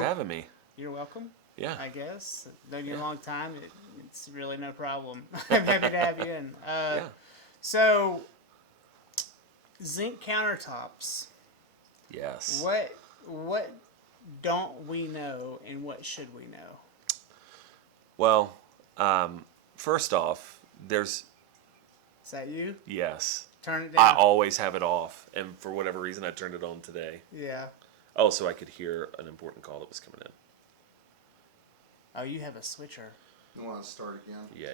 for having me. You're welcome. Yeah. I guess. Known you a long time. It's really no problem. I'm happy to have you in. Yeah. So, Zinc Countertops. Yes. What don't we know, and what should we know? Well, first off, Is that you? yes. Turn it I down. always have it off, and for whatever reason, I turned it on today. Yeah. Oh, so I could hear an important call that was coming in. Oh, you have a switcher. You want to start again? Yeah.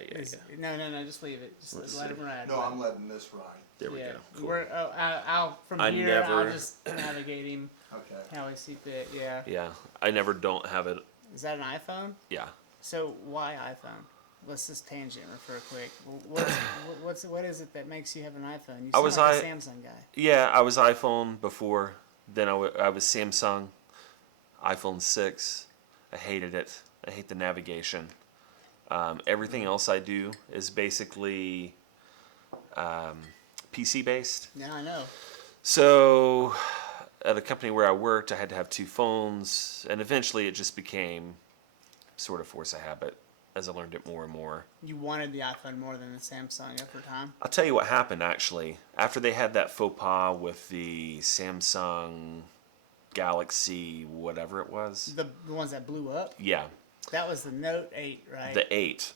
No. Just leave it. Just Let's let see. it ride. No, I'm letting this ride. There we Yeah. go. Cool. I'll from I here. never- I'll just navigate him Okay. how I see fit. Yeah. Yeah. I never don't have it. Is that an iPhone? Yeah. So why iPhone? Let's just tangent real quick. What is it that makes you have an iPhone? You sound like a Samsung guy. Yeah, I was iPhone before. Then I was Samsung, iPhone 6. I hated it. I hate the navigation. Everything else I do is basically PC based. Yeah, I know. So at a company where I worked, I had to have 2 phones, and eventually it just became sort of force of habit as I learned it more and more. You wanted the iPhone more than the Samsung over time. I'll tell you what happened, actually. After they had that faux pas with the Samsung Galaxy, whatever it was. The ones that blew up. Yeah, That was the Note 8, right? the 8.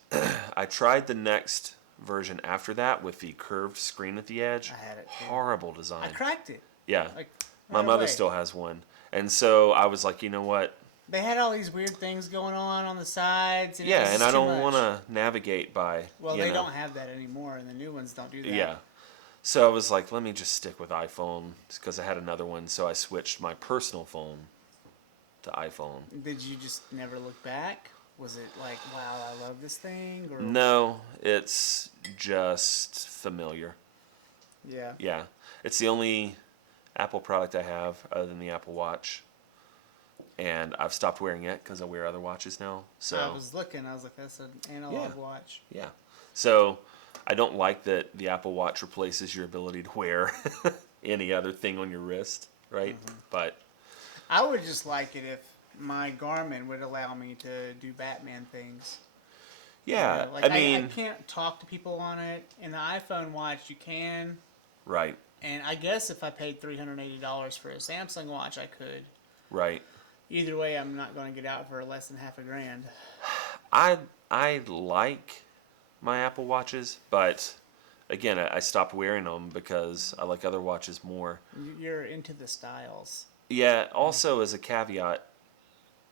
I tried the next version after that with the curved screen at the edge. I had it too. Horrible design. I cracked it. Yeah. Like, My right mother away. still has one. And so I was like, you know what? They had all these weird things going on the sides. And it Yeah, was and just I too don't much. want to navigate by. Well, you they know. don't have that anymore, and the new ones don't do that. Yeah. So I was like, let me just stick with iPhone because I had another one. So I switched my personal phone to iPhone. Did you just never look back? Was it like, wow, I love this thing? Or No, it's just familiar. Yeah. Yeah. It's the only Apple product I have other than the Apple Watch. And I've stopped wearing it because I wear other watches now. So I was looking. I was like, that's an analog watch. yeah. So I don't like that the Apple Watch replaces your ability to wear any other thing on your wrist, right? Mm-hmm. But I would just like it if my Garmin would allow me to do Batman things. yeah, You know, like I mean, I can't talk to people on it. In the iPhone watch, you can. right, And I guess if I paid $380 for a Samsung watch, I could. right. Either way, I'm not going to get out for less than $1,000. I like my Apple Watches, but again, I stopped wearing them because I like other watches more. You're into the styles. Yeah, also as a caveat,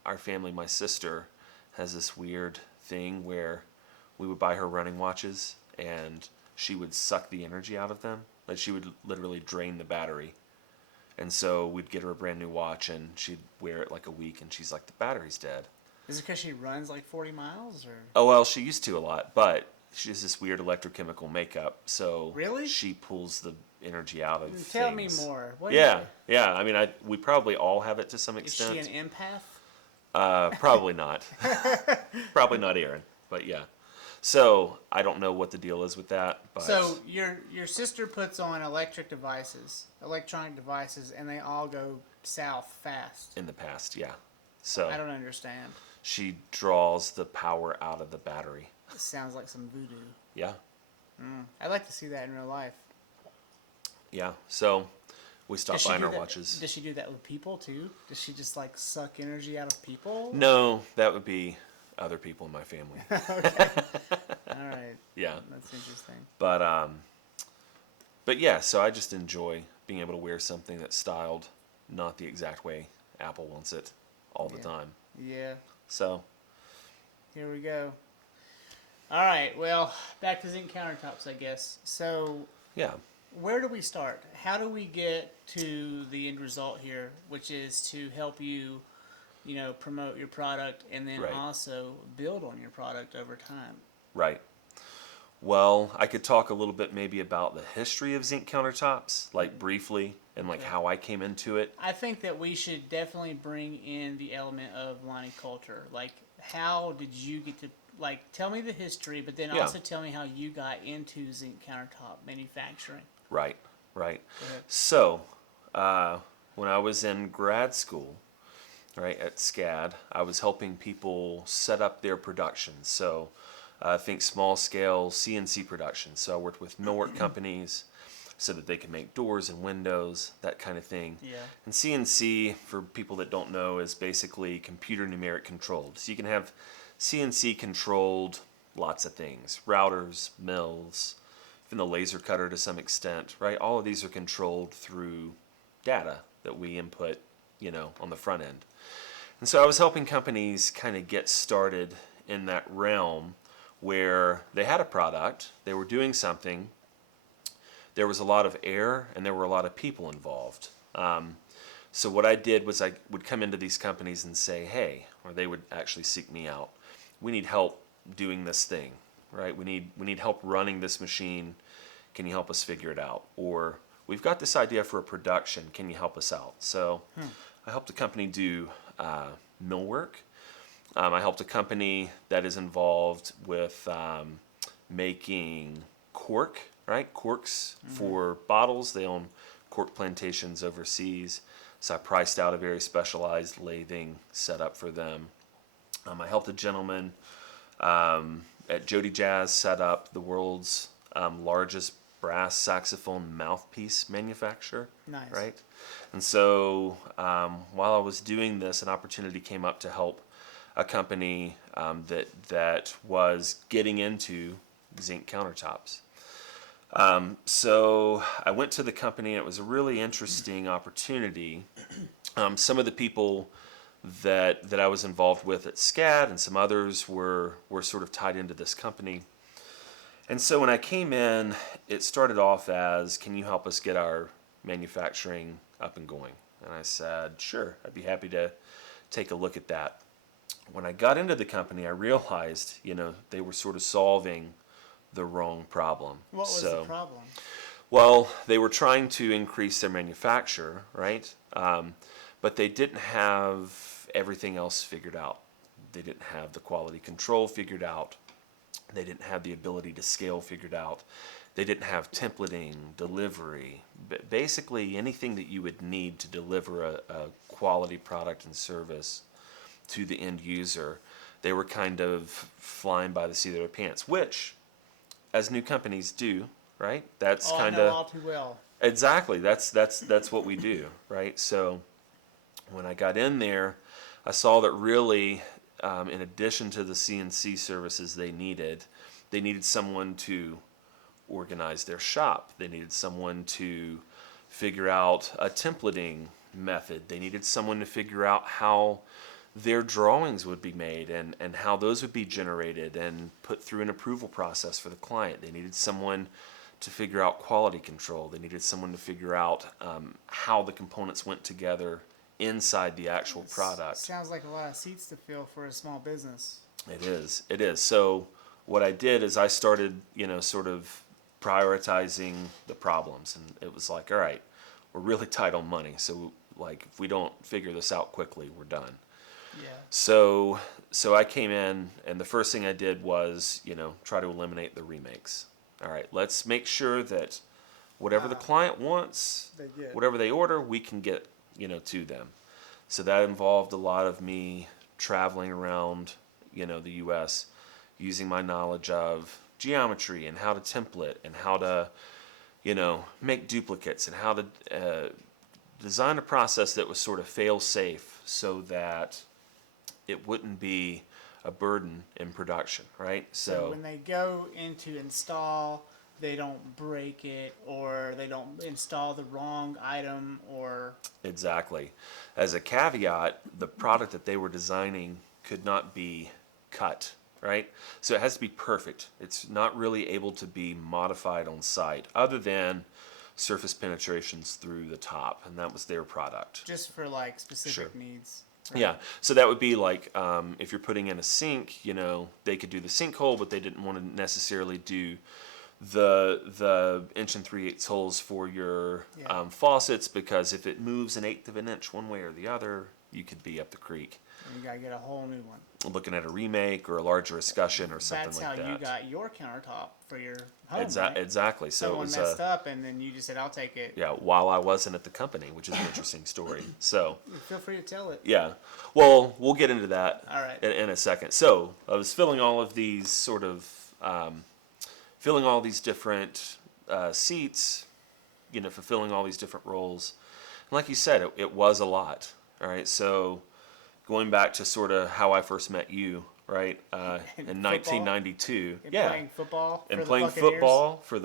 our family, my sister, has this weird thing where we would buy her running watches and she would suck the energy out of them. Like she would literally drain the battery. And so we'd get her a brand new watch and she'd wear it like a week and she's like, the battery's dead. Is it because she runs like 40 miles? Or Oh, well, she used to a lot, but she has this weird electrochemical makeup. So Really? she pulls the energy out of Tell me things. more. What Yeah. I mean, we probably all have it to some Is extent. she an empath? Probably not. Probably not Aaron, but yeah. So I don't know what the deal is with that, but So your sister puts on electronic devices, and they all go south fast. in the past, yeah. So I don't understand. she draws the power out of the battery. It sounds like some voodoo. Yeah, I'd like to see that in real life. yeah. So we Does stopped she buying do our that- watches. Does she do that with people too? Does she just like suck energy out of people? No, that would be other people in my family. All right, Yeah, that's interesting. but yeah. So I just enjoy being able to wear something that's styled not the exact way Apple wants it all the Yeah. time. Yeah, So here we go. All right, well, back to Zinc Countertops, I guess. So yeah, where do we start? How do we get to the end result here, which is to help you, promote your product and then Right. also build on your product over time? right. Well, I could talk a little bit maybe about the history of Zinc Countertops, like briefly, and like Okay. how I came into it. I think that we should definitely bring in the element of Lonnie Coulter. Like, how did you get to, tell me the history, but then Yeah. also tell me how you got into Zinc Countertop manufacturing. Right, right. Go ahead. So, when I was in grad school, right, at SCAD, I was helping people set up their production. So think small scale CNC production. So I worked with millwork companies so that they can make doors and windows, that kind of thing. Yeah. And CNC, for people that don't know, is basically computer numeric controlled. So you can have CNC controlled lots of things, routers, mills, even the laser cutter to some extent, right? All of these are controlled through data that we input, on the front end. And so I was helping companies kind of get started in that realm where they had a product, they were doing something, there was a lot of error, and there were a lot of people involved. So what I did was I would come into these companies and say, hey, or they would actually seek me out. We need help doing this thing, right? We need help running this machine. Can you help us figure it out? Or we've got this idea for a production. Can you help us out? So I helped a company do millwork. I helped a company that is involved with making cork, right? Corks for bottles. They own cork plantations overseas. So I priced out a very specialized lathing setup for them. I helped a gentleman at Jody Jazz set up the world's largest brass saxophone mouthpiece manufacturer. Nice. Right? And so while I was doing this, an opportunity came up to help a company that was getting into Zinc countertops. So I went to the company, and it was a really interesting opportunity. Some of the people that I was involved with at SCAD and some others were sort of tied into this company. And so when I came in, it started off as, can you help us get our manufacturing up and going? And I said, sure, I'd be happy to take a look at that. When I got into the company, I realized, they were sort of solving the wrong problem. What was the problem? Well, they were trying to increase their manufacture, right? But they didn't have everything else figured out. They didn't have the quality control figured out. They didn't have the ability to scale figured out. They didn't have templating, delivery, basically anything that you would need to deliver a quality product and service to the end user. They were kind of flying by the seat of their pants, which, as new companies do, right? That's kind I know of all too well. exactly that's what we do, right? So when I got in there, I saw that really, in addition to the CNC services they needed someone to organize their shop. They needed someone to figure out a templating method. They needed someone to figure out how their drawings would be made and how those would be generated and put through an approval process for the client. They needed someone to figure out quality control. They needed someone to figure out how the components went together inside the actual product. Sounds like a lot of seats to fill for a small business. It is. So what I did is I started, sort of prioritizing the problems. And it was like, all right, we're really tight on money. So, like, if we don't figure this out quickly, we're done. Yeah. So I came in, and the first thing I did was, try to eliminate the remakes. All right, let's make sure that whatever the client wants, whatever they order, we can get, to them. So that involved a lot of me traveling around, the U.S., using my knowledge of geometry and how to template and how to, make duplicates and how to design a process that was sort of fail-safe so that it wouldn't be a burden in production, right? So when they go into install, they don't break it, or they don't install the wrong item, or... Exactly. As a caveat, the product that they were designing could not be cut, right? So it has to be perfect. It's not really able to be modified on site, other than surface penetrations through the top, and that was their product. Just for, like, specific needs. Right? Yeah, so that would be like if you're putting in a sink, they could do the sink hole, but they didn't want to necessarily do the 1 3/8 holes for your faucets, because if it moves 1/8 of an inch one way or the other, you could be up the creek. And you gotta get a whole new one. looking at a remake or a larger discussion or something That's like that. how you got your countertop for your home, right? Exactly. So Someone it was messed up, and then you just said, "I'll take it." yeah, while I wasn't at the company, which is an interesting story. So Feel free to tell it. yeah, well, we'll get into that All right. in a second. So I was filling all of these sort of filling all these different seats, fulfilling all these different roles. And like you said, it was a lot. All right, so going back to sort of how I first met you, right, in 1992. And Yeah, playing football. and for playing the Buccaneers. football for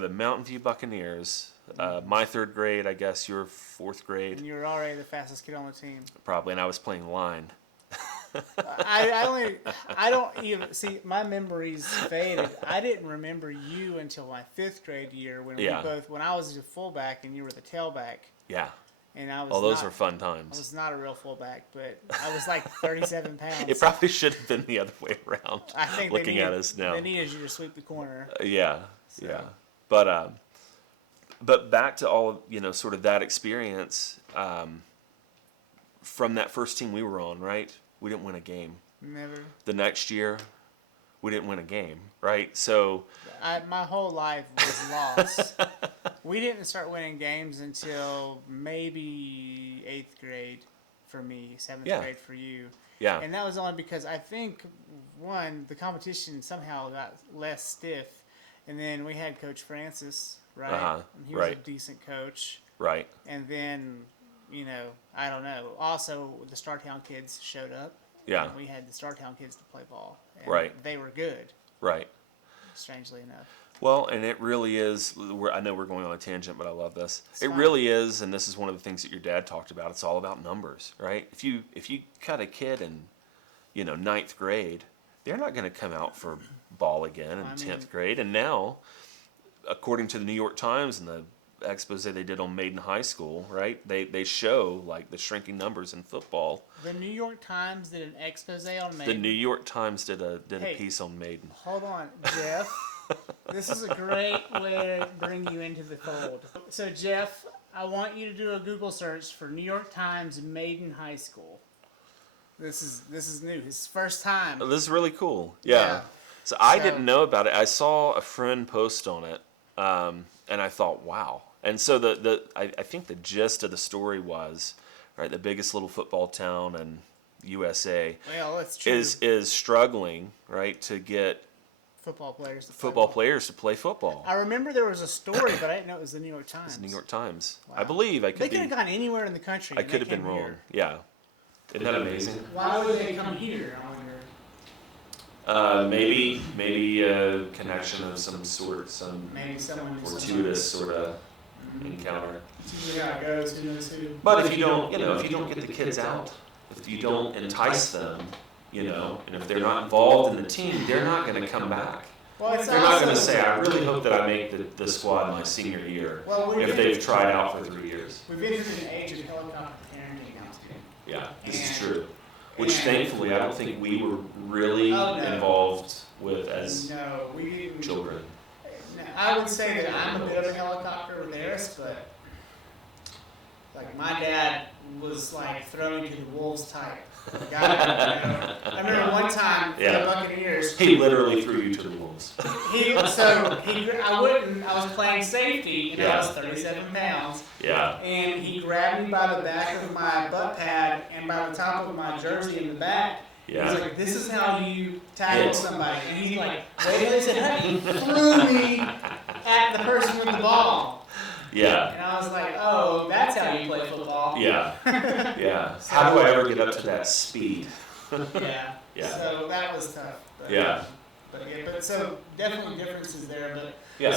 the Mountain View Buccaneers. My third grade, I guess your fourth grade, And you were already the fastest kid on the team. probably, and I was playing line. I don't even see, my memories faded. I didn't remember you until my 5th grade year when Yeah. when I was a fullback and you were the tailback, Yeah, and I was. oh, those not, were fun I times. was not a real fullback, but I was like 37 pounds. It probably should have been the other way around. I think looking at us now. they needed you to sweep the corner. Yeah, So. yeah. But back to all sort of that experience from that first team we were on, right? We didn't win a game. Never. The next year, we didn't win a game, right? So My whole life was lost. We didn't start winning games until maybe 8th grade for me, 7th Yeah. grade for you. yeah, And that was only because I think, one, the competition somehow got less stiff. And then we had Coach Francis, right? Uh-huh, And he was a right. decent coach. right, And then, I don't know. Also, the Startown kids showed up. yeah, And we had the Startown kids to play ball. And Right. They were good, right. strangely enough. Well, and it really is. I know we're going on a tangent, but I love this. It's It fine. really is, and this is one of the things that your dad talked about. It's all about numbers, right? If you cut a kid in, 9th grade, they're not going to come out for ball again in I mean- 10th grade. And now, according to the New York Times and the expose they did on Maiden High School, right? They show like the shrinking numbers in football. The New York Times did an expose on The Maiden. New York Times did a Hey. piece on Maiden. Hold on, Jeff. This is a great way to bring you into the fold. So, Jeff, I want you to do a Google search for New York Times Maiden High School. This is new. His first time. This is really cool. Yeah. Yeah. So I So- didn't know about it. I saw a friend post on it, and I thought, wow. And so I think the gist of the story was, right, the biggest little football town in USA Well, it's true. is struggling, right, to get Football players. To play football ball. players to play football. I remember there was a story, but I didn't know it was the New York Times. It's the New York Times. Wow. I believe I They could could have be. gone anywhere in the country. I and could they have been came wrong. here. Yeah. Isn't that amazing? Why would they come here? I wonder. Maybe a connection of some sort, some Maybe someone. fortuitous sort of encounter. See how it goes. Who knows who? But if you don't, if you don't get the kids out, if you don't entice them, and if they're not involved in the team, they're not going to come back. Well, it's They're not going to also- say, "I really hope that I make the squad my senior year," Well, if they've tried out for 3 years. We've entered an age of helicopter parenting now. Yeah, this is And- true. Which thankfully, I don't think we were really Oh, no. involved with as No, we didn't. children. I would say that I'm a bit of a helicopter with Eris, but like my dad was like thrown into the wolves type guy. I remember one time for Yeah. the Buccaneers. He literally threw you to the wolves. I was playing safety and I Yeah. was 37 pounds. Yeah, And he grabbed me by the back of my butt pad and by the top of my jersey in the back. yeah. He's like, "This is how you tackle Yes. somebody." And he like waited and he threw me at the person with the ball. Yeah. And I was like, "Oh, that's how you play football." Yeah. Yeah. How do I ever get up to that speed? Yeah. Yeah. So that was tough. But, Yeah. But so definitely differences there. But Yeah.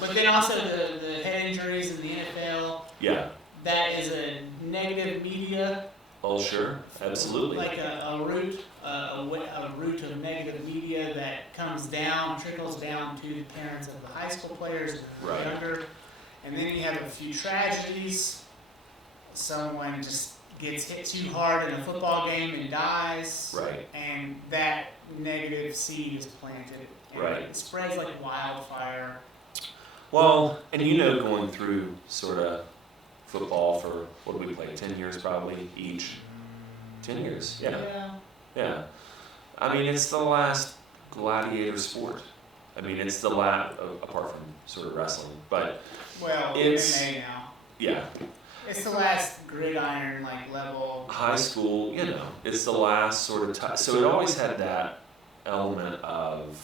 but then also the head injuries in the NFL. Yeah. That is a negative media. Oh, sure. Absolutely. Like a root of negative media that trickles down to the parents of the high school players that are Right. younger. And then you have a few tragedies. Someone just gets hit too hard in a football game and dies. Right. And that negative seed is planted. And Right. it spreads like wildfire. Well, and going through sort of football for, what do we play, 10 years probably each? 10 years. Yeah. I mean, it's the last gladiator sport. I mean, it's the last, apart from sort of wrestling, but Well, it's, MMA now. yeah, It's the last gridiron like level. high school, it's the last sort of time. So it always had that element of,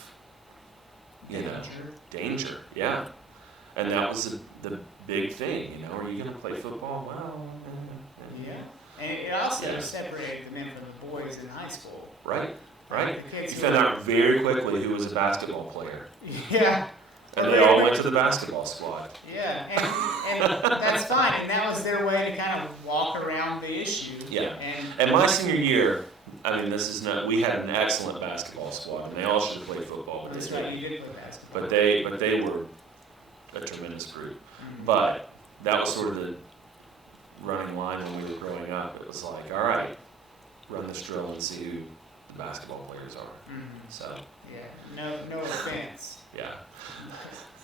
danger, yeah. And that was the big thing, are you going to play football? Well, Yeah. And it also separated the men from the boys in high school. Right. The You kids found out very quickly who was a basketball player. Yeah. And they all went to the basketball squad. Yeah, and that's fine. And that was their way to kind of walk around the issue. Yeah. And And my senior year, I mean, we had an excellent basketball squad, and they all should have played football. That's right, you did play basketball. But they were a tremendous group. But that was sort of the running line when we were growing up. It was like, all right, run this drill and see who the basketball players are. So, Yeah, no offense. yeah.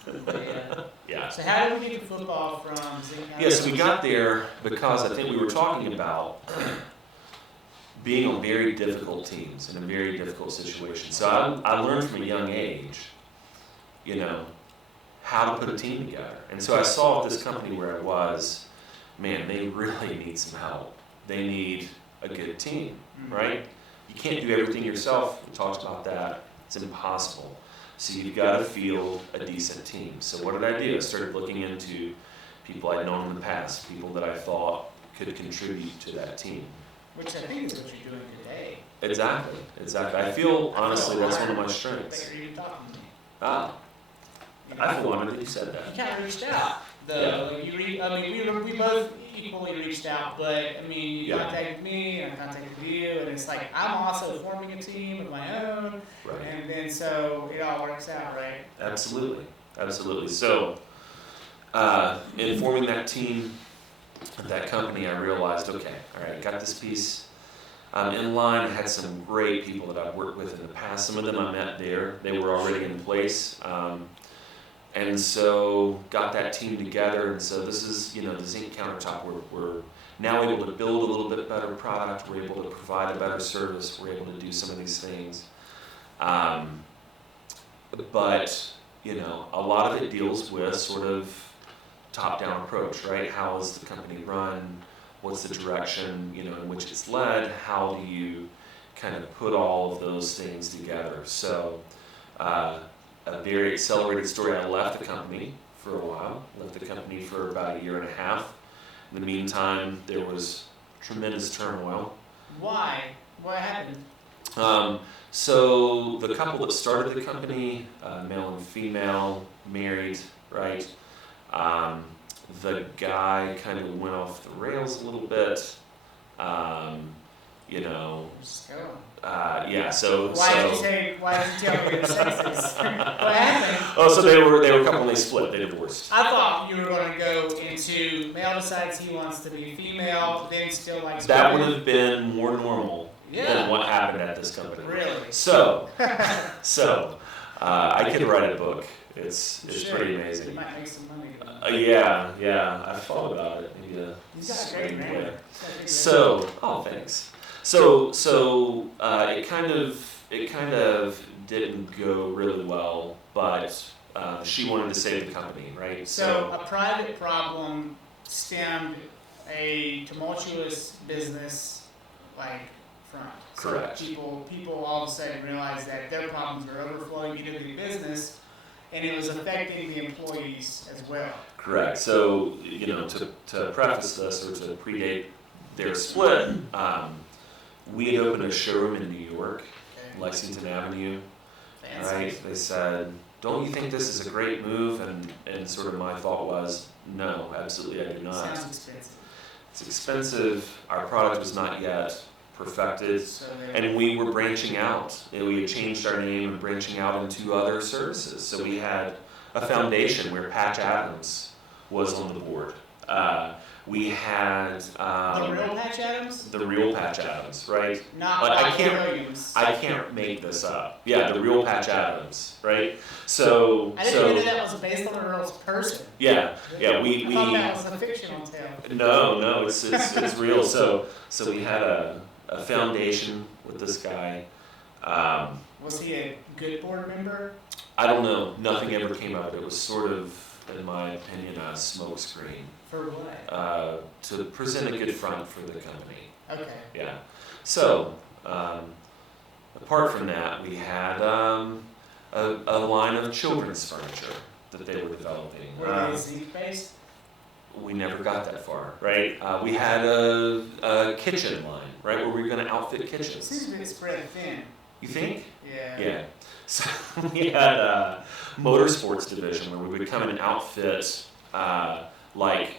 Yeah. Yeah. So how did we get to football from Zinc? Yes, we got there because I think we were talking about being on very difficult teams in a very difficult situation. So I learned from a young age, how to put a team together. And so I saw at this company where I was, man, they really need some help. They need a good team, right? You can't do everything yourself. We talked about that. It's impossible. So you've got to field a decent team. So what did I do? I started looking into people I'd known in the past, people that I thought could contribute to that team. Which I think is what you're doing today. Exactly. I feel, honestly, that's one of my strengths. You're talking to me. Ah, I feel honored that you said You that. kind of reached out. We both equally reached out, but I mean, you contacted me, and I contacted you, and it's like I'm also forming a team of my own, Right. and then so it all works out, right? Absolutely. So, in forming that team, that company, I realized, okay, all right, got this piece in line. I had some great people that I've worked with in the past. Some of them I met there. They were already in place. And so got that team together, and so this is, the Zinc Countertop. We're now able to build a little bit better product. We're able to provide a better service. We're able to do some of these things. But, a lot of it deals with sort of top-down approach, right? How is the company run? What's the direction, in which it's led? How do you kind of put all of those things together? So, a very accelerated story. I left the company for a while, left the company for about a year and a half. In the meantime, there was tremendous turmoil. Why? What happened? So the couple that started the company, male and female, married, right? The guy kind of went off the rails a little bit, Just go. yeah. So Why did you tell me your sexes? What happened? Oh, so they were a couple and they split. They divorced. I thought you were going to go into male decides he wants to be female, then still likes That women. would have been more normal Yeah. than what happened at this company. Really? So, I could write a book. It's Sure. pretty You amazing. might make some money. Yeah. I thought about it. Maybe a He's got a great screenplay. name. So, thanks. So, it kind of didn't go really well, but she wanted to save the company, right? So a private problem stemmed a tumultuous business front. Correct. So people all of a sudden realized that their problems are overflowing into the business, and it was affecting the employees as well. Correct. So, to preface this or to predate their split, we had opened a showroom in New York, Okay. Lexington Avenue, Fancy. right? They said, don't you think this is a great move? And sort of my thought was, no, absolutely I do not. Sounds expensive. It's expensive. Our product was not yet perfected. So And we were branching out. We had changed our name and branching out into other services. So we had a foundation where Patch Adams was on the board. We had the real Patch Adams? the real Patch Adams, right? Not But I Roger can't- Williams. I can't make this up. Yeah, the real Patch Adams, right? So I didn't know that was based on a real person. yeah, we I thought that was a fictional tale. No, it's real. So we had a a foundation with this guy. Was he a good board member? I don't know. Nothing ever came of it. It was sort of, in my opinion, a smokescreen For what? to present a good front for the company. Okay. Yeah. So, apart from that, we had a line of children's furniture that they were developing. Were they Zinc based? We never got that far, right? We had a kitchen line, right, where we were going to outfit It kitchens. seems a bit spread thin. You think? Yeah. Yeah. So we had a motorsports division where we would come and outfit garages.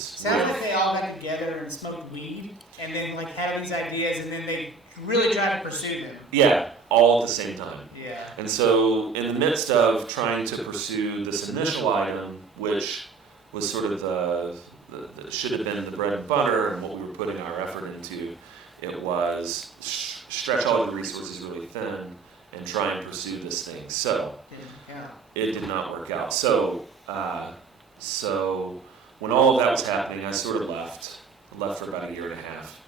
Sounds like they all got together and smoked weed, and then like had these ideas, and then they really tried to pursue them. Yeah, all at the same time. Yeah. And so, in the midst of trying to pursue this initial item, which was sort of the should have been the bread and butter and what we were putting our effort into, it was stretch all the resources really thin and try and pursue this thing. So, Yeah. it did not work out. So when all of that was happening, I sort of left for about a year and a half,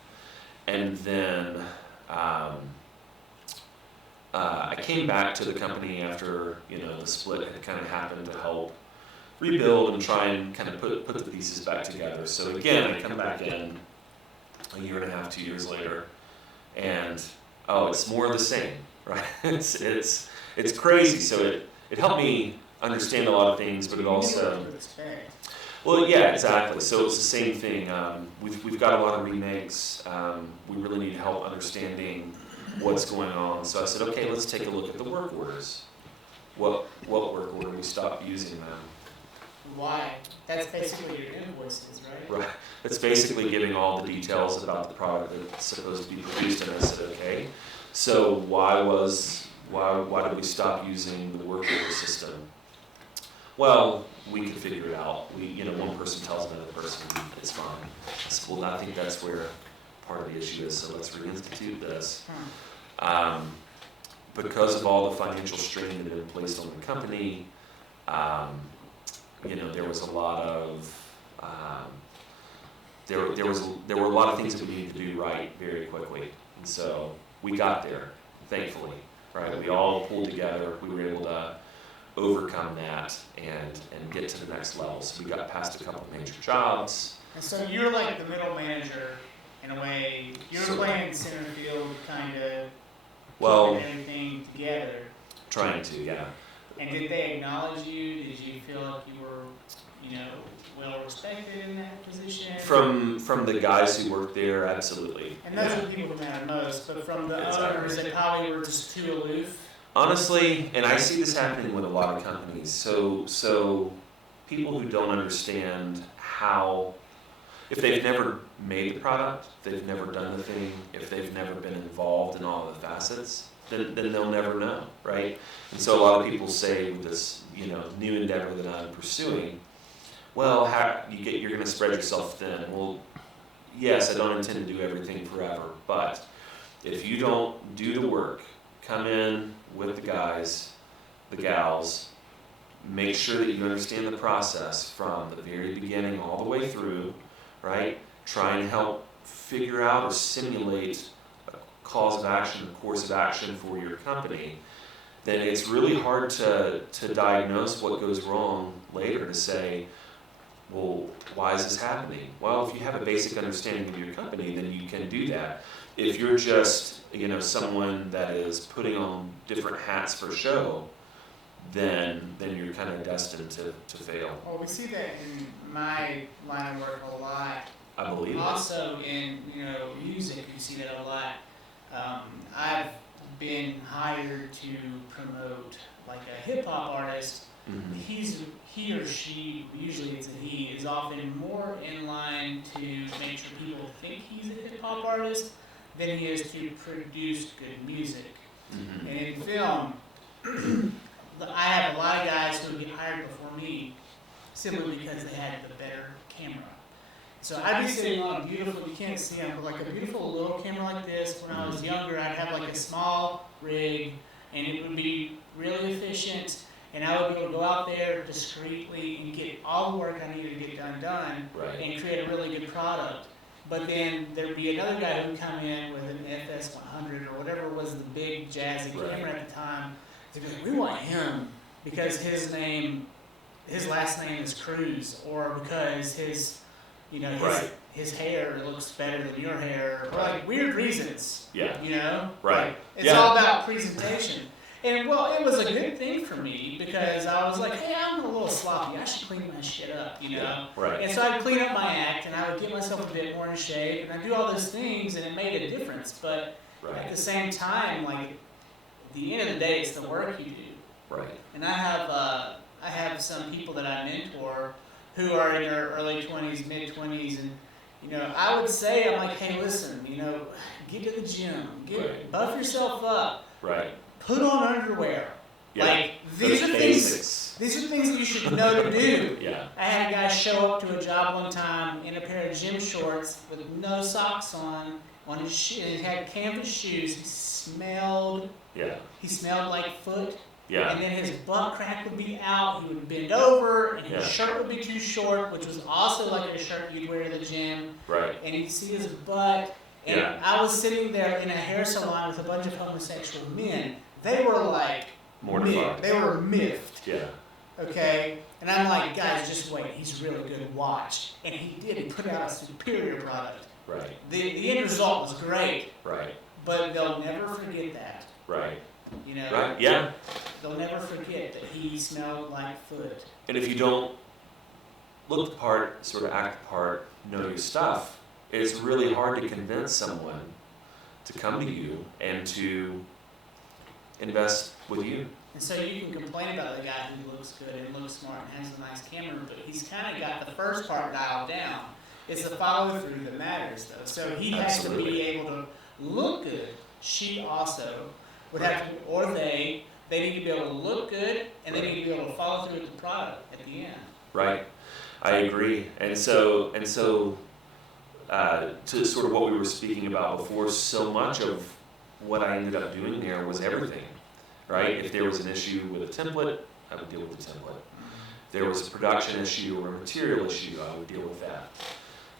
and then I came back to the company after the split had kind of happened to help rebuild and try and kind of put the pieces back together. So again, I come back in a year and a half, 2 years later, and it's more of the same, right? It's crazy. So it helped me understand a lot of things, but it also well, yeah, exactly. So it's the same thing. We've got a lot of remakes. We really need help understanding what's going on. So I said, okay, let's take a look at the work orders. What work order we stopped using them? Why? That's basically your invoices, right? Right. It's basically giving all the details about the product that's supposed to be produced, and I said, okay. So why did we stop using the work order system? Well, we could figure it out. One person tells another person it's fine. I said, well, I think that's where part of the issue is. So let's reinstitute this. Because of all the financial strain that had been placed on the company, there was a lot of there were a lot of things that we needed to do right very quickly, and so we got there, thankfully. Right, we all pulled together. We were able to overcome that and get to the next level. So we got past a couple of major jobs. And so you're like the middle manager in a way. You're playing center field, kind of keeping everything together. Trying to, yeah. And did they acknowledge you? Did you feel like you were, well respected in that position? From the guys who worked there, absolutely. And those are the people who matter most. But from the owners, they probably were just too aloof. Honestly, and I see this happening with a lot of companies. So people who don't understand how, if they've never made the product, they've never done the thing, if they've never been involved in all the facets, then they'll never know, right? And so a lot of people say with this, new endeavor that I'm pursuing, well, you're going to spread yourself thin. Well, yes, I don't intend to do everything forever, but if you don't do the work, come in with the guys, the gals, make sure that you understand the process from the very beginning all the way through, right? Try and help figure out or simulate a cause of action, a course of action for your company, then it's really hard to diagnose what goes wrong later to say, well, why is this happening? Well, if you have a basic understanding of your company, then you can do that. If you're just, someone that is putting on different hats for show, then you're kind of destined to fail. Well, we see that in my line of work a lot. I believe it. Also in music, we see that a lot. I've been hired to promote like a hip hop artist. Mm-hmm. He or she, usually it's a he, is often more in line to make sure people think he's a hip hop artist than he is to produce good music. Mm-hmm. And in film, I have a lot of guys who get hired before me simply because they had the better camera. So I'd be sitting on a beautiful, you can't see them, but like a beautiful little camera like this. When I was younger, I'd have like a small rig, and it would be really efficient, and I would be able to go out there discreetly and get all the work I needed to get done, Right. and create a really good product. But then there'd be another guy who'd come in with an FS100 or whatever was the big jazzy camera at the time. They'd be like, we want him because his last name is Cruz, or because his hair looks better than your hair, or like weird reasons. Yeah. You know? Right. Like, it's all about presentation. And well, it was a good thing for me because I was like, hey, I'm a little sloppy. I should clean my shit up, you know? Right. And so I'd clean up my act and I would get myself a bit more in shape and I'd do all those things and it made a difference. But at the same time, like, at the end of the day, it's the work you do. Right. And I have some people that I mentor who are in their early 20s, mid 20s, and I would say, I'm like, hey, listen, get to the gym, buff yourself up, right. Put on underwear. Yeah. Like these are things that you should know to do. Yeah. I had a guy show up to a job one time in a pair of gym shorts with no socks on his shoes. He had canvas shoes. He smelled. Yeah. He smelled like foot. Yeah. And then his butt crack would be out. He would bend over, and his shirt would be too short, which was also like a shirt you'd wear to the gym. Right. And you'd see his butt. And I was sitting there in a hair salon with a bunch of homosexual men. They were like mortified. They were miffed. Yeah. Okay? And I'm like, guys, just wait. He's really good. Watch. And he did. He put out a superior product. Right. The end result was great. Right. But they'll never forget that. Right. Right? Yeah. They'll never forget that he smelled like foot. And if you don't look the part, sort of act the part, know your stuff, it's really hard to convince someone to come to you and to invest with you. And so you can complain about the guy who looks good and looks smart and has a nice camera, but he's kind of got the first part dialed down. It's the follow through that matters, though. So he has to be able to look good. She also would have to, or they need to be able to look good, and they need to be able to follow through with the product at the end. Right. I agree. And so to sort of what we were speaking about before, so much of what I ended up doing there was everything, right? If there was an issue with a template, I would deal with the template. If there was a production issue or a material issue, I would deal with that.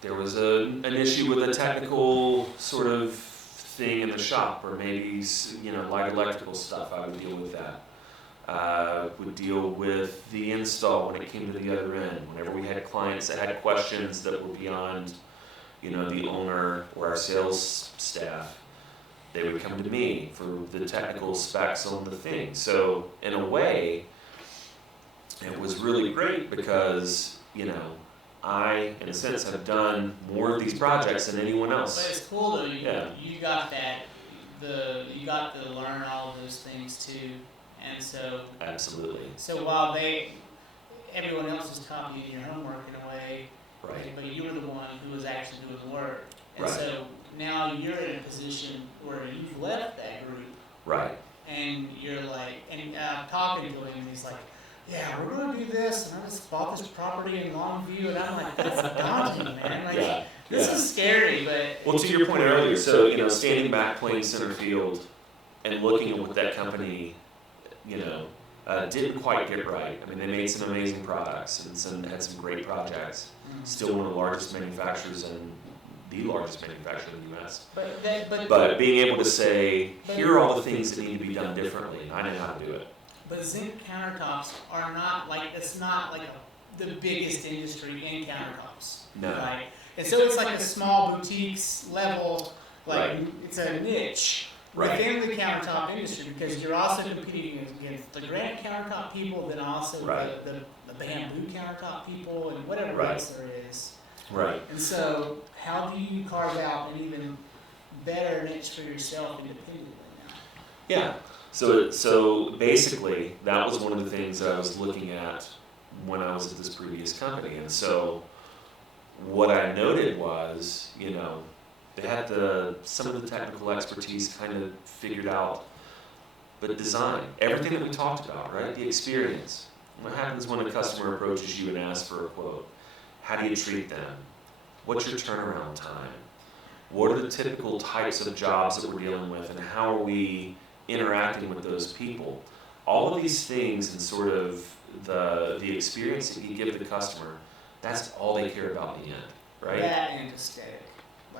There was an issue with a technical sort of thing in the shop, or maybe light electrical stuff, I would deal with that. Would deal with the install when it came to the other end. Whenever we had clients that had questions that were beyond the owner or our sales staff, they would come to me for the technical specs on the thing. So in a way, it was really great because, I, in a sense, have done more of these projects than anyone else. But it's cool though, you got that, you got to learn all of those things too. And so, absolutely. So while everyone else has taught you your homework in a way, right? But you were the one who was actually doing the work, and right. So now you're in a position where you've left that group, right? And you're like, and I'm talking to him, and he's like, "Yeah, we're going to do this, and I just bought this property in Longview," and I'm like, "That's daunting, man! Like, this is scary." But well, to your point earlier, so standing back, playing center field, and looking at what that company didn't quite get right. I mean, they made some amazing products and had some great projects. Still one of the largest manufacturers and the largest manufacturer in the U.S. But being able to say, here are all the things that need to be done differently. I know how to do it. But Zinc countertops are not like, it's not like the biggest industry in countertops. No. Right? And so it's like a small boutiques level, like it's a niche. Within the countertop industry, because you're also competing against the granite countertop people, then also the bamboo countertop people, and whatever else there is. Right. And so, how do you carve out an even better niche for yourself independently now? Yeah. So basically, that was one of the things that I was looking at when I was at this previous company, and so what I noted was, they had some of the technical expertise kind of figured out, but design, everything that we talked about, right? The experience. What happens when a customer approaches you and asks for a quote? How do you treat them? What's your turnaround time? What are the typical types of jobs that we're dealing with, and how are we interacting with those people? All of these things and sort of the experience that you give the customer, that's all they care about in the end, right? That and aesthetic.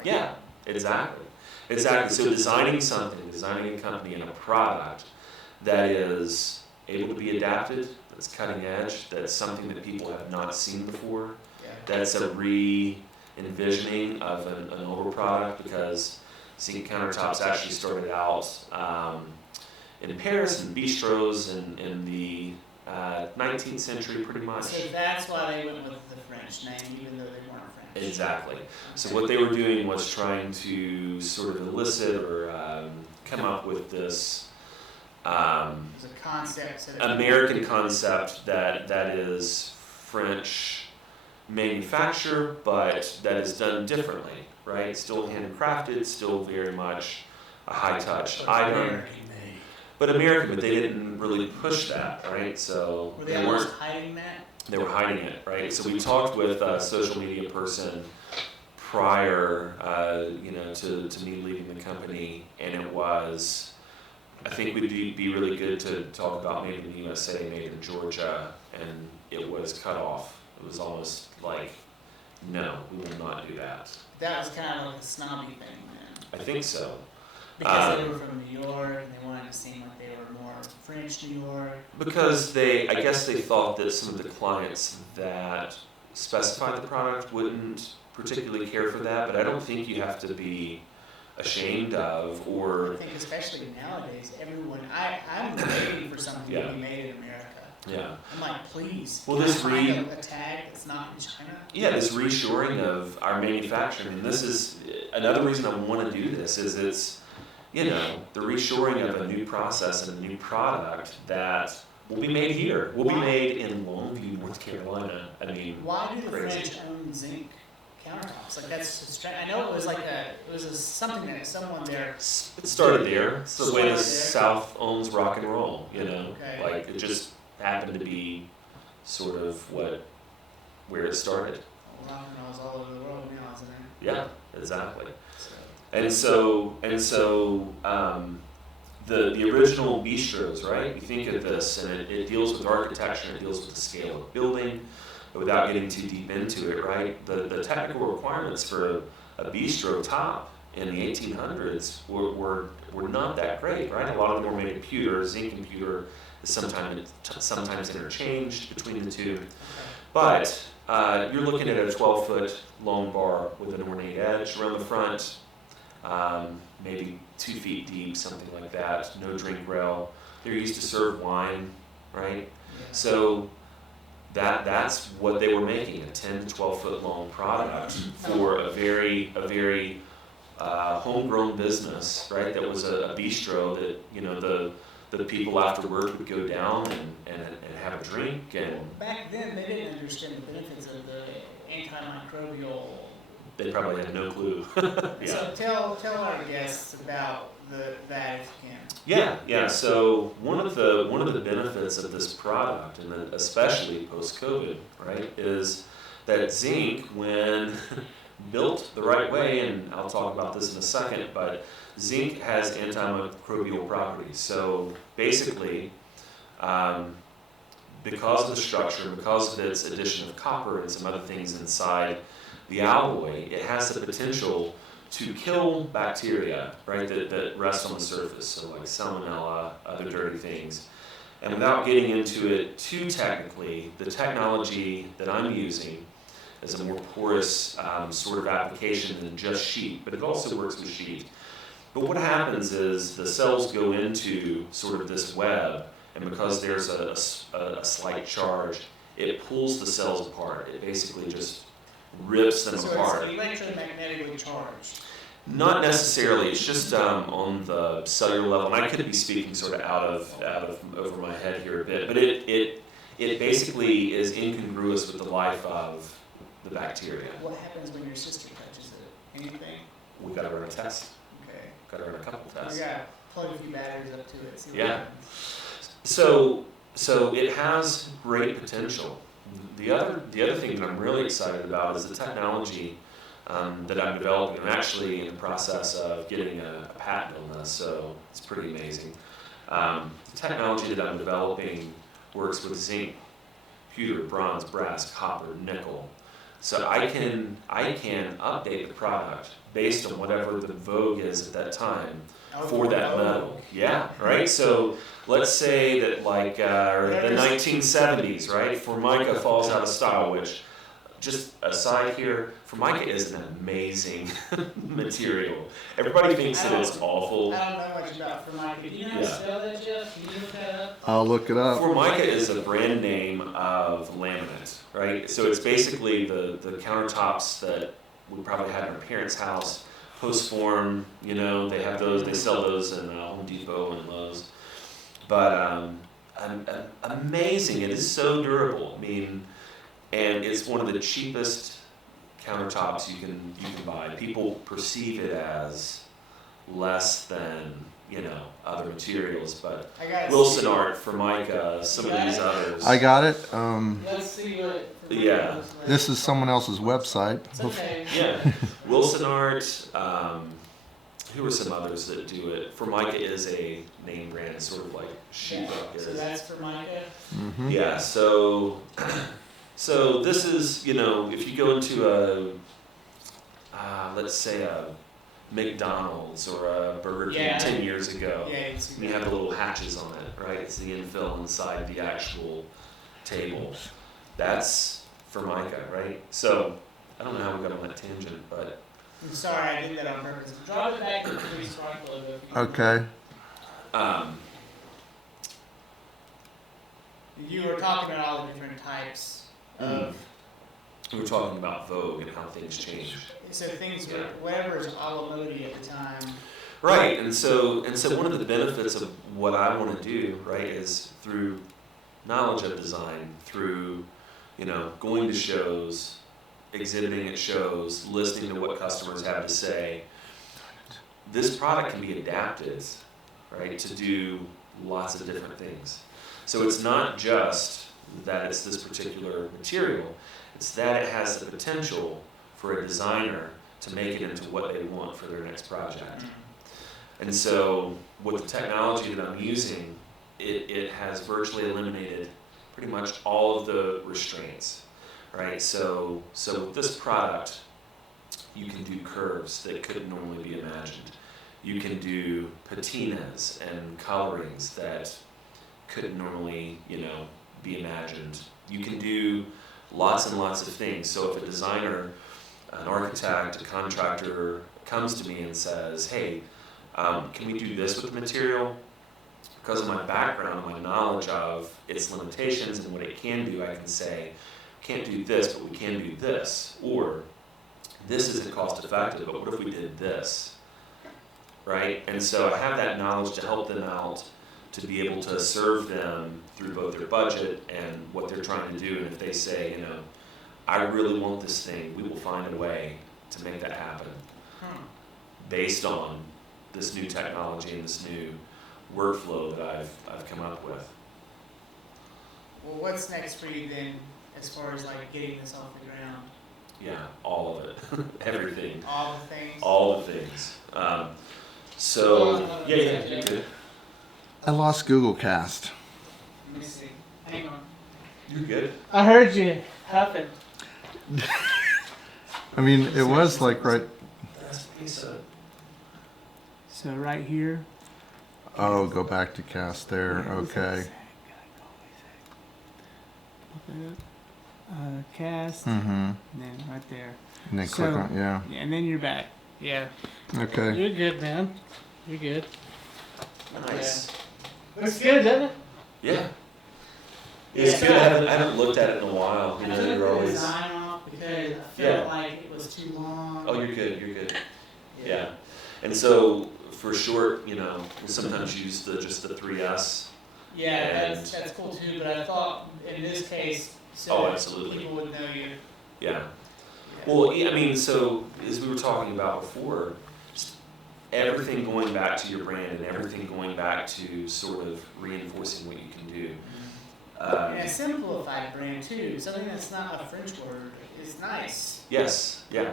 Like, Yeah, exactly. Exactly. So designing a company and a product that is able to be adapted, that's cutting edge, that's something that people have not seen before, Yeah. that's a re-envisioning of an older product, because Zinc Countertops actually started out in Paris and bistros in the 19th century, pretty much. So that's why they went with the French name, even though they weren't French. Exactly. So what they were doing was trying to sort of elicit or come up with this It was a concept. So that American concept that is French manufacture, but that is done differently, right? Still handcrafted, still very much a high touch item, American made. but American. But they didn't really push that, right? So Were they almost hiding that? They were hiding it, right? So we talked with a social media person prior, to me leaving the company, and it was, I think would be really good to talk about made in the USA, made in Georgia, and it was cut off. It was almost like, no, we will not do that. That was kind of like a snobby thing then. I think so. Because they were from New York and they wanted to seem like they were more French New York. Because I guess they thought that some of the clients that specified the product wouldn't particularly care for that, but I don't think you have to be ashamed of I or, think especially nowadays, everyone, I'm waiting for something to be made in America. yeah. I'm like, please, Well, can this I find a tag that's not in China? Yeah, this reshoring of our manufacturing, and this is another reason I want to do this, is it's, the reshoring of a new process and a new product that will be made here. Will be made in Longview, North Carolina. I mean, Why do the crazy. French own Zinc countertops? Like that's strange. I know it was like something that someone there. It started there. It's the way the Started there. South owns rock and roll, Okay. Like, it just happened to be sort of where it started. Rock and roll's all over the world now, isn't it? Yeah, exactly. So, And so, the original bistros, right? You think of this, and it deals with architecture, it deals with the scale of building, but without getting too deep into it, right? The technical requirements for a bistro top in the 1800s were not that great, right? A lot of them were made of pewter. Zinc and pewter is sometimes interchanged between the two, but you're looking at a 12-foot long bar with an ornate edge around the front. Maybe 2 feet deep, something like that. No drink rail. They're used to serve wine, right? yeah. So that's what they were making, a 10 to 12 foot long product for a very homegrown business, right? That was a bistro that the people after work would go down and have a drink and. Back then, they didn't understand the benefits of the antimicrobial. They probably had no clue. So tell our guests about that if you can. Yeah. So one of the benefits of this product, and especially post-COVID, right, is that zinc, when built the right way, and I'll talk about this in a second, but zinc has antimicrobial properties. So basically, because of the structure, because of its addition of copper and some other things inside the alloy, it has the potential to kill bacteria, right, that rest on the surface, so like salmonella, other dirty things. And without getting into it too technically, the technology that I'm using is a more porous sort of application than just sheet, but it also works with sheet. But what happens is the cells go into sort of this web, and because there's a slight charge, it pulls the cells apart. It basically just rips them apart. So it's electromagnetically charged. Not necessarily. It's just on the cellular level, and I could be speaking sort of out of over my head here a bit, but it basically is incongruous with the life of the bacteria. What happens when your sister touches it? Anything? We've got to run a test. Okay. Got to run a couple We tests. gotta plug a few batteries up to it. See what Yeah. happens. So it has great potential. The other thing that I'm really excited about is the technology that I'm developing. I'm actually in the process of getting a patent on this, so it's pretty amazing. The technology that I'm developing works with zinc, pewter, bronze, brass, copper, nickel, So I can update the product based on whatever the vogue is at that time for that metal. Yeah, right? So let's say that like the 1970s, right? Formica falls out of style, which, just aside here, Formica is an amazing material. Everybody thinks that it's awful. I don't know much about Formica. Do you know how to spell that, Jeff? Can you look that up? I'll look it up. Formica is a brand name of laminate, right? So it's basically the countertops that we probably had in our parents' house, post form, you know, they have those, they sell those in Home Depot and Lowe's. But amazing, it is so durable. I mean, and it's one of the cheapest countertops you can buy. People perceive it as less than, you know, other materials, but Wilson Art, Formica, some of these others. I got it. Let's see what. Yeah. This is someone else's website. It's okay. Yeah, Wilson Art. Who are some others that do it? Formica is a name brand, sort of like sheetrock is. So that's Formica. Mm-hmm. Yeah. So this is, you know, if you go into a let's say a McDonald's or a Burger King 10 years ago, Yeah, and you have the little hatches on it, right? It's the infill inside the actual table. That's Formica, right? So I don't know how we got on that tangent, but I'm sorry, I did that on purpose. Drop it back to the Free Spark logo. Okay. You were talking about all the different types of. we were talking about Vogue and how things changed. So things were whatever is a la mode at the time. Right, and so one of the benefits of what I want to do, right, is through knowledge of design, through, you know, going to shows, exhibiting at shows, listening to what customers have to say. This product can be adapted, right, to do lots of different things. So it's not just that it's this particular material, it's that it has the potential for a designer to make it into what they want for their next project. And so with the technology that I'm using, it has virtually eliminated pretty much all of the restraints, right? So with this product, you can do curves that couldn't normally be imagined. You can do patinas and colorings that couldn't normally, you know, be imagined. You can do lots and lots of things. So if a designer, an architect, a contractor comes to me and says, hey, can we do this with material? Because of my background, my knowledge of its limitations and what it can do, I can say, can't do this, but we can do this. Or, this isn't cost effective, but what if we did this? Right? And so I have that knowledge to help them out, to be able to serve them through both their budget and what they're trying to do. And if they say, you know, I really want this thing, we will find a way to make that happen based on this new technology and this new workflow that I've come up with. Well, what's next for you then, as far as like getting this off the ground? Yeah, all of it, everything, All the things. all the things. So yeah, you're good. I lost Google Cast. Let me see. Hang on. You're good. I heard you huffing. I mean, it was like right. That's a piece of. So right here. Oh, go back to Cast there. Okay. Cast. Mm-hmm. And then right there. And then click So- on, yeah. Yeah, and then you're back. Yeah. Okay. You're good, man. You're good. Nice. Looks good, doesn't it? Yeah. It's good. I haven't looked at it in a while. You I know, took you're the always. design off because I felt Yeah. like it was too long. Oh, you're good. You're good. Yeah. And so for short, you know, we sometimes use just the 3S. Yeah, that's cool too, but I thought in this case, so Oh, absolutely. people would know you. Yeah. Well, yeah, I mean, so as we were talking about before, just everything going back to your brand and everything going back to sort of reinforcing what you can do. And a simplified brand too, something that's not a French word is nice. Yes, yeah.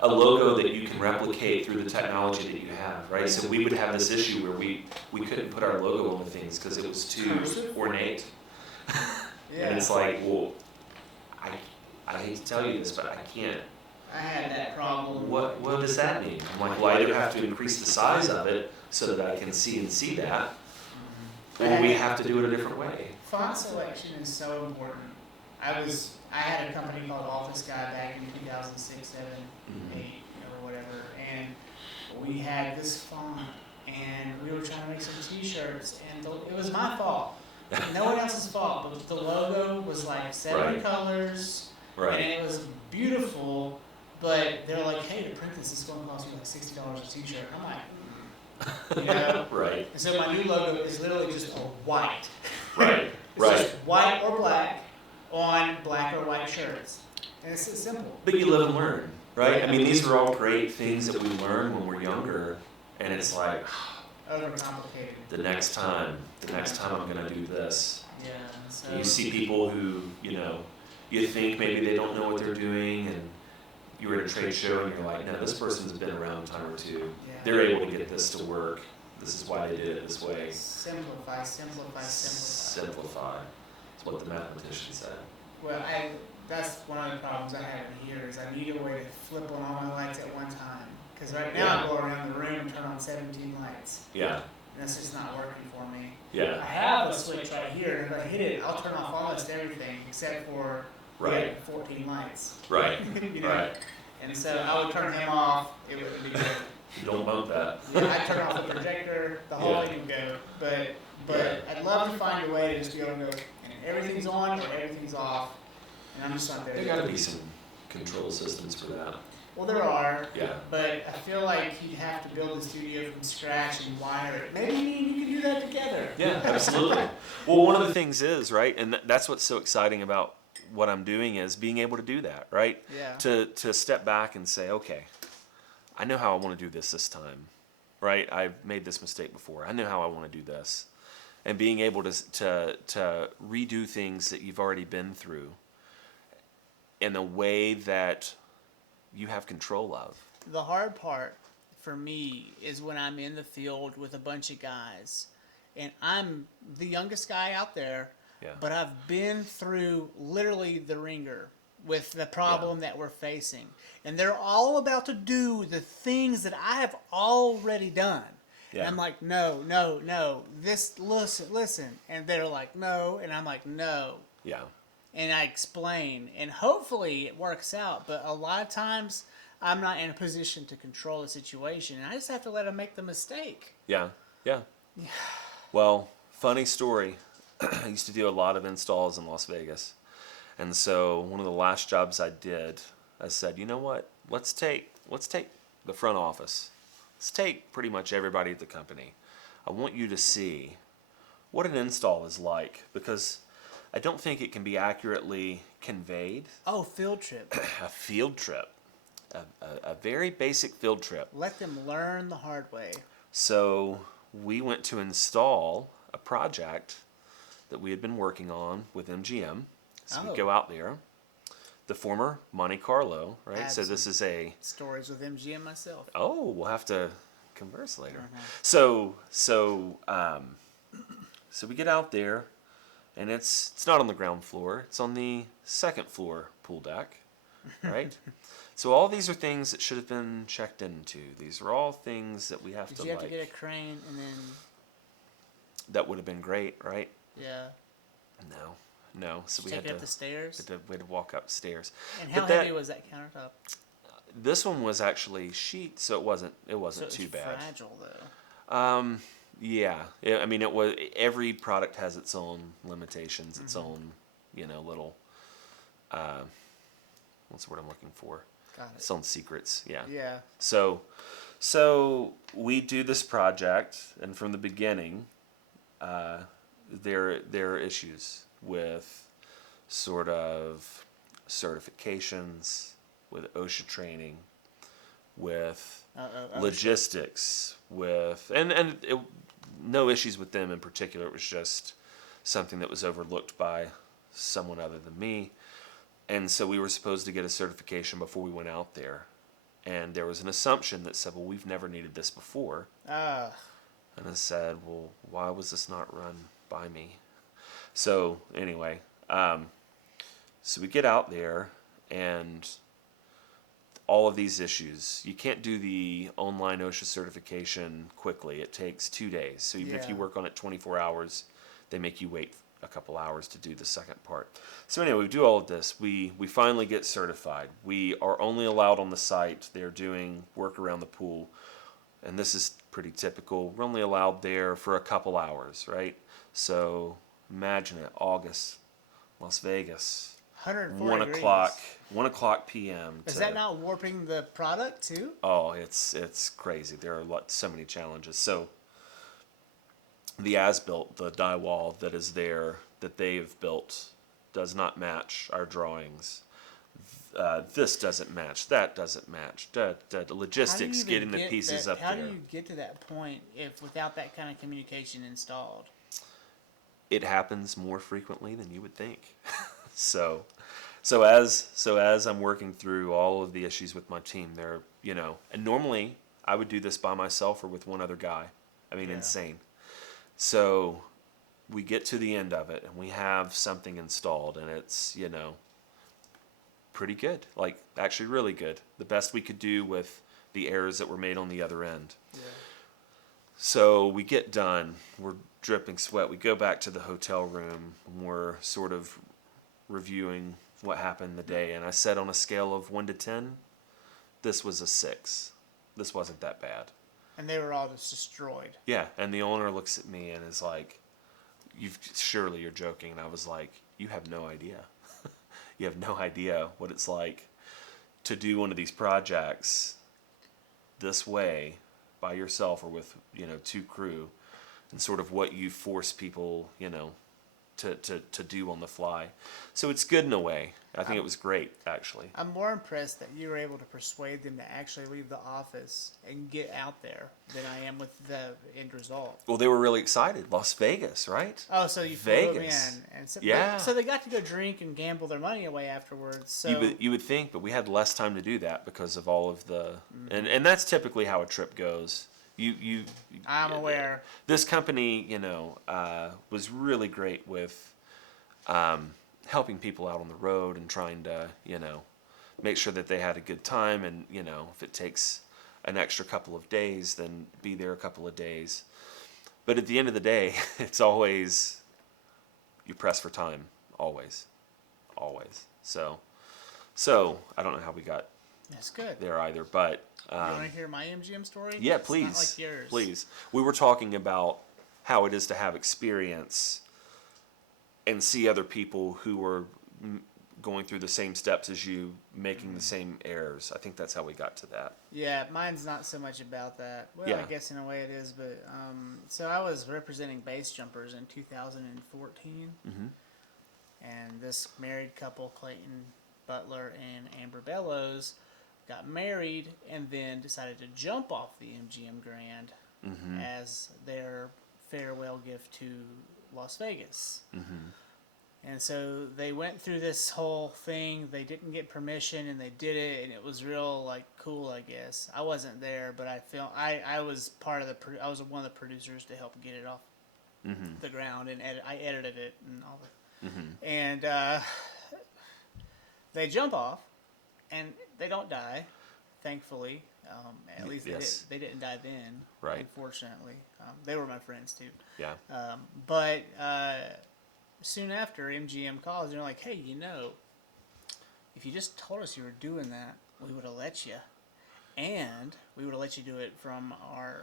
A logo that you can replicate through the technology that you have, right? So we would have this issue where we couldn't put our logo on the things because it was too ornate. Yeah. And it's like, well, I hate to tell you this, but I can't. I had that problem. What does that mean? I'm like, well, I either have to increase the size of it so that I can see that, or we have to do it a different way. Font selection is so important. I had a company called Office Guy back in 2006, 7, 8, or whatever, and we had this font, and we were trying to make some T-shirts, and it was my fault. No one else's fault, but the logo was like 7 colors, and it was beautiful. But they're like, hey, to print this, it's going to cost you like $60 a T-shirt. I'm like, you know? Right. And so my new logo is literally just a white. Right. It's just white or black on black or white shirts. And it's simple. But you live and learn, right? I mean, these are all great things that we learn when we're younger, and it's like, Overcomplicated. the next time I'm going to do this. Yeah. So And you see people who, you think maybe they don't know what they're doing, and you were at a trade show and you're like, no, this person's been around a time or two. Yeah. They're able to get this to work. This is why they did it this way. Simplify. Simplify. That's what the mathematician said. Well, that's one of the problems I have in here is I need a way to flip on all my lights at one time. Because right now I go around the room and turn on 17 lights. Yeah. And that's just not working for me. I Yeah. have a switch right here, and if I hit it, I'll turn off almost everything except for Right. 14 lights. Right. You know? Right. And so I would turn him off. It would be good. You don't bump that. Yeah, I'd turn off the projector. The whole thing would go. But I'd love to find a way to just be able to go, and everything's on or everything's off, and I'm just not there. There got to be some control systems for that. Well, there are. Yeah. But I feel like you'd have to build the studio from scratch and wire it. Maybe you could do that together. Yeah, absolutely. Well, one of the things is, right, and that's what's so exciting about what I'm doing is being able to do that, right? Yeah. To step back and say, okay, I know how I want to do this time, right? I've made this mistake before. I know how I want to do this. And being able to redo things that you've already been through in a way that you have control of. The hard part for me is when I'm in the field with a bunch of guys, and I'm the youngest guy out there, Yeah. but I've been through literally the ringer with the problem that we're facing. And they're all about to do the things that I have already done. Yeah. And I'm like, no, listen. And they're like, no. And I'm like, no. Yeah. And I explain. And hopefully it works out. But a lot of times I'm not in a position to control the situation. And I just have to let them make the mistake. Yeah. Yeah. Well, funny story. I used to do a lot of installs in Las Vegas. And so one of the last jobs I did, I said, you know what? Let's take the front office. Let's take pretty much everybody at the company. I want you to see what an install is like, because I don't think it can be accurately conveyed. Oh, field trip. A field trip. A very basic field trip. Let them learn the hard way. So we went to install a project that we had been working on with MGM. So we go out there. The former Monte Carlo, right? So this is a... Stories with MGM myself. Oh, we'll have to converse later. Uh-huh. So we get out there, and it's not on the ground floor. It's on the second floor pool deck, right? So all these are things that should have been checked into. These are all things that we have Did you have to get a crane and then... That would have been great, right? Yeah. No. So we Take had it to, up the stairs? we had to walk upstairs. And how But that- heavy was that countertop? This one was actually sheet, so it wasn't So it too was bad. fragile, though. Yeah. I mean, it was. Every product has its own limitations, its own, little. What's the word I'm looking for? Got it. Its own secrets. Yeah. Yeah. So we do this project, and from the beginning, there are issues with sort of certifications, with OSHA training, with logistics, with no issues with them in particular. It was just something that was overlooked by someone other than me. And so we were supposed to get a certification before we went out there. And there was an assumption that said, well, we've never needed this before. And I said, well, why was this not run by me? So anyway, so we get out there, and all of these issues. You can't do the online OSHA certification quickly. It takes 2 days. So even if you Yeah. work on it 24 hours, they make you wait a couple hours to do the second part. So anyway, we do all of this. We finally get certified. We are only allowed on the site. They're doing work around the pool. And this is pretty typical. We're only allowed there for a couple hours, right? So imagine it, August, Las Vegas. 104 1 degrees. o'clock, 1 o'clock p.m. Is that not warping the product too? Oh, it's crazy. There are so many challenges. So the as-built, the die wall that is there that they've built, does not match our drawings. This doesn't match. That doesn't match. The logistics, getting the pieces up How there. do you get to that point if without that kind of communication installed? It happens more frequently than you would think. So as I'm working through all of the issues with my team, there, and normally I would do this by myself or with one other guy. I mean, Yeah. insane. So we get to the end of it and we have something installed, and it's, pretty good. Like, actually really good. The best we could do with the errors that were made on the other end. Yeah. So we get done. We're dripping sweat. We go back to the hotel room. And we're sort of reviewing what happened the day. And I said on a scale of 1 to 10, this was a 6. This wasn't that bad. And they were all just destroyed. Yeah. And the owner looks at me and is like, surely you're joking. And I was like, you have no idea. You have no idea what it's like to do one of these projects this way by yourself or with, 2 crew, and sort of what you force people, to do on the fly. So it's good in a way. I think it was great, actually. I'm more impressed that you were able to persuade them to actually leave the office and get out there than I am with the end result. Well, they were really excited. Las Vegas, right? Oh, so you flew them Vegas. in, and so, Yeah. so they got to go drink and gamble their money away afterwards. So You would think, but we had less time to do that because of all of the... And that's typically how a trip goes. I'm aware. This company, was really great with helping people out on the road and trying to, make sure that they had a good time. And, if it takes an extra couple of days, then be there a couple of days. But at the end of the day, it's always, you press for time. Always. Always. So I don't know how we got That's good. there either, but... You want to hear my MGM story? Yeah, It's please. not like yours. Please. We were talking about how it is to have experience and see other people who are going through the same steps as you, making the same errors. I think that's how we got to that. Yeah, mine's not so much about that. Well, Yeah. I guess in a way it is, but so I was representing base jumpers in 2014, and this married couple, Clayton Butler and Amber Bellows, got married and then decided to jump off the MGM Grand as their farewell gift to Las Vegas. And so they went through this whole thing. They didn't get permission, and they did it, and it was real cool, I guess. I wasn't there, but I was part of I was one of the producers to help get it off the ground, and I edited it and all that. And they jump off, and they don't die, thankfully. At least Yes. they didn't die then, Right. unfortunately. They were my friends, too. Yeah. But soon after, MGM calls, and they're like, hey, if you just told us you were doing that, we would have let you. And we would have let you do it from our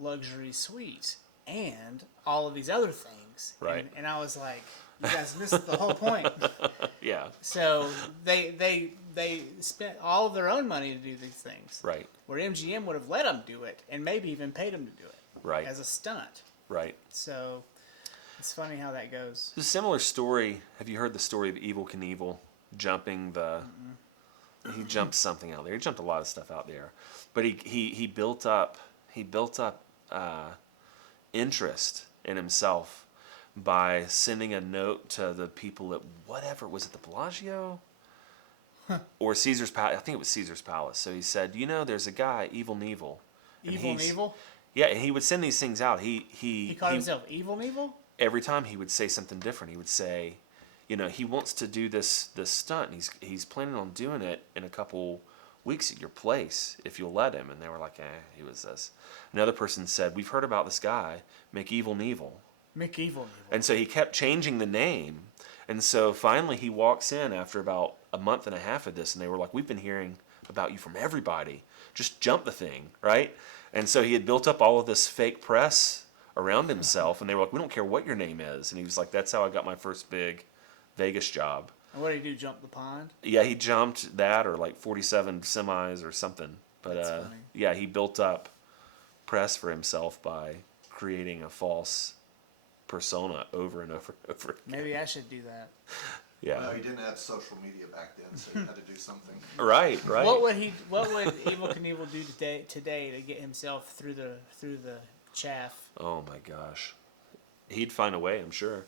luxury suite and all of these other things. Right. And I was like, you guys missed the whole point. Yeah. So they spent all of their own money to do these things. Right. Where MGM would have let them do it and maybe even paid them to do it. Right. As a stunt. Right. So it's funny how that goes. There's a similar story. Have you heard the story of Evel Knievel jumping the... He jumped something out there. He jumped a lot of stuff out there. But he built up interest in himself by sending a note to the people at whatever, was it the Bellagio? Or Caesar's Palace? I think it was Caesar's Palace. So he said, there's a guy, Evil Knievel. Evil Knievel? Yeah, and he would send these things out. He called himself Evil Knievel? Every time he would say something different. He would say, he wants to do this stunt, and he's planning on doing it in a couple weeks at your place if you'll let him. And they were like, he was this. Another person said, we've heard about this guy, McEvil Knievel. McEvil. And so he kept changing the name. And so finally he walks in after about a month and a half of this, and they were like, we've been hearing about you from everybody. Just jump the thing, right? And so he had built up all of this fake press around himself, and they were like, we don't care what your name is. And he was like, that's how I got my first big Vegas job. And what did he do, jump the pond? Yeah, he jumped that or like 47 semis or something. But That's funny. yeah, he built up press for himself by creating a false persona over and over and over again. Maybe I should do that. Yeah. No, he didn't have social media back then, so he had to do something. Right. What would Evel Knievel do today to get himself through the chaff? Oh my gosh. He'd find a way, I'm sure.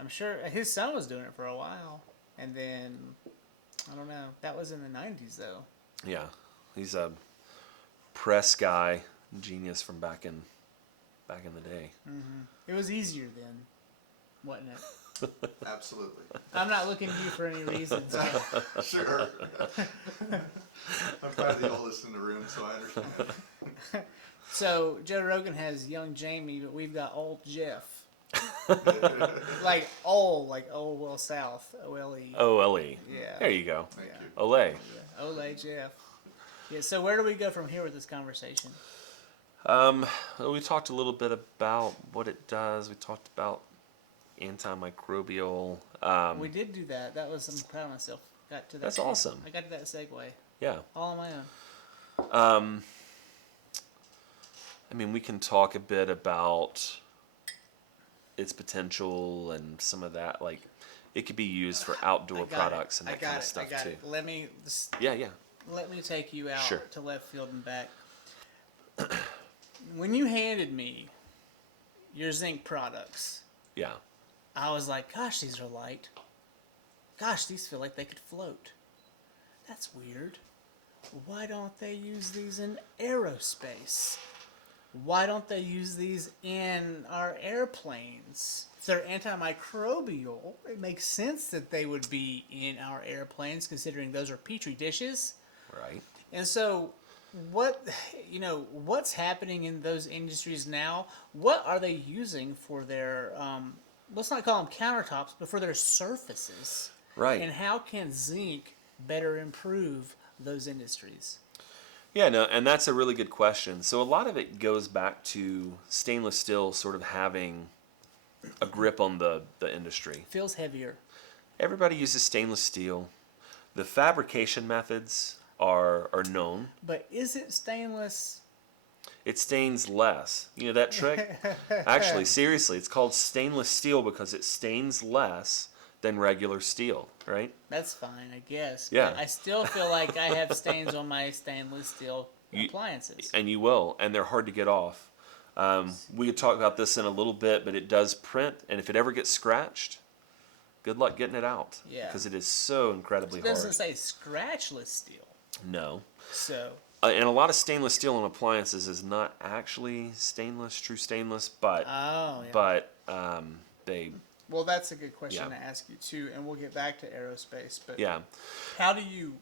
I'm sure his son was doing it for a while, and then I don't know. That was in the '90s, though. Yeah. He's a press guy, genius from back in the day. It was easier then, wasn't it? Absolutely. I'm not looking to you for any reasons. Sure. I'm probably the oldest in the room, so I understand. So Joe Rogan has young Jamie, but we've got old Jeff. like old Will South, OLE. O-L-E. Yeah. There you go. Thank you. Olay. Yeah, Ole Jeff. Yeah. So where do we go from here with this conversation? We talked a little bit about what it does. We talked about antimicrobial. We did do that. That was, I'm proud of myself. Got to that. That's awesome. I got to that segue Yeah. all on my own. I mean, we can talk a bit about its potential and some of that. Like, it could be used for outdoor products and that kind of stuff too. Let me Yeah. let me take you out Sure. to left field and back. When you handed me your Zinc products, Yeah. I was like, gosh, these are light. Gosh, these feel like they could float. That's weird. Why don't they use these in aerospace? Why don't they use these in our airplanes? If they're antimicrobial, it makes sense that they would be in our airplanes, considering those are petri dishes. Right. And so, what's happening in those industries now? What are they using for their, let's not call them countertops, but for their surfaces? Right. And how can zinc better improve those industries? Yeah, no, and that's a really good question. So a lot of it goes back to stainless steel sort of having a grip on the industry. Feels heavier. Everybody uses stainless steel. The fabrication methods are known. But is it stainless? It stains less. You know that trick? Actually, seriously, it's called stainless steel because it stains less than regular steel, right? That's fine, I guess. Yeah. But I still feel like I have stains on my stainless steel appliances. And you will, and they're hard to get off. We could talk about this in a little bit, but it does print, and if it ever gets scratched, good luck getting it out. Yeah. Because it is so incredibly It doesn't hard. say scratchless steel. No. So, And a lot of stainless steel on appliances is not actually true stainless, but oh, yeah. but they Well, that's a good question Yeah. to ask you too, and we'll get back to aerospace. But yeah. how do you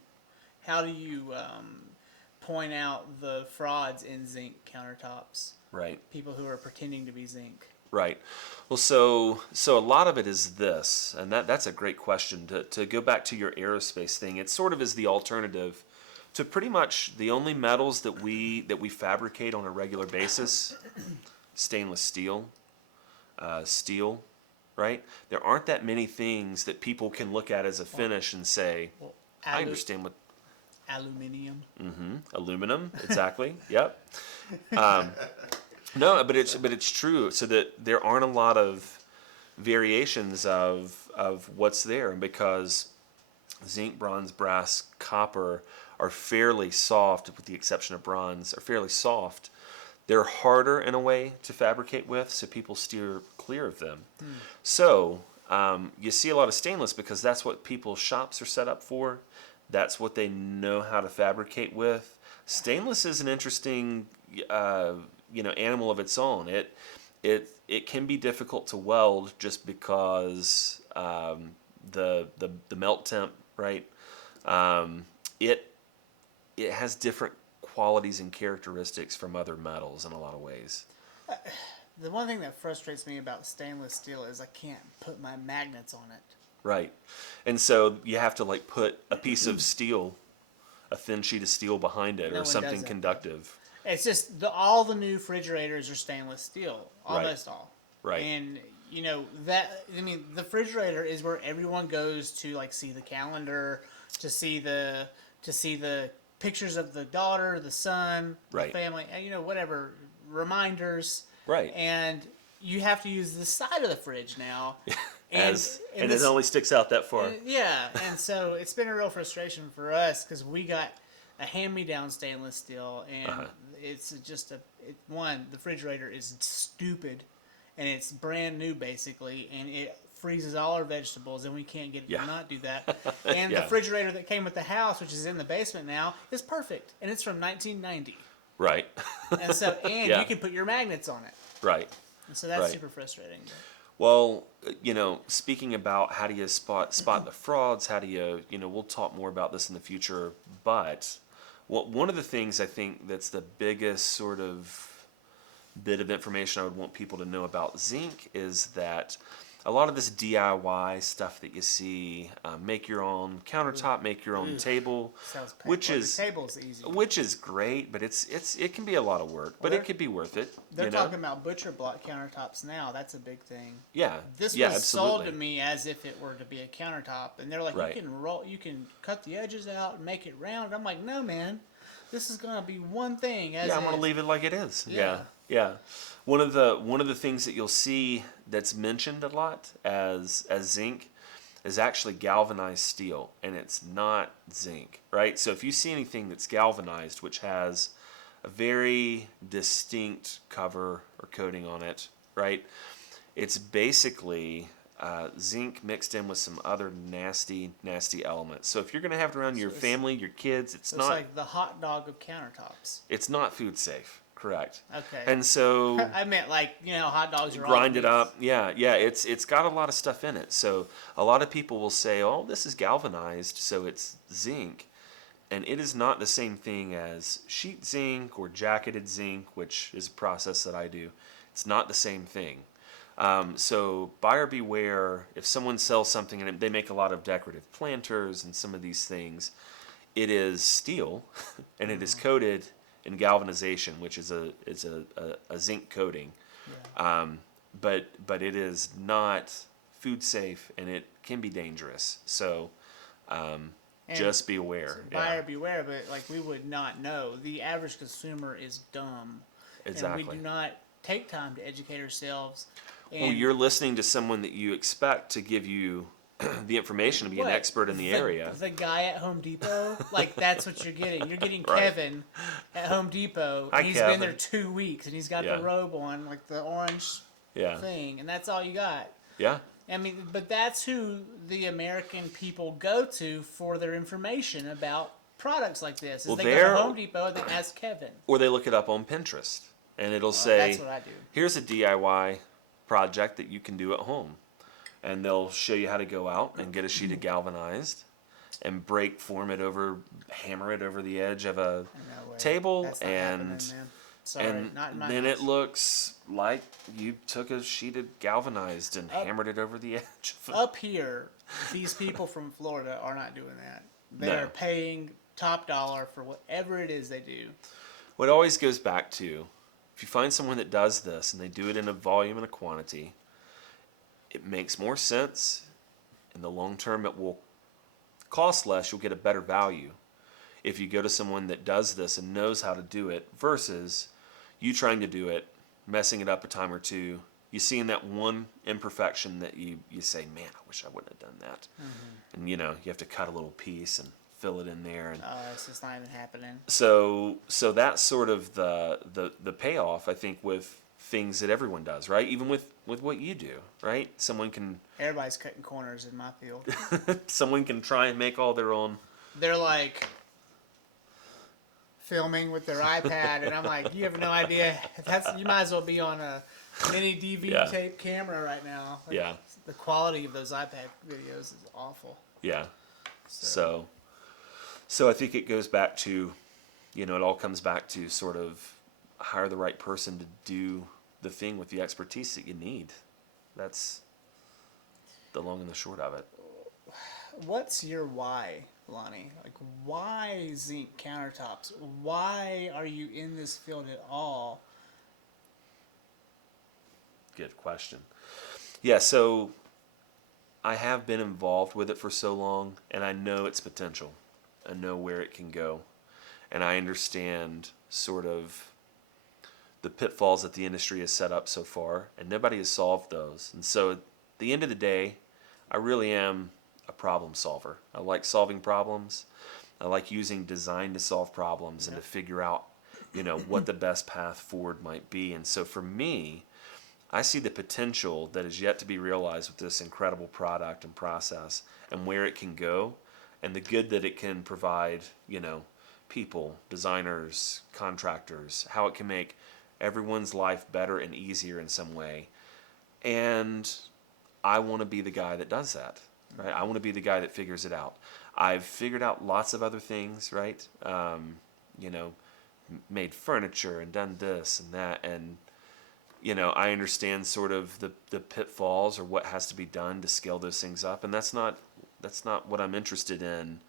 point out the frauds in zinc countertops? Right. People who are pretending to be zinc. Right. Well, so a lot of it is this, and that's a great question. To go back to your aerospace thing, it sort of is the alternative to pretty much the only metals that we fabricate on a regular basis: stainless steel, steel. Right. There aren't that many things that people can look at as a finish and say, Well, I understand what. Aluminium. Aluminum, exactly. Yep. No, but it's true. So that there aren't a lot of variations of what's there, and because zinc, bronze, brass, copper are fairly soft, with the exception of bronze, are fairly soft. They're harder in a way to fabricate with, so people steer clear of them. So you see a lot of stainless because that's what people's shops are set up for. That's what they know how to fabricate with. Stainless is an interesting, animal of its own. It can be difficult to weld just because the melt temp, right? It has different qualities and characteristics from other metals in a lot of ways. The one thing that frustrates me about stainless steel is I can't put my magnets on it. Right. And so you have to like put a piece of steel, a thin sheet of steel behind it, No or one does something that. conductive. It's just all the new refrigerators are stainless steel, almost all. Right. And you know that the refrigerator is where everyone goes to like see the calendar, to see the pictures of the daughter, the son, Right. the family, and whatever reminders. Right. And you have to use the side of the fridge now. And this- it only sticks out that far. Yeah, and so it's been a real frustration for us because we got a hand-me-down stainless steel, and it's just the refrigerator is stupid, and it's brand new basically, and it freezes all our vegetables, and we can't get it Yeah. to not do that. And the Yeah. refrigerator that came with the house, which is in the basement now, is perfect, and it's from 1990. Right. And so, Yeah. you can put your magnets on it, Right. and so that's Right. super frustrating. Well, speaking about how do you spot the frauds, how do you, we'll talk more about this in the future, but one of the things I think that's the biggest sort of bit of information I would want people to know about Zinc is that a lot of this DIY stuff that you see, make your own countertop, make your own table, Sounds painful. which The is table's easy. which is great, but it can be a lot of work, but Well, it could be worth it. They're talking about butcher block countertops now. That's a big thing. Yeah. This yeah, was sold absolutely. to me as if it were to be a countertop, and they're like, Right. you can cut the edges out and make it round. I'm like, no, man, this is gonna be one thing. As Yeah, I'm gonna is. leave it like it is. Yeah. Yeah. One of the things that you'll see that's mentioned a lot as zinc is actually galvanized steel, and it's not zinc, right? So if you see anything that's galvanized, which has a very distinct cover or coating on it, right? It's basically zinc mixed in with some other nasty elements. So if you're gonna have it around your it's- family, your kids, it's So not it's like the hot dog of countertops. it's not food safe. Correct. Okay. And so I meant like hot dogs are all grind it meats. up. Yeah. It's got a lot of stuff in it. So a lot of people will say, "Oh, this is galvanized, so it's zinc," and it is not the same thing as sheet zinc or jacketed zinc, which is a process that I do. It's not the same thing. So buyer beware. If someone sells something and they make a lot of decorative planters and some of these things, it is steel, and it is coated in galvanization, which is a zinc coating, but it is not food safe, and it can be dangerous. So just be aware. Buyer beware, but like we would not know. The average consumer is dumb, Exactly. and we do not take time to educate ourselves. And Well, you're listening to someone that you expect to give you the information to be an What? expert in the area. The guy at Home Depot, like that's what you're getting. You're getting Right. Kevin at Home Depot. Hi, And he's Kevin. been there 2 weeks, and he's got Yeah. the robe on, like the orange Yeah. thing, and that's all you got. Yeah. I mean, but that's who the American people go to for their information about products like this. Is Well, they go they're- to Home Depot and they ask Kevin. Or they look it up on Pinterest, and it'll say, That's what I do. here's a DIY project that you can do at home. And they'll show you how to go out and get a sheet of galvanized and hammer it over the edge of a No way. table, That's not and happening, man. Sorry, and not in my then house. it looks like you took a sheet of galvanized and hammered it over the edge of a, Up here, these people from Florida are not doing that. They No. are paying top dollar for whatever it is they do. What always goes back to, if you find someone that does this and they do it in a volume and a quantity, it makes more sense. In the long term, it will cost less. You'll get a better value if you go to someone that does this and knows how to do it versus you trying to do it, messing it up a time or two. You seeing that one imperfection that you say, man, I wish I wouldn't have done that. And you have to cut a little piece and fill it in there. And It's just not even happening. so that's sort of the payoff, I think, with things that everyone does, right? Even with what you do, right? Someone can Everybody's cutting corners in my field. try and make all their own. They're like filming with their iPad, and I'm like, you have no idea. You might as well be on a mini DV Yeah. tape camera right now. Like, Yeah. the quality of those iPad videos is awful. Yeah. So I think it goes back to, it all comes back to sort of hire the right person to do the thing with the expertise that you need. That's the long and the short of it. What's your why, Lonnie? Like, why Zinc Countertops? Why are you in this field at all? Good question. Yeah, so I have been involved with it for so long, and I know its potential. I know where it can go. And I understand sort of the pitfalls that the industry has set up so far, and nobody has solved those. And so at the end of the day, I really am a problem solver. I like solving problems. I like using design to solve problems and to figure out, what the best path forward might be. And so for me, I see the potential that is yet to be realized with this incredible product and process and where it can go and the good that it can provide, people, designers, contractors, how it can make everyone's life better and easier in some way. And I want to be the guy that does that, right? I want to be the guy that figures it out. I've figured out lots of other things, right? Made furniture and done this and that. And, I understand sort of the pitfalls or what has to be done to scale those things up. And that's not what I'm interested in,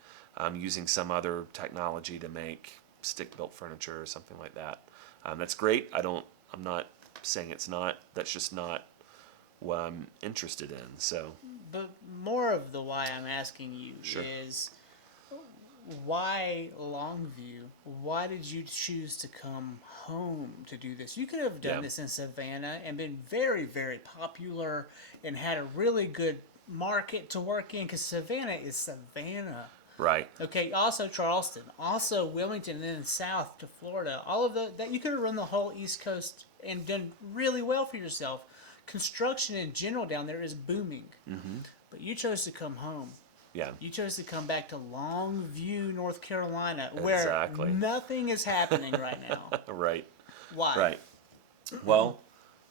using some other technology to make stick-built furniture or something like that. That's great. I'm not saying it's not. That's just not what I'm interested in. So, But more of the why I'm asking you Sure. is, why Longview? Why did you choose to come home to do this? You could have done Yeah. this in Savannah and been very, very popular and had a really good market to work in, because Savannah is Savannah. right. Okay, also Charleston, also Wilmington, and then south to Florida. All of that you could have run the whole East Coast and done really well for yourself. Construction in general down there is booming. Mm-hmm. But you chose to come home. Yeah. You chose to come back to Longview, North Carolina, where Exactly. nothing is happening right now. Right. Why? Right. Well,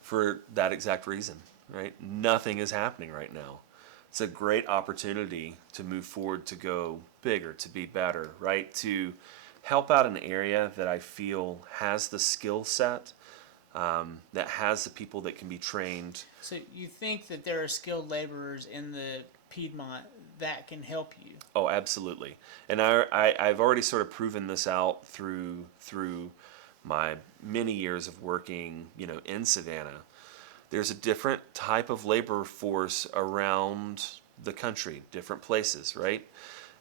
for that exact reason, right? Nothing is happening right now. It's a great opportunity to move forward, to go bigger, to be better, right? To help out an area that I feel has the skill set, that has the people that can be trained. So you think that there are skilled laborers in the Piedmont that can help you? Oh, absolutely. And I've already sort of proven this out through my many years of working, in Savannah. There's a different type of labor force around the country, different places, right?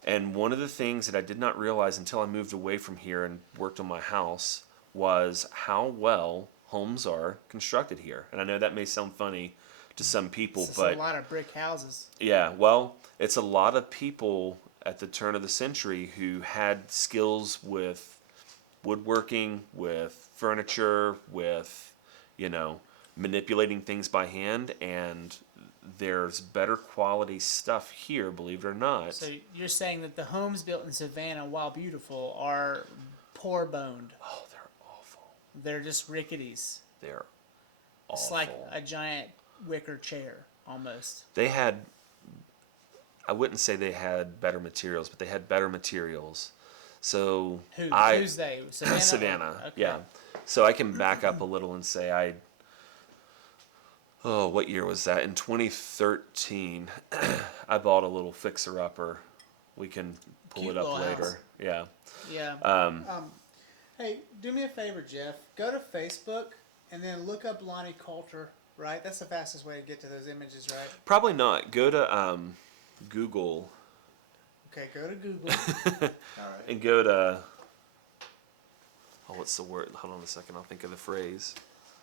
And one of the things that I did not realize until I moved away from here and worked on my house was how well homes are constructed here. And I know that may sound funny to some people, It's but a lot of brick houses. yeah, well, it's a lot of people at the turn of the century who had skills with woodworking, with furniture, with, manipulating things by hand, and there's better quality stuff here, believe it or not. So you're saying that the homes built in Savannah, while beautiful, are poor-boned. Oh, they're awful. They're just ricketies. They're awful. It's like a giant wicker chair, almost. They had, I wouldn't say they had better materials, but they had better materials. So Who's they? Savannah? Savannah, Okay. yeah. So I can back up a little and say what year was that? In 2013, I bought a little fixer-upper. We can pull Cute it up little later. house. Yeah. Yeah. Hey, do me a favor, Jeff. Go to Facebook and then look up Lonnie Coulter, right? That's the fastest way to get to those images, right? Probably not. Go to Google Okay, go to Google. All right. and go to, what's the word? Hold on a second. I'll think of the phrase.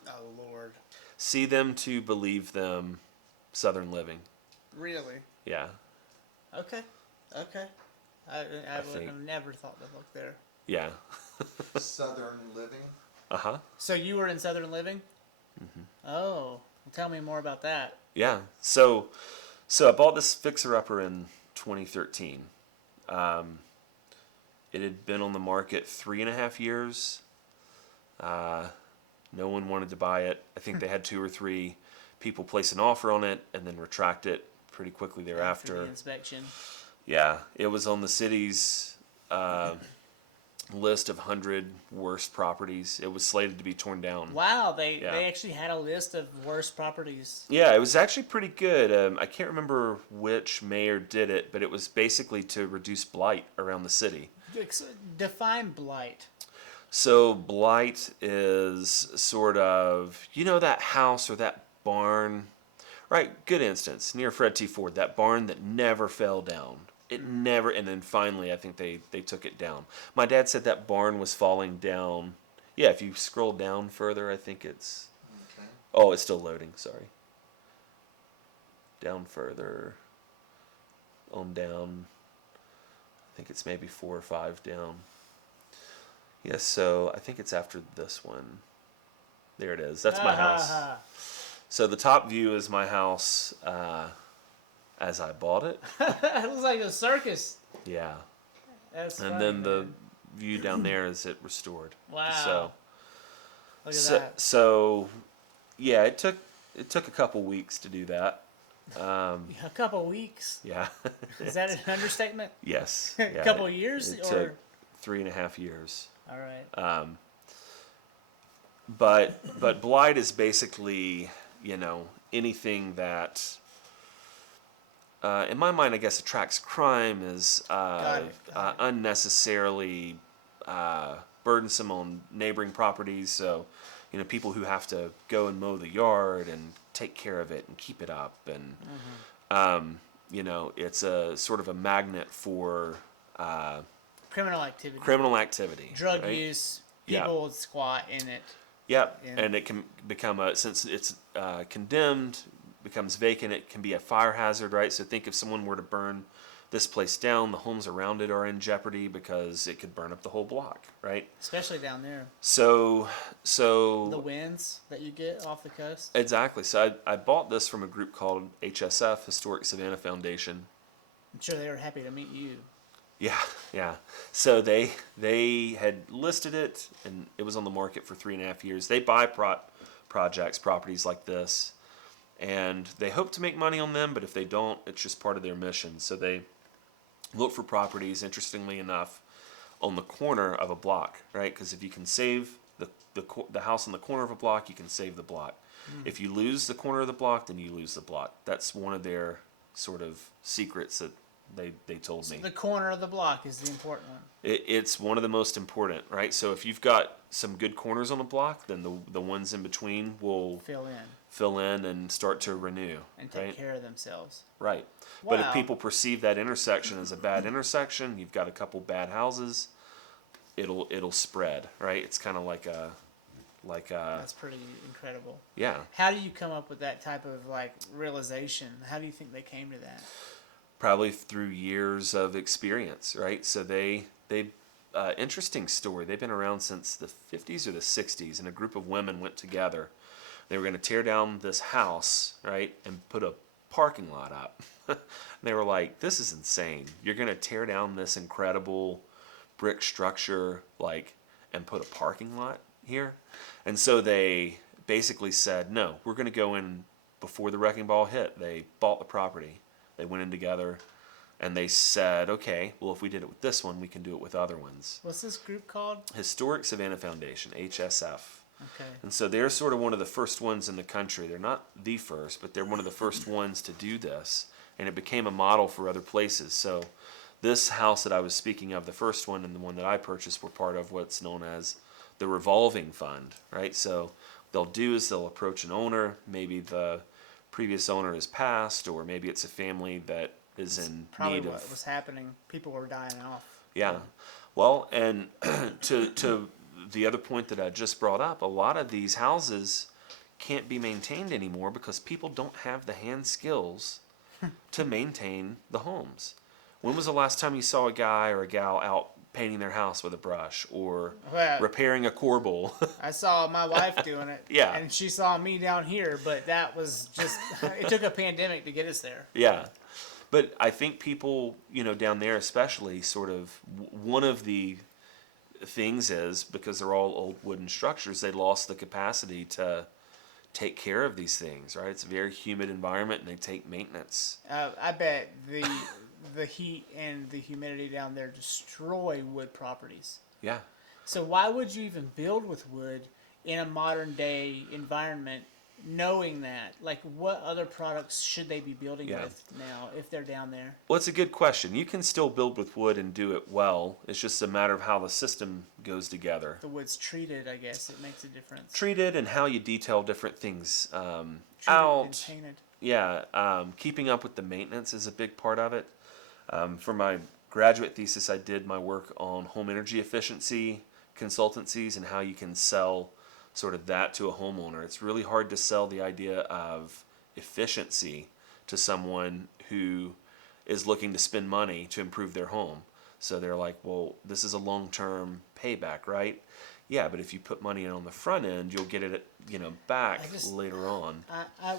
Oh, Lord. See them to believe them, Southern Living. Really? Yeah. Okay. Okay. I would think- have never thought to look there. Yeah. Southern Living. Uh-huh. So you were in Southern Living? Mm-hmm. Oh, well, tell me more about that. Yeah. So I bought this fixer-upper in 2013. It had been on the market 3.5 years. No one wanted to buy it. I think they had 2 or 3 people place an offer on it and then retract it pretty quickly After thereafter. the inspection. Yeah, it was on the city's list of 100 worst properties. It was slated to be torn down. Wow, they Yeah. actually had a list of worst properties. Yeah, it was actually pretty good. I can't remember which mayor did it, but it was basically to reduce blight around the city. Define blight. So blight is sort of, that house or that barn, right? Good instance, near Fred T. Ford, that barn that never fell down. It never, and then finally I think they took it down. My dad said that barn was falling down. Yeah, if you scroll down further, I think it's, Okay. oh, it's still loading, sorry. Down further, on down, I think it's maybe 4 or 5 down. Yes, so I think it's after this one. There it is. That's my house. So the top view is my house as I bought it. It looks like a circus. Yeah. That's And funny, then the man. view down there is it restored. Wow. So Look at that. so yeah, it took a couple weeks to do that. A couple weeks. Yeah. Is that an understatement? Yes. A Yeah, couple years, it or took 3.5 years. all right. But blight is basically, anything that, in my mind, I guess attracts crime, is Got it. unnecessarily burdensome on neighboring properties. So, people who have to go and mow the yard and take care of it and keep it up, and it's a sort of a magnet for Criminal activity. criminal activity, Drug right? use. Yeah. People would squat in it. Yep, Yeah. and it can become since it's condemned, becomes vacant, it can be a fire hazard, right? So think if someone were to burn this place down, the homes around it are in jeopardy because it could burn up the whole block, right? Especially down there. So The winds that you get off the coast. exactly. So I bought this from a group called HSF, Historic Savannah Foundation. I'm sure they were happy to meet you. Yeah. So they had listed it, and it was on the market for 3.5 years. They buy properties like this, and they hope to make money on them. But if they don't, it's just part of their mission. So they look for properties, interestingly enough, on the corner of a block, right? Because if you can save the house on the corner of a block, you can save the block. If you lose the corner of the block, then you lose the block. That's one of their sort of secrets that they told me. The corner of the block is the important one. It's one of the most important, right? So if you've got some good corners on a block, then the ones in between will Fill in and start to renew, and take right? care of themselves. Right. But if Wow. people perceive that intersection as a bad intersection, you've got a couple bad houses, it'll spread, right? It's kind of like a That's pretty incredible. yeah. How do you come up with that type of realization? How do you think they came to that? Probably through years of experience, right? So they interesting story. They've been around since the 50s or the 60s, and a group of women went together. They were going to tear down this house, right, and put a parking lot up. And they were like, "This is insane. You're going to tear down this incredible brick structure, and put a parking lot here?" And so they basically said, "No, we're going to go in before the wrecking ball hit." They bought the property. They went in together, and they said, "Okay, well, if we did it with this one, we can do it with other ones." What's this group called? Historic Savannah Foundation, HSF. Okay. And so they're sort of one of the first ones in the country. They're not the first, but they're one of the first ones to do this. And it became a model for other places. So this house that I was speaking of, the first one and the one that I purchased, were part of what's known as the revolving fund, right? So they'll approach an owner. Maybe the previous owner has passed, or maybe it's a family that is in Probably need what of. was happening. People were dying off. Yeah. Well, and to the other point that I just brought up, a lot of these houses can't be maintained anymore because people don't have the hand skills to maintain the homes. When was the last time you saw a guy or a gal out painting their house with a brush or Well, repairing a corbel? I saw my wife doing it. Yeah. And she saw me down here, but that was just, it took a pandemic to get us there. Yeah. But I think people, down there especially, sort of one of the things is because they're all old wooden structures, they lost the capacity to take care of these things, right? It's a very humid environment and they take maintenance. I bet the heat and the humidity down there destroy wood properties. Yeah. So why would you even build with wood in a modern day environment, knowing that? Like, what other products should they be building Yeah. with now if they're down there? Well, it's a good question. You can still build with wood and do it well. It's just a matter of how the system goes together. The wood's treated, I guess it makes a difference. Treated and how you detail different things Treated out. and painted. Yeah, keeping up with the maintenance is a big part of it. For my graduate thesis, I did my work on home energy efficiency consultancies and how you can sell sort of that to a homeowner. It's really hard to sell the idea of efficiency to someone who is looking to spend money to improve their home. So they're like, well, this is a long-term payback, right? Yeah, but if you put money in on the front end, you'll get it, back later on.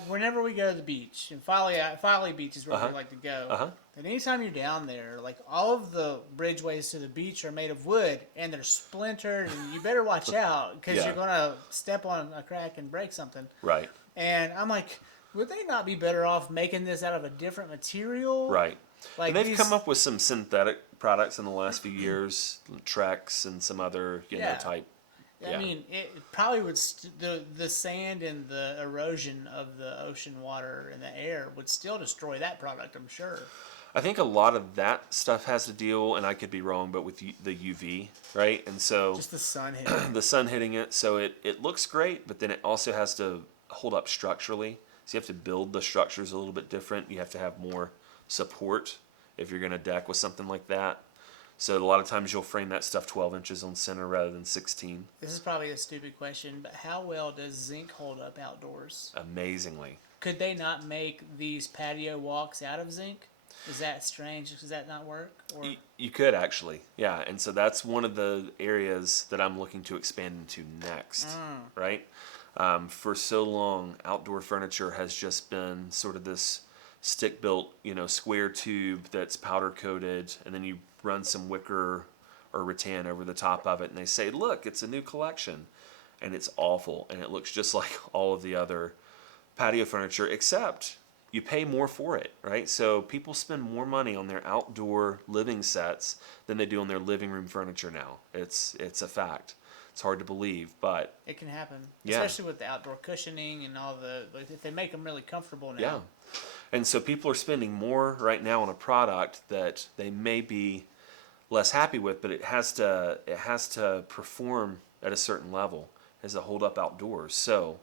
Whenever we go to the beach, and Folly Beach is where Uh-huh. we like to go. Uh-huh. And anytime you're down there, like all of the bridgeways to the beach are made of wood, and they're splintered, and you better watch out because Yeah. you're gonna step on a crack and break something. Right, And I'm like, would they not be better off making this out of a different material? right. Like And they've these- come up with some synthetic products in the last few years, Trex and some other, Yeah. type. I Yeah. mean, it probably would the sand and the erosion of the ocean water and the air would still destroy that product, I'm sure. I think a lot of that stuff has to deal, and I could be wrong, but with the UV, right? And so Just the sun hitting. the sun hitting it, so it looks great, but then it also has to hold up structurally. So you have to build the structures a little bit different. You have to have more support if you're going to deck with something like that. So a lot of times you'll frame that stuff 12 inches on center rather than 16. This is probably a stupid question, but how well does zinc hold up outdoors? Amazingly. Could they not make these patio walks out of zinc? Is that strange? Does that not work? Or You could actually, yeah. And so that's one of the areas that I'm looking to expand into next, right? For so long, outdoor furniture has just been sort of this stick-built, square tube that's powder-coated, and then you run some wicker or rattan over the top of it, and they say, look, it's a new collection. And it's awful, and it looks just like all of the other patio furniture, except you pay more for it, right? So people spend more money on their outdoor living sets than they do on their living room furniture now. It's a fact. It's hard to believe, but it can happen, Yeah. especially with the outdoor cushioning and all the. Like, if they make them really comfortable now. yeah. And so people are spending more right now on a product that they may be less happy with, but it has to perform at a certain level. It has to hold up outdoors. So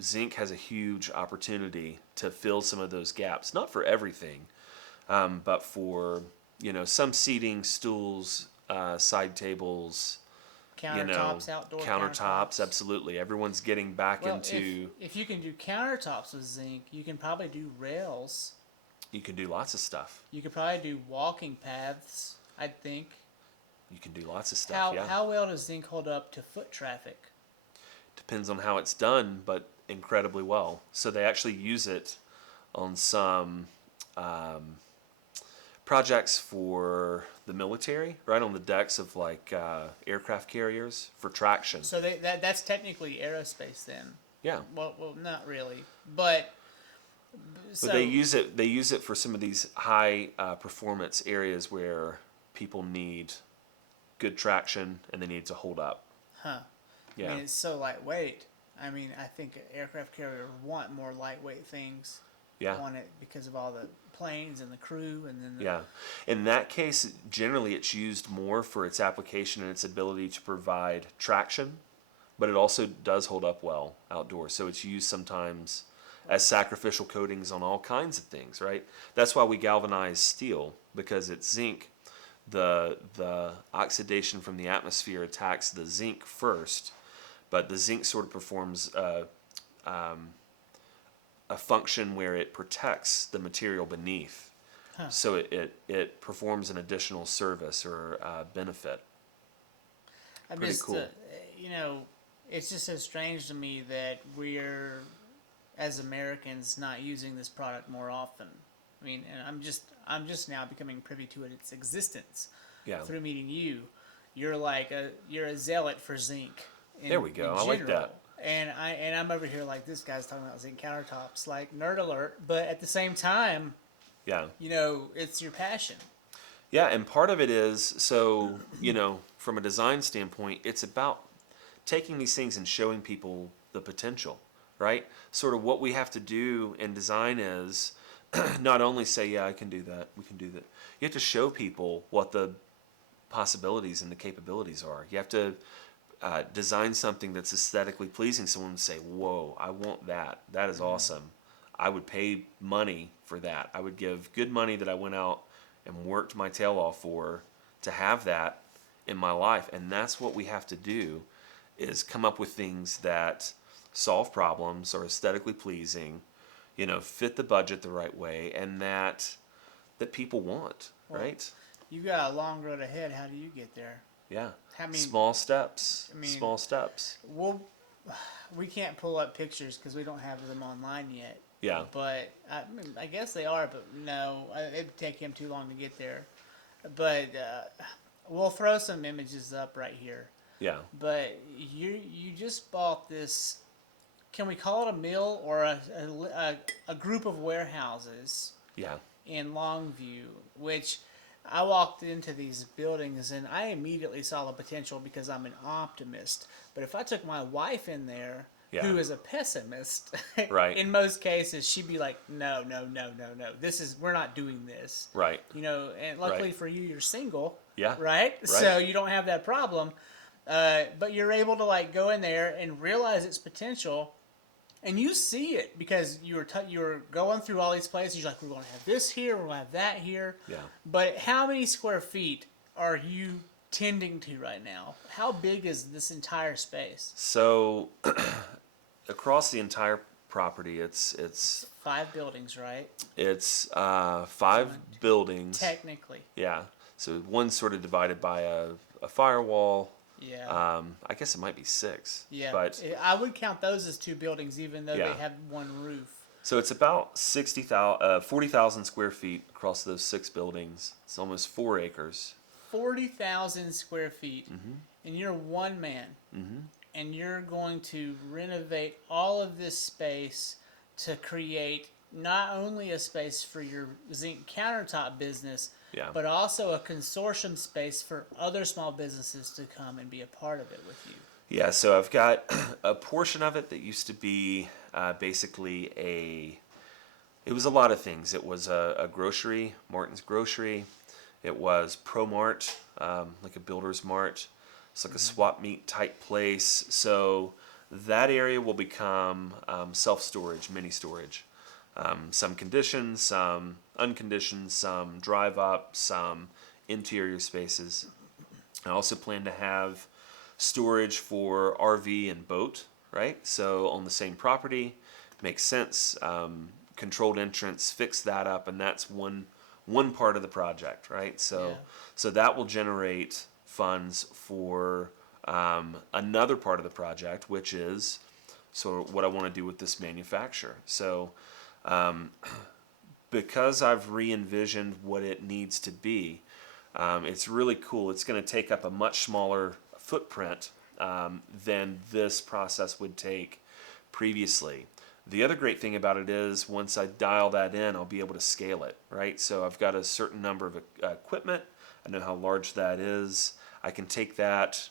zinc has a huge opportunity to fill some of those gaps. Not for everything, but for some seating, stools, side tables, Countertops, outdoor countertops. Absolutely, everyone's getting back Well, into. if you can do countertops with zinc, you can probably do rails. You can do lots of stuff. You could probably do walking paths, I think. You can do lots of stuff. How well does zinc hold up to foot traffic? Depends on how it's done, but incredibly well. So they actually use it on some projects for the military, right on the decks of like aircraft carriers for traction. So that's technically aerospace then. Yeah, Well, not really, but. So, but they use it. They use it for some of these high performance areas where people need good traction and they need to hold up. Huh. Yeah. I mean, it's so lightweight. I mean, I think aircraft carriers want more lightweight things Yeah. on it because of all the planes and the crew and then. Yeah. In that case, generally it's used more for its application and its ability to provide traction, but it also does hold up well outdoors. So it's used sometimes as sacrificial coatings on all kinds of things, right? That's why we galvanize steel, because it's zinc. The oxidation from the atmosphere attacks the zinc first, but the zinc sort of performs a function where it protects the material beneath. So it performs an additional service or benefit. I'm Pretty just, cool. it's just so strange to me that we're, as Americans, not using this product more often. I mean, and I'm just now becoming privy to its existence. Yeah. through meeting you, you're a zealot for Zinc. There we go. I like that. And I'm over here like, this guy's talking about Zinc countertops, like nerd alert. But at the same time, Yeah. it's your passion. Yeah, and part of it is, so, from a design standpoint, it's about taking these things and showing people the potential, right? Sort of what we have to do in design is not only say, yeah, I can do that, we can do that. You have to show people what the possibilities and the capabilities are. You have to design something that's aesthetically pleasing. Someone would say, whoa, I want that. That is awesome. I would pay money for that. I would give good money that I went out and worked my tail off for to have that in my life. And that's what we have to do, is come up with things that solve problems, are aesthetically pleasing, fit the budget the right way, and that people want, right? You got a long road ahead. How do you get there? Yeah. How many? Small steps. I mean- Small steps. We can't pull up pictures because we don't have them online yet. Yeah. But I guess they are, but no, it'd take him too long to get there. But we'll throw some images up right here. Yeah. But you just bought this. Can we call it a mill or a group of warehouses Yeah. in Longview? Which I walked into these buildings and I immediately saw the potential because I'm an optimist. But if I took my wife in there, Yeah. who is a pessimist, Right. in most cases, she'd be like, no. We're not doing this. Right. And luckily Right. for you, you're single. Yeah. Right? So you don't have that problem. But you're able to go in there and realize its potential. And you see it because you were going through all these places. You're like, we're going to have this here, we're going to have that here. Yeah. But how many square feet are you tending to right now? How big is this entire space? So across the entire property, it's 5 buildings, right? It's 5 buildings. Technically. Yeah. So one's sort of divided by a firewall. Yeah. I guess it might be 6. Yeah. But I would count those as 2 buildings, even though Yeah. they have one roof. so it's about 40,000 square feet across those 6 buildings. It's almost 4 acres. 40,000 square feet, Mm-hmm. and you're one man, and you're going to renovate all of this space to create not only a space for your Zinc countertop business, Yeah. but also a consortium space for other small businesses to come and be a part of it with you. Yeah, so I've got a portion of it that used to be basically it was a lot of things. It was a grocery, Martin's Grocery. It was ProMart, like a builder's mart. It's like a swap meet type place. So that area will become self-storage, mini storage. Some conditioned, some unconditioned, some drive up, some interior spaces. I also plan to have storage for RV and boat, right? So on the same property, makes sense. Controlled entrance, fix that up, and that's one part of the project, right? So Yeah. so that will generate funds for another part of the project, which is sort of what I want to do with this manufacturer. So because I've re-envisioned what it needs to be, it's really cool. It's going to take up a much smaller footprint than this process would take previously. The other great thing about it is once I dial that in, I'll be able to scale it, right? So I've got a certain number of equipment. I know how large that is. I can take that,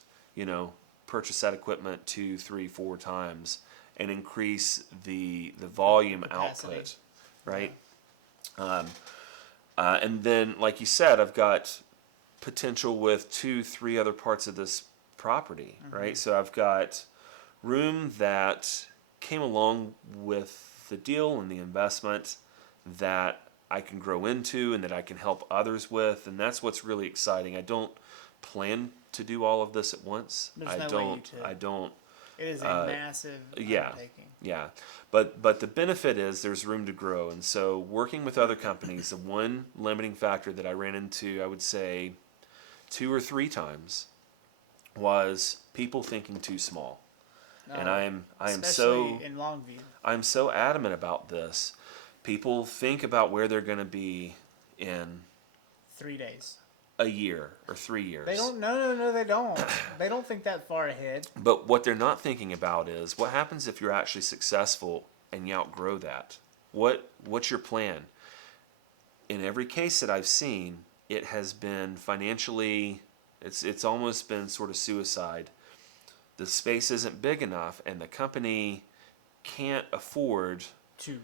purchase that equipment 2, 3, 4 times and increase the volume Capacity. output, right? And then, like you said, I've got potential with 2, 3 other parts of this property, right? So I've got room that came along with the deal and the investment that I can grow into and that I can help others with, and that's what's really exciting. I don't plan to do all of this at once. There's I no way don't. you could. I don't. It is a massive yeah. undertaking. Yeah, but the benefit is there's room to grow, and so working with other companies, the one limiting factor that I ran into, I would say, 2 or 3 times, was people thinking too small. And I am Especially in Longview. I'm so adamant about this. People think about where they're going to be in 3 days. a year or 3 years. They don't. No, they don't. They don't think that far ahead. But what they're not thinking about is what happens if you're actually successful and you outgrow that. What's your plan? In every case that I've seen, it has been financially. It's almost been sort of suicide. The space isn't big enough, and the company can't afford To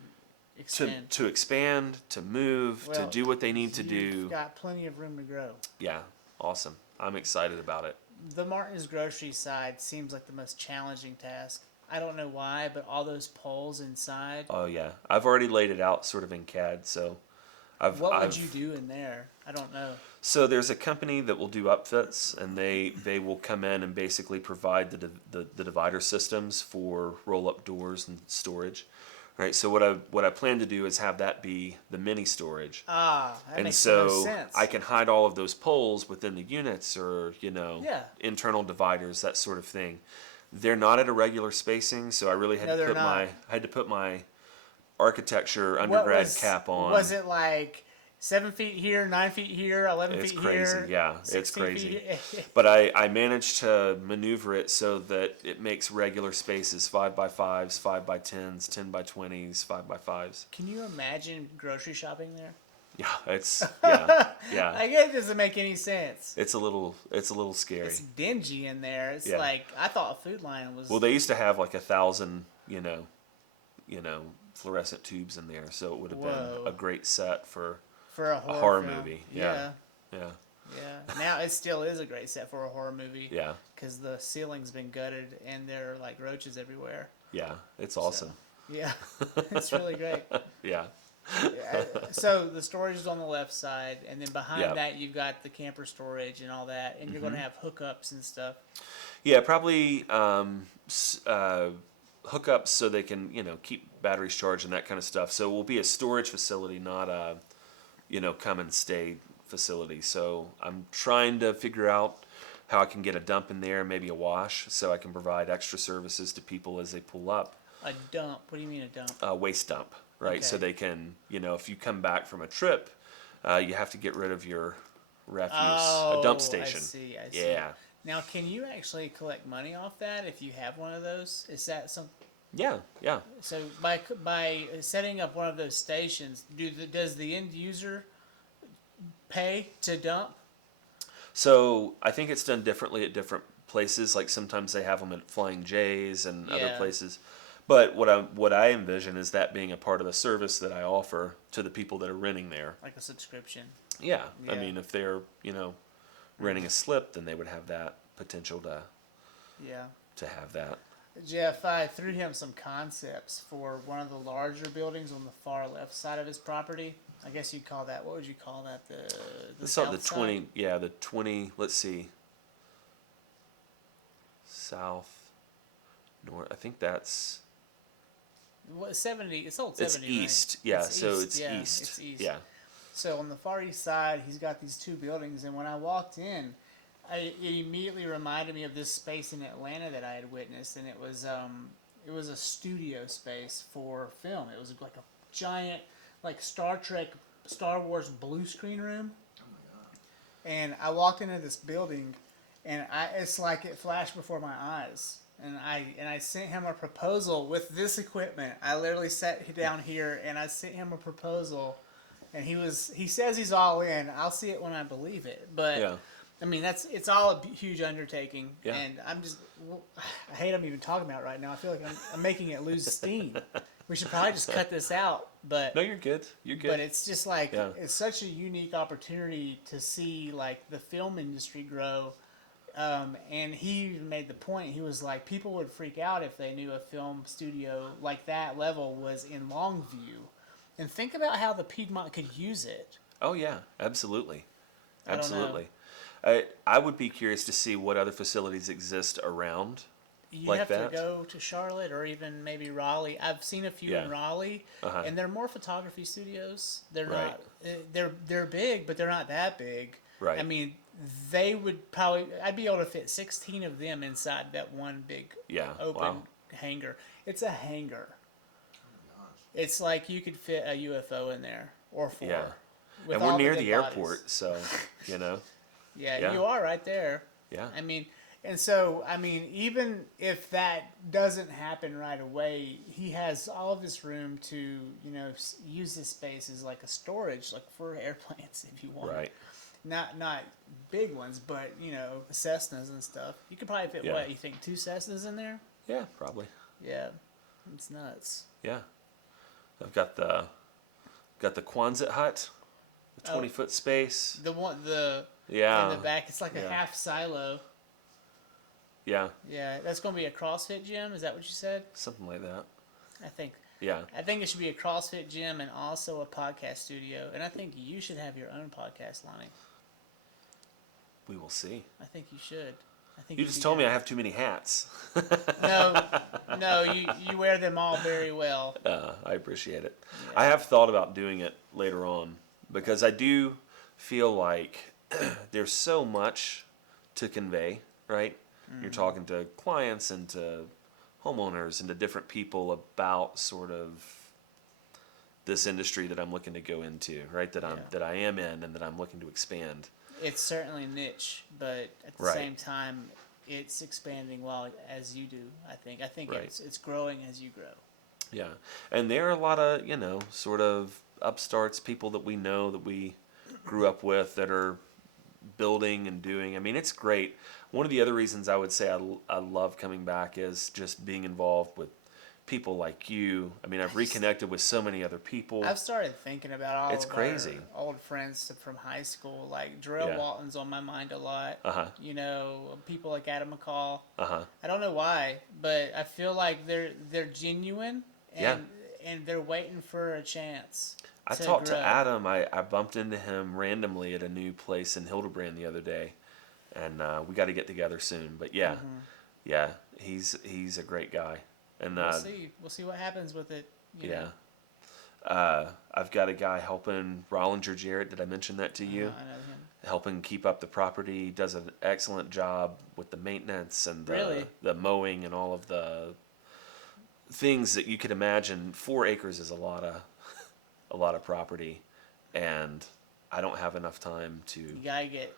expand. to expand, to move, to Well, do what they need to do. You've got plenty of room to grow. Yeah, awesome. I'm excited about it. The Martin's grocery side seems like the most challenging task. I don't know why, but all those poles inside. Oh yeah, I've already laid it out sort of in CAD, so I've. What would you do in there? I don't know. So there's a company that will do upfits, and they will come in and basically provide the divider systems for roll up doors and storage. Right. So what I plan to do is have that be the mini storage. That And makes so so much sense. I can hide all of those poles within the units, or Yeah. internal dividers, that sort of thing. They're not at a regular spacing, so I really had No, to they're put not. I had to put my architecture What undergrad cap on. Was it like 7 feet here, 9 feet here, 11 It's feet crazy, here? yeah, it's 16 crazy. feet- But I managed to maneuver it so that it makes regular spaces 5x5s, 5x10s, 10x20s, 5x5s. Can you imagine grocery shopping there? Yeah, it's yeah. I guess it doesn't make any sense. It's a little scary. It's dingy in there. It's Yeah. like I thought Food Lion was. Well, they used to have like 1,000, fluorescent tubes in there, so it would have Whoa. been a great set for for a a horror, horror film. movie. Yeah. Yeah, Now it still is a great set for a horror movie. yeah, Because the ceiling's been gutted and there are like roaches everywhere. yeah. It's awesome. Yeah, it's really great. Yeah, So the storage is on the left side, and then behind Yep. that you've got the camper storage and all that, and you're going to have hookups and stuff. yeah. Probably hookups so they can keep batteries charged and that kind of stuff. So it will be a storage facility, not a come and stay facility. So I'm trying to figure out how I can get a dump in there, maybe a wash, so I can provide extra services to people as they pull up. A dump. What do you mean a dump? A waste dump, right? So Okay. they can, if you come back from a trip, you have to get rid of your refuse. A dump station. I see. Yeah. Now, can you actually collect money off that if you have one of those? Is that some? Yeah, yeah. So by setting up one of those stations, does the end user pay to dump? So I think it's done differently at different places. Like sometimes they have them at Flying J's and other Yeah. places. But what I envision is that being a part of the service that I offer to the people that are renting there. Like a subscription? Yeah. I Yeah. mean, if they're renting a slip, then they would have that potential Yeah. to have that. Jeff, I threw him some concepts for one of the larger buildings on the far left side of his property. I guess you'd call that, what would you call that? The It's not south the side? 20. Yeah, the 20. Let's see. South, north. I think that's. What, 70? It's old It's 70, east. right? Yeah, so it's yeah, east. It's east. Yeah. So on the far east side, he's got these two buildings, and when I walked in, it immediately reminded me of this space in Atlanta that I had witnessed, and it was a studio space for film. It was like a giant, like Star Trek, Star Wars blue screen room. And I walked into this building, and it's like it flashed before my eyes. And I sent him a proposal with this equipment. I literally sat down here and I sent him a proposal, and he says he's all in. I'll see it when I believe it. But Yeah. I mean it's all a huge undertaking, Yeah. and I hate I'm even talking about it right now. I feel like I'm making it lose steam. We should probably just cut this out. But No, you're good. You're good. but it's just like Yeah. it's such a unique opportunity to see like the film industry grow. And he even made the point. He was like, people would freak out if they knew a film studio like that level was in Longview. And think about how the Piedmont could use it. Oh yeah, absolutely, I don't know. absolutely. I would be curious to see what other facilities exist around. You Like have that? to go to Charlotte or even maybe Raleigh. I've seen a few Yeah. in Raleigh, Uh-huh. and they're more photography studios. They're Right. not. They're big, but they're not that big. Right. I mean, they would probably. I'd be able to fit 16 of them inside that one big Yeah. open Wow. hangar. It's a hangar. It's like you could fit a UFO in there or four. Yeah. with And all we're near dead the bodies. airport, so you know. Yeah, Yeah. you are right there. Yeah. I mean, and so, I mean, even if that doesn't happen right away, he has all of this room to, use this space as like a storage, like for airplanes if you want. Right. Not big ones, but, Cessnas and stuff. You could probably fit, Yeah. what, you think 2 Cessnas in there? Yeah, probably. Yeah, it's nuts. Yeah. I've got the Quonset hut, the 20-foot space. The one, Yeah. in the back, it's like a Yeah. half silo. Yeah. Yeah, that's going to be a CrossFit gym. Is that what you said? Something like that. I think Yeah. it should be a CrossFit gym and also a podcast studio. And I think you should have your own podcast, Lonnie. We will see. I think you should. I think You just told me I have too many hats. No, you wear them all very well. I appreciate it. Yeah. I have thought about doing it later on because I do feel like there's so much to convey, right? You're talking to clients and to homeowners and to different people about sort of this industry that I'm looking to go into, right? That I am in and that I'm looking to expand. It's certainly niche, but at the Right. same time, it's expanding well as you do. I think Right. it's growing as you grow. Yeah. And there are a lot of, sort of upstarts, people that we know that we grew up with that are building and doing. I mean, it's great. One of the other reasons I would say I love coming back is just being involved with people like you. I mean, I've reconnected with so many other people. I've started thinking about all It's of crazy. our old friends from high school. Like Darrell Yeah. Walton's on my mind a lot. Uh-huh. People like Antimicrobial. Uh-huh. I don't know why, but I feel like they're genuine and they're waiting for a chance. I to talked grow. to Adam. I bumped into him randomly at a new place in Hildebrand the other day, and we got to get together soon. But yeah, he's a great guy, and We'll see what happens with it. You yeah. know. I've got a guy helping Rollinger Jarrett. Did I mention that to you? I know him. Helping keep up the property. Does an excellent job with the maintenance and Really? the mowing and all of the things that you could imagine. 4 acres is a lot of property, and I don't have enough time to. You gotta get.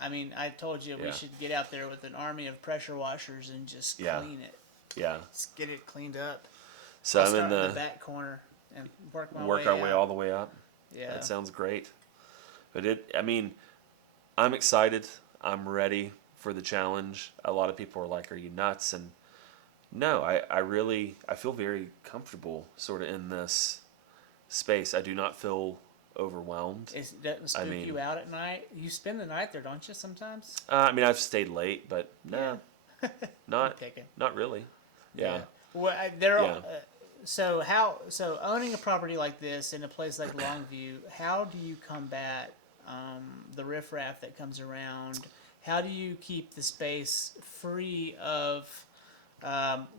I mean, I told you we Yeah. should get out there with an army of pressure washers and just Yeah. clean it. Yeah. Just get it cleaned up. So I'll I'm in start the the back corner and work my work way our way out. all the way up. Yeah. That sounds great. But I'm excited. I'm ready for the challenge. A lot of people are like, "Are you nuts?" And no, I feel very comfortable sort of in this space. I do not feel overwhelmed. It doesn't spook mean- you out at night. You spend the night there, don't you? Sometimes. I've stayed late, but no, not Picking. not really. Yeah. Well, Yeah. So owning a property like this in a place like Longview, how do you combat the riffraff that comes around? How do you keep the space free of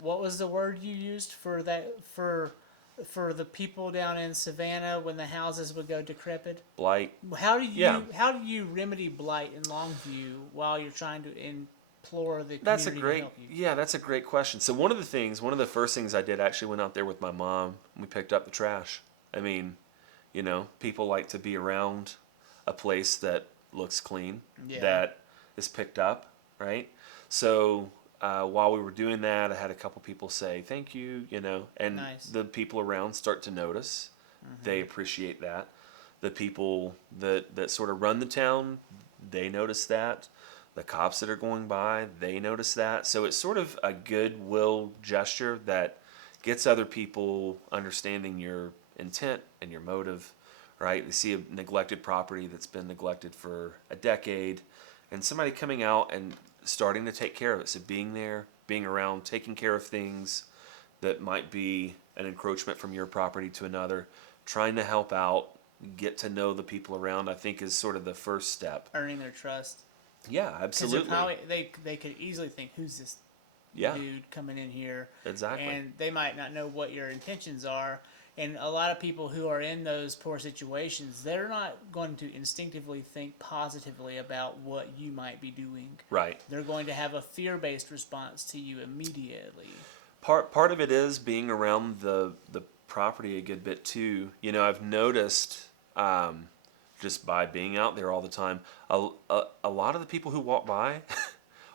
what was the word you used for that for the people down in Savannah when the houses would go decrepit? Blight. How do you Yeah. remedy blight in Longview while you're trying to implore the community to help you? That's a great question. So one of the first things I did actually went out there with my mom. And we picked up the trash. I mean, people like to be around a place that looks clean, Yeah. that is picked up, right? So while we were doing that, I had a couple people say thank you, and Nice. the people around start to notice. They appreciate that. The people that sort of run the town, they notice that. The cops that are going by, they notice that. So it's sort of a goodwill gesture that gets other people understanding your intent and your motive, right? They see a neglected property that's been neglected for a decade, and somebody coming out and starting to take care of it. So being there, being around, taking care of things that might be an encroachment from your property to another, trying to help out, get to know the people around, I think is sort of the first step. Earning their trust. Yeah, 'Cause absolutely. they could easily think, who's this Yeah, dude coming in here? exactly. And they might not know what your intentions are. And a lot of people who are in those poor situations, they're not going to instinctively think positively about what you might be doing. Right. They're going to have a fear-based response to you immediately. Part of it is being around the property a good bit too. I've noticed just by being out there all the time. A lot of the people who walk by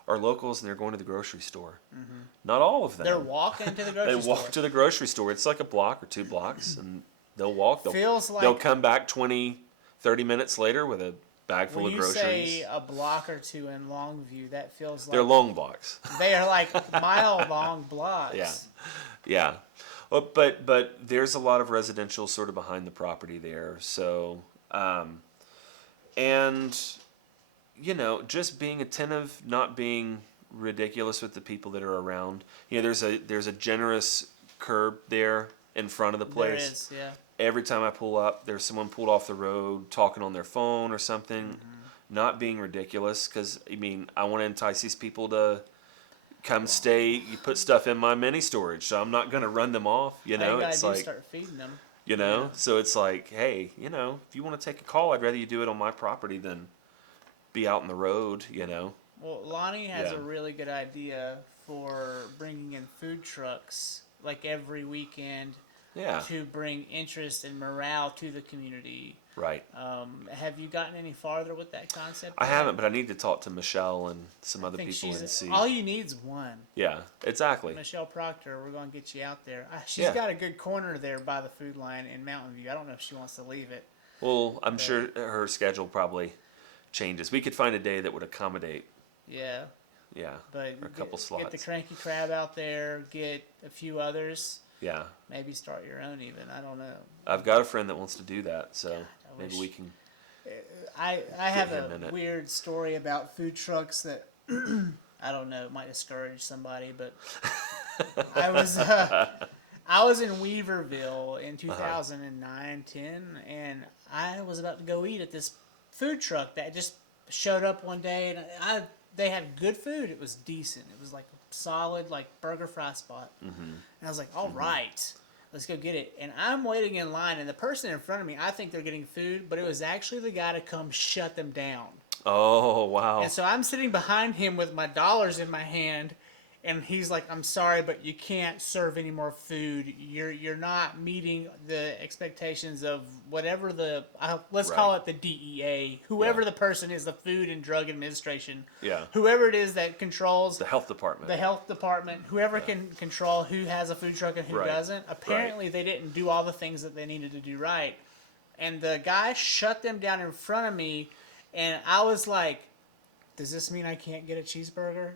are locals, and they're going to the grocery store. Not all of them. They're walking to the grocery They store. walk to the grocery store. It's like a block or 2 blocks, and they'll walk. Feels like They'll come back 20, 30 minutes later with a bag full when of you groceries. say a block or two in Longview, that feels like They're long blocks. they are like mile-long blocks. Yeah. Yeah. Well, but there's a lot of residential sort of behind the property there. So, and, you know, just being attentive, not being ridiculous with the people that are around. You know, there's a generous curb there in front of the place. There is, yeah. Every time I pull up, there's someone pulled off the road talking on their phone or something. Not being ridiculous, because, I mean, I want to entice these people to come stay. You put stuff in my mini storage, so I'm not going to run them off. You know, All you gotta it's do is like, start feeding them. you know, Yeah. so it's like, hey, you know, if you want to take a call, I'd rather you do it on my property than be out in the road, you know. Well, Lonnie has Yeah. a really good idea for bringing in food trucks like every weekend Yeah, to bring interest and morale to the community. right. Have you gotten any farther with that concept? I yet? haven't, but I need to talk to Michelle and some other I think people and see. all you need is one. Yeah, exactly. Michelle Proctor, we're going to get you out there. She's Yeah. got a good corner there by the food line in Mountain View. I don't know if she wants to leave it. Well, I'm sure her schedule probably changes. We could find a day that would accommodate. Yeah, Yeah, but or a couple get the slots. Cranky Crab out there, get a few others, Yeah, maybe start your own even. I don't know. I've got a friend that wants to do that, so I maybe wish- we can. I have him a in it. weird story about food trucks that I don't know, it might discourage somebody, but I was in Weaverville in 2009, 10, and I was about to go eat at this food truck that just showed up one day, and they had good food. It was decent. It was like a solid, like burger fry spot. And I was like, all right, let's go get it. And I'm waiting in line, and the person in front of me, I think they're getting food, but it was actually the guy to come shut them down. Oh wow! And so I'm sitting behind him with my dollars in my hand, and he's like, "I'm sorry, but you can't serve any more food. You're not meeting the expectations of whatever the let's call Right. it the DEA, whoever Yeah. the person is, the Food and Drug Administration, Yeah. whoever it is that controls The health department. the health department, whoever can control who has a food truck and who Right. doesn't. Apparently, they didn't do all the things that they needed to do right, and the guy shut them down in front of me, and I was like, does this mean I can't get a cheeseburger?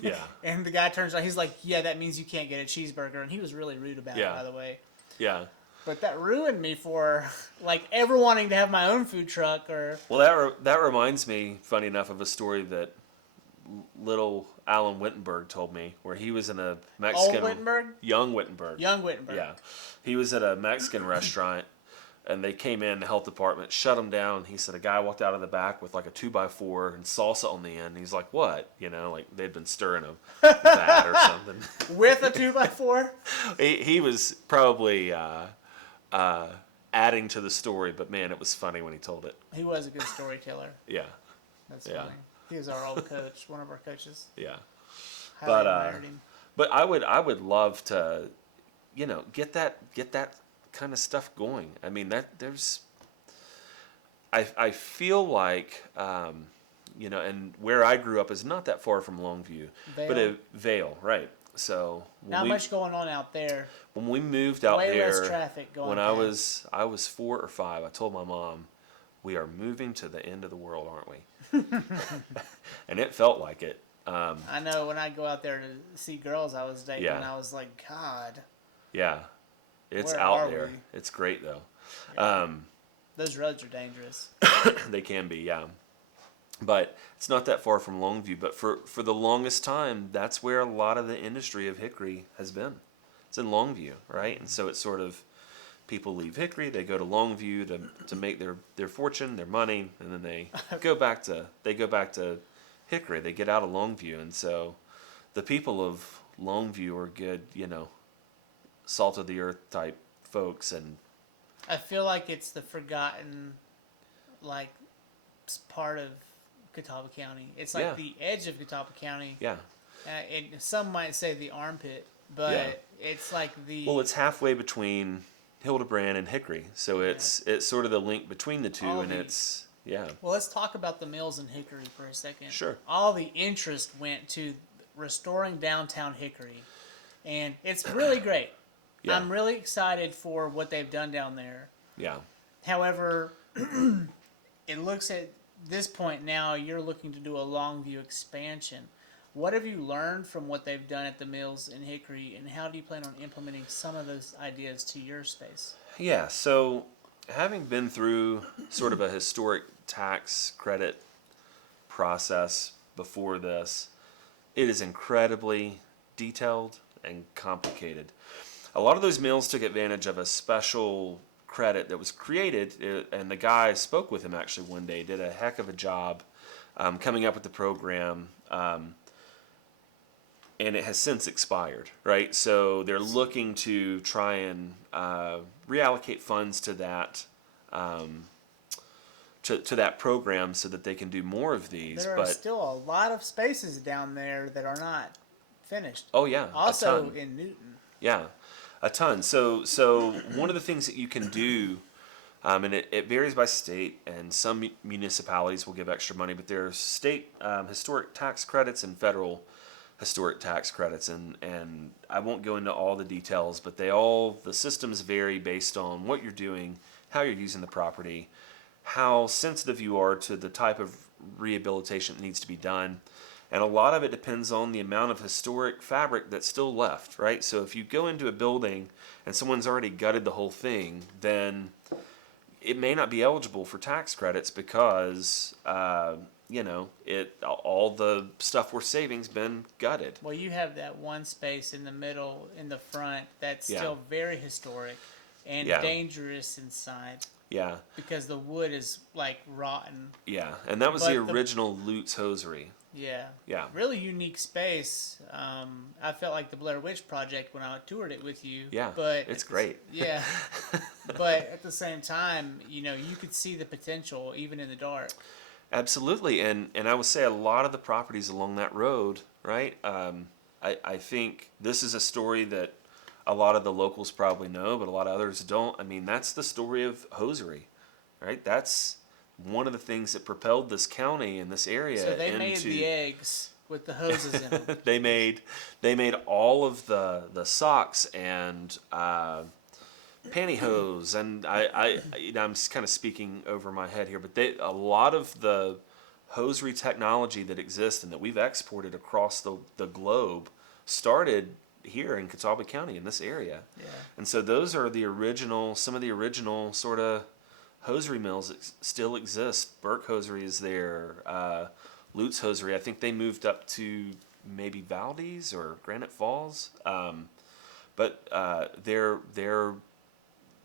Yeah. And the guy turns around, he's like, yeah, that means you can't get a cheeseburger, and he was really rude about it, Yeah. by the way. Yeah. But that ruined me for like ever wanting to have my own food truck or. Well, that reminds me, funny enough, of a story that little Alan Wittenberg told me, where he was in a Mexican. Wittenberg? Young Wittenberg. Young Wittenberg. Yeah, he was at a Mexican restaurant, and they came in. The health department shut him down. He said a guy walked out of the back with like a 2x4 and salsa on the end. He's like, "What?" You know, like they'd been stirring a vat or something. With a 2x4? He was probably adding to the story, but man, it was funny when he told it. He was a good storyteller. Yeah, That's Yeah. funny. He was our old coach, one of our coaches. yeah. Highly But, admired him. But I would love to, you know, get that kind of stuff going. I mean, I feel like, you know, and where I grew up is not that far from Longview, but Vale? Vale, right? So Not much going on out there. when we moved out Way there, less traffic going when past. I was 4 or 5, I told my mom, we are moving to the end of the world, aren't we? And it felt like it. I know when I go out there to see girls I was dating, Yeah. I was like, God, Yeah, it's Where out are there. we? It's great though. those roads are dangerous. They can be, yeah. But it's not that far from Longview. But for the longest time, that's where a lot of the industry of Hickory has been. It's in Longview, right? And so it's sort of, people leave Hickory, they go to Longview to make their fortune, their money, and then they go back to Hickory. They get out of Longview, and so the people of Longview are good, you know, salt of the earth type folks, and I feel like it's the forgotten, like, part of Catawba County. It's like Yeah. the edge of Catawba County. yeah. And some might say the armpit, but Yeah. it's like the. Well, it's halfway between Hildebrand and Hickory. So it's sort of the link between the two, All and the- it's yeah. Well, let's talk about the mills in Hickory for a second. Sure. All the interest went to restoring downtown Hickory, and it's really great. Yeah. I'm really excited for what they've done down there. Yeah. However, it looks at this point now, you're looking to do a Longview expansion. What have you learned from what they've done at the mills in Hickory, and how do you plan on implementing some of those ideas to your space? Yeah, so having been through sort of a historic tax credit process before this, it is incredibly detailed and complicated. A lot of those mills took advantage of a special credit that was created, and the guy I spoke with him actually one day, did a heck of a job coming up with the program. And it has since expired, right? So they're looking to try and reallocate funds to that to that program so that they can do more of these. There are But still a lot of spaces down there that are not finished. oh yeah, a Also ton. in Newton. Yeah, a ton. So one of the things that you can do, and it varies by state, and some municipalities will give extra money, but there are state historic tax credits and federal historic tax credits, and I won't go into all the details, but the systems vary based on what you're doing, how you're using the property, how sensitive you are to the type of rehabilitation that needs to be done. And a lot of it depends on the amount of historic fabric that's still left, right? So if you go into a building and someone's already gutted the whole thing, then it may not be eligible for tax credits because all the stuff we're saving's been gutted. Well, you have that one space in the middle, in the front, that's Yeah. still very historic and Yeah. dangerous inside Yeah, because the wood is like rotten. yeah, and that was But the the- original Lutz hosiery. Yeah. Yeah. Really unique space. I felt like the Blair Witch Project when I toured it with you. Yeah, But it's great. Yeah. But at the same time, you could see the potential even in the dark. Absolutely, and I would say a lot of the properties along that road, right? I think this is a story that a lot of the locals probably know, but a lot of others don't. I mean, that's the story of hosiery, right? That's one of the things that propelled this county and this area So they into. made the eggs with the hoses in them. they made all of the socks and pantyhose, and I'm just kind of speaking over my head here, but a lot of the hosiery technology that exists and that we've exported across the globe started here in Catawba County in this area. Yeah. And so those are some of the original sort of hosiery mills that still exist. Burke Hosiery is there. Lutz Hosiery, I think they moved up to maybe Valdez or Granite Falls. But they're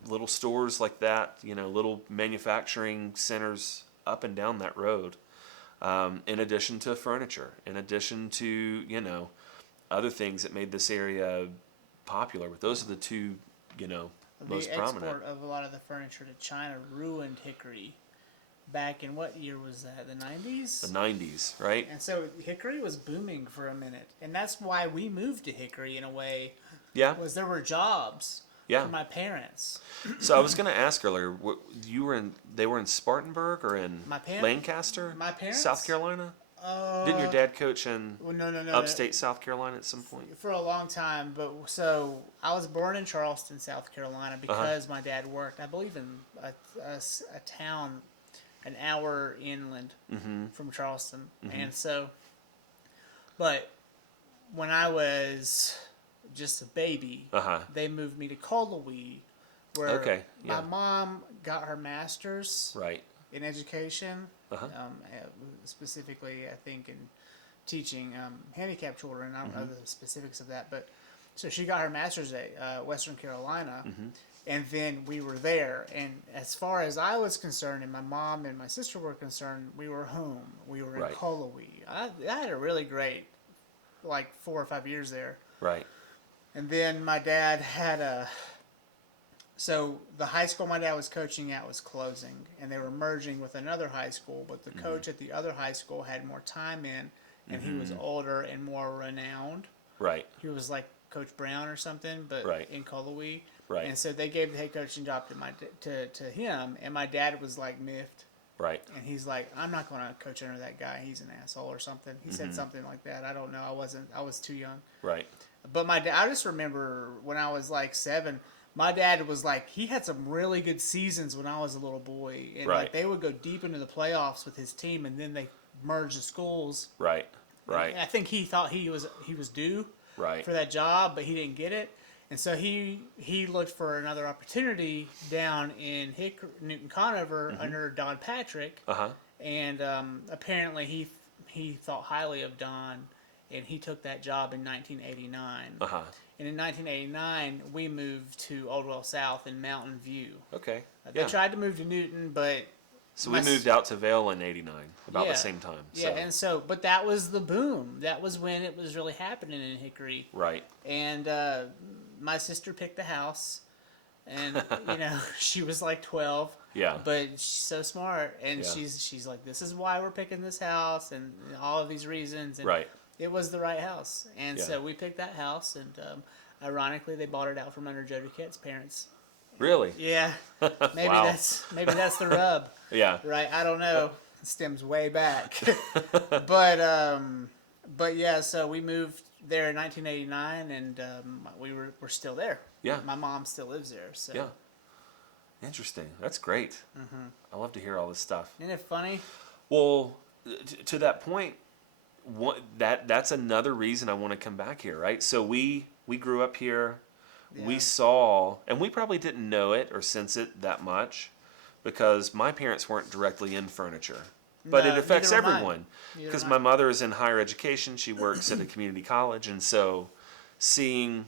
little stores like that, little manufacturing centers up and down that road. In addition to furniture, in addition to, other things that made this area popular. But those are the two, most The prominent. export of a lot of the furniture to China ruined Hickory. Back in what year was that? The 90s? The 90s, right? And so Hickory was booming for a minute. And that's why we moved to Hickory in a way, Yeah, was there were jobs yeah. for my parents. So I was going to ask earlier, they were in Spartanburg or in My Lancaster? my parents? South Carolina? Didn't your dad coach in Well, no. upstate South Carolina at some point? For a long time, but so I was born in Charleston, South Carolina, because my dad worked, I believe, in a town an hour inland from Charleston, and so. But when I was just a baby, they moved me to Colowee, where Okay, yeah. my mom got her master's Right. in education, specifically, I think, in teaching handicapped children. I don't know the specifics of that, but so she got her master's at Western Carolina, and then we were there. And as far as I was concerned, and my mom and my sister were concerned, we were home. We were in Right. Colowee. I had a really great, 4 or 5 years there. Right. And then my dad had so the high school my dad was coaching at was closing, and they were merging with another high school, but the coach at the other high school had more time in, and he was older and more renowned. Right. He was like Coach Brown or something, but Right. in Colowee. Right. And so they gave the head coaching job to him, and my dad was like miffed. Right. And he's like, I'm not going to coach under that guy. He's an asshole or something. He said something like that. I don't know. I was too young. Right. But my dad, I just remember when I was like 7, my dad was like, he had some really good seasons when I was a little boy. And Right. like they would go deep into the playoffs with his team, and then they merged the schools. Right. Right. And I think he thought he was due Right. for that job, but he didn't get it. And so he looked for another opportunity down in Newton Conover under Don Patrick. Uh-huh. And apparently he thought highly of Don, and he took that job in 1989. Uh-huh. And in 1989, we moved to Oldwell South in Mountain View. Okay. They Yeah. tried to move to Newton, but So we moved out to Vale in 89, about Yeah. the same time. yeah, So. and so but that was the boom. That was when it was really happening in Hickory. Right. And my sister picked the house, and she was like 12. Yeah. But she's so smart, and Yeah. she's like, this is why we're picking this house, and all of these reasons. And Right. It was the right house, and Yeah. so we picked that house, and ironically, they bought it out from under Joe Duquette's parents. Really? Yeah, maybe Wow. that's the rub, Yeah. right? I don't know. It stems way back, but yeah. So we moved there in 1989, and we're still there. Yeah. My mom still lives there. So Yeah. Interesting. That's great. I love to hear all this stuff. Isn't it funny? Well, to that point, that's another reason I want to come back here, right? So we grew up here. We Yeah. saw, and we probably didn't know it or sense it that much because my parents weren't directly in furniture. But No, it affects neither am I. everyone. Neither Because am my I. mother is in higher education. She works at a community college. And so seeing,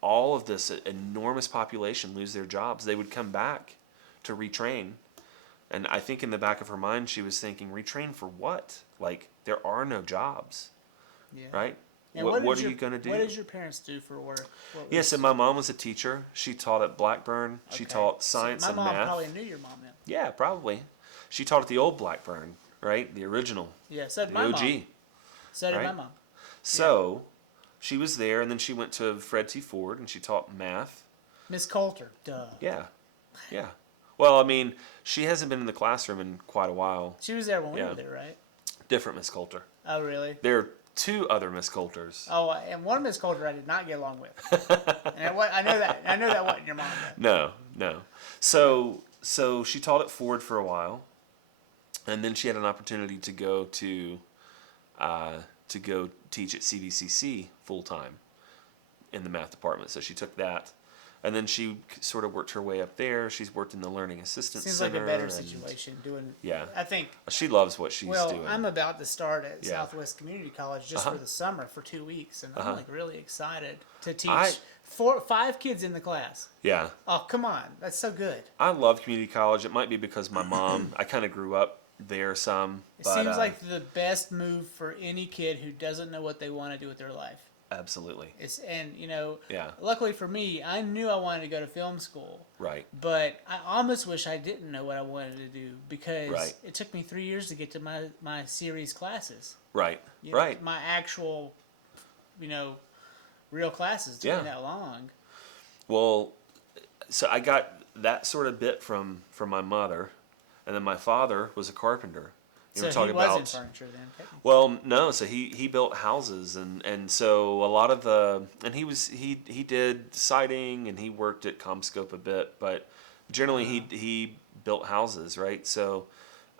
all of this enormous population lose their jobs, they would come back to retrain. And I think in the back of her mind, she was thinking, retrain for what? Like, there are no jobs, Yeah. right? And What did are your- you going to do? What did your parents do for work? What Yeah, was- so my mom was a teacher. She taught at Blackburn. She Okay. taught So science and my mom math. probably knew your mom then. Yeah, probably. She taught at the old Blackburn, right? The original, Yeah, so did the my OG. mom. So did my right? mom. So she was there, and then she went to Fred T. Ford, and she taught math. Miss Coulter, duh. Yeah, yeah. Well, I mean, she hasn't been in the classroom in quite a while. She was there when we Yeah. were there, right? Different Miss Coulter. Oh, really? There are two other Miss Coulters. Oh, and one Miss Coulter I did not get along with. And I know that. I know that wasn't your mom. Though. No. So she taught at Ford for a while, and then she had an opportunity to go to teach at CVCC full time in the math department. So she took that, and then she sort of worked her way up there. She's worked in the Learning Assistance Seems Center. like a better and situation doing. Yeah. I think. She loves what she's Well, doing. I'm about to start at Yeah. Southwest Community College just Uh-huh. for the summer for 2 weeks, and Uh-huh. I'm like really excited to teach I- 5 kids in the class. Yeah. Oh, come on, that's so good. I love community college. It might be because my mom, I kind of grew up there some. It But, seems like the best move for any kid who doesn't know what they want to do with their life. Absolutely. Yeah. Luckily for me, I knew I wanted to go to film school, Right. but I almost wish I didn't know what I wanted to do because Right. it took me 3 years to get to my series classes. Right. You know, Right. My actual, real classes took Yeah. me that long. Well, so I got that sort of bit from my mother, and then my father was a carpenter. You So were talking he was in about. furniture then. technically. Well, no. So he built houses, and so a lot of and he did siding, and he worked at Comscope a bit, but generally he built houses, right? So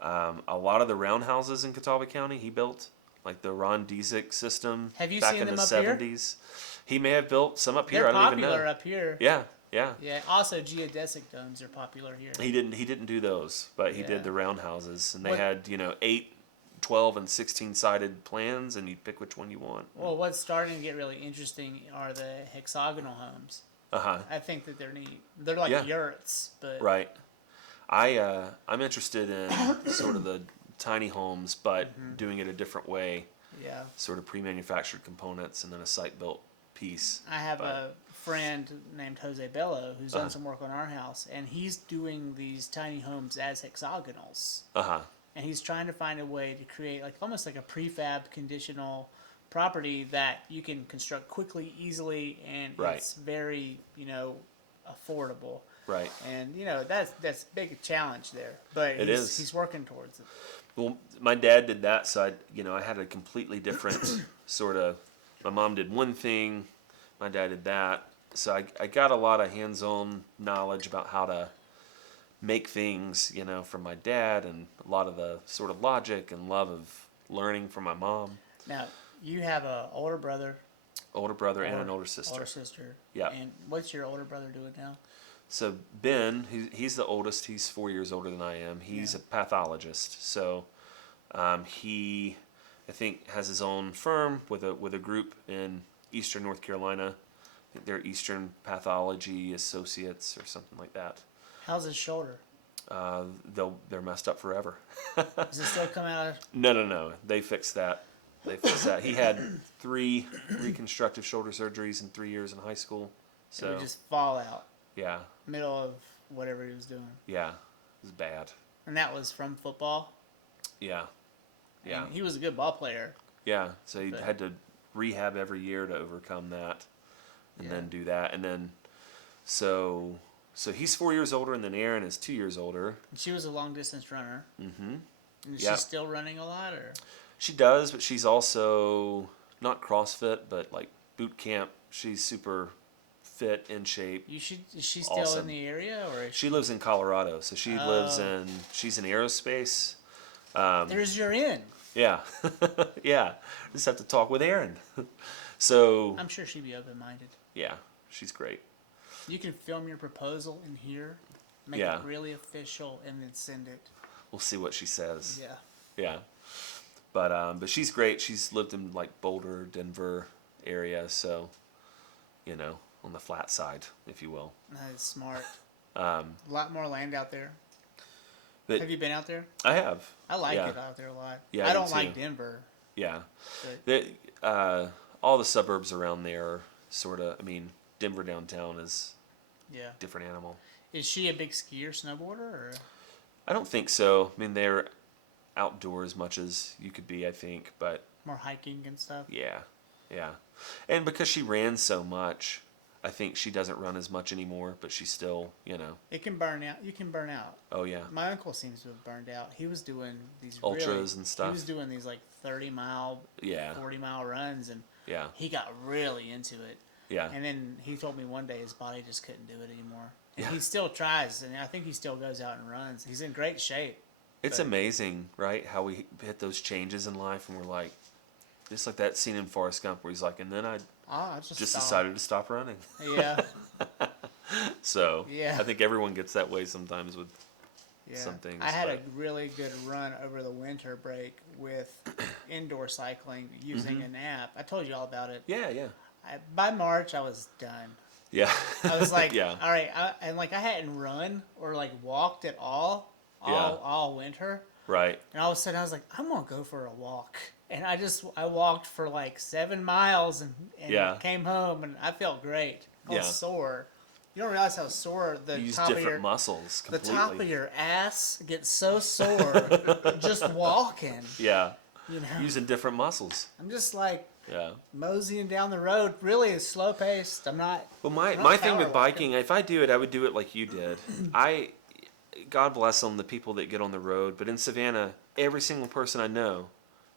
a lot of the roundhouses in Catawba County he built, like the Ron Diezik system. Have you back seen in them the up here? 70s. He may have built some up here. They're I don't even popular know. up here. Yeah. Yeah. Yeah. Also, geodesic domes are popular here. He didn't do those, but he Yeah. did the roundhouses, and they What- had 8, 12, and 16 sided plans, and you pick which one you want. Well, what's starting to get really interesting are the hexagonal homes. I think that they're neat. They're like Yeah. yurts, but Right. I'm interested in sort of the tiny homes, but doing it a different way, yeah. sort of pre-manufactured components and then a site-built piece. I have But- a friend named Jose Bello who's done Uh-huh. some work on our house, and he's doing these tiny homes as hexagonals. Uh huh. And he's trying to find a way to create like almost like a prefab conditional property that you can construct quickly, easily, and Right. it's very, affordable. Right. And that's a big challenge there, but It he's, is. he's working towards it. Well, my dad did that, so I had a completely different sort of. My mom did one thing, my dad did that. So I got a lot of hands-on knowledge about how to make things, from my dad, and a lot of the sort of logic and love of learning from my mom. Now, you have a older brother, Older brother and or an older sister. Older sister. Yeah. And what's your older brother doing now? So Ben, he's the oldest. He's 4 years older than I am. He's a pathologist. So he, I think, has his own firm with a group in Eastern North Carolina. I think they're Eastern Pathology Associates or something like that. How's his shoulder? They're messed up forever. Does it still come out? No. They fixed that. He had 3 reconstructive shoulder surgeries in 3 years in high school. It So would just fall out yeah, middle of whatever he was doing. yeah, it was bad. And that was from football. Yeah, yeah. And he was a good ball player. Yeah, so he But- had to rehab every year to overcome that, and Yeah. then do that, and then so he's 4 years older, and then Aaron is 2 years older. And she was a long distance runner. Mm-hmm. And is Yep. she still running a lot, or? She does, but she's also not CrossFit, but like boot camp. She's super fit, in shape. Is she still Awesome. in the area, or is She lives in Colorado, so she's in aerospace. There's your in. Yeah, yeah. Just have to talk with Aaron. So I'm sure she'd be open minded. yeah, she's great. You can film your proposal in here, make Yeah. it really official, and then send it. We'll see what she says. Yeah. Yeah, but she's great. She's lived in like Boulder, Denver area, so on the flat side, if you will. That is smart. A lot more land out there. But Have you been out there? I have. I like Yeah. it out there a lot. Yeah, I me don't like too. Denver. Yeah, But all the suburbs around there are sort of. I mean, Denver downtown is yeah. a different animal. Is she a big skier, snowboarder, or? I don't think so. I mean, they're outdoor as much as you could be, I think, but More hiking and stuff? yeah, and because she ran so much, I think she doesn't run as much anymore, but she's still, It can burn out. You can burn out. oh yeah, My uncle seems to have burned out. He was doing these Ultras and stuff. He was doing these like 30-mile, yeah, 40-mile runs, and yeah, he got really into it. yeah, And then he told me one day his body just couldn't do it anymore. And Yeah. he still tries, and I think he still goes out and runs. He's in great shape. It's but- amazing, right? How we hit those changes in life, and we're like, just like that scene in Forrest Gump where he's like, and then I I just stopped. decided to stop running. Yeah, So Yeah. I think everyone gets that way sometimes with yeah. some things. I had a but- really good run over the winter break with indoor cycling using Mm-hmm. an app. I told you all about it. yeah, yeah, By March, I was done. yeah. I was like, yeah, all right, I hadn't run or like walked at all Yeah. all winter. right. And all of a sudden, I was like, I'm gonna go for a walk. And I walked for like 7 miles and Yeah. came home, and I felt great. I was Yeah. sore. You don't realize how sore the You use top of different your muscles the completely. top of your ass gets so sore just walking. Yeah, You know, using different muscles. I'm just like Yeah. moseying down the road, really slow paced. I'm not. Well, I'm not my thing power with biking, if I do it, I would do it like you did. God bless them, the people that get on the road. But in Savannah, every single person I know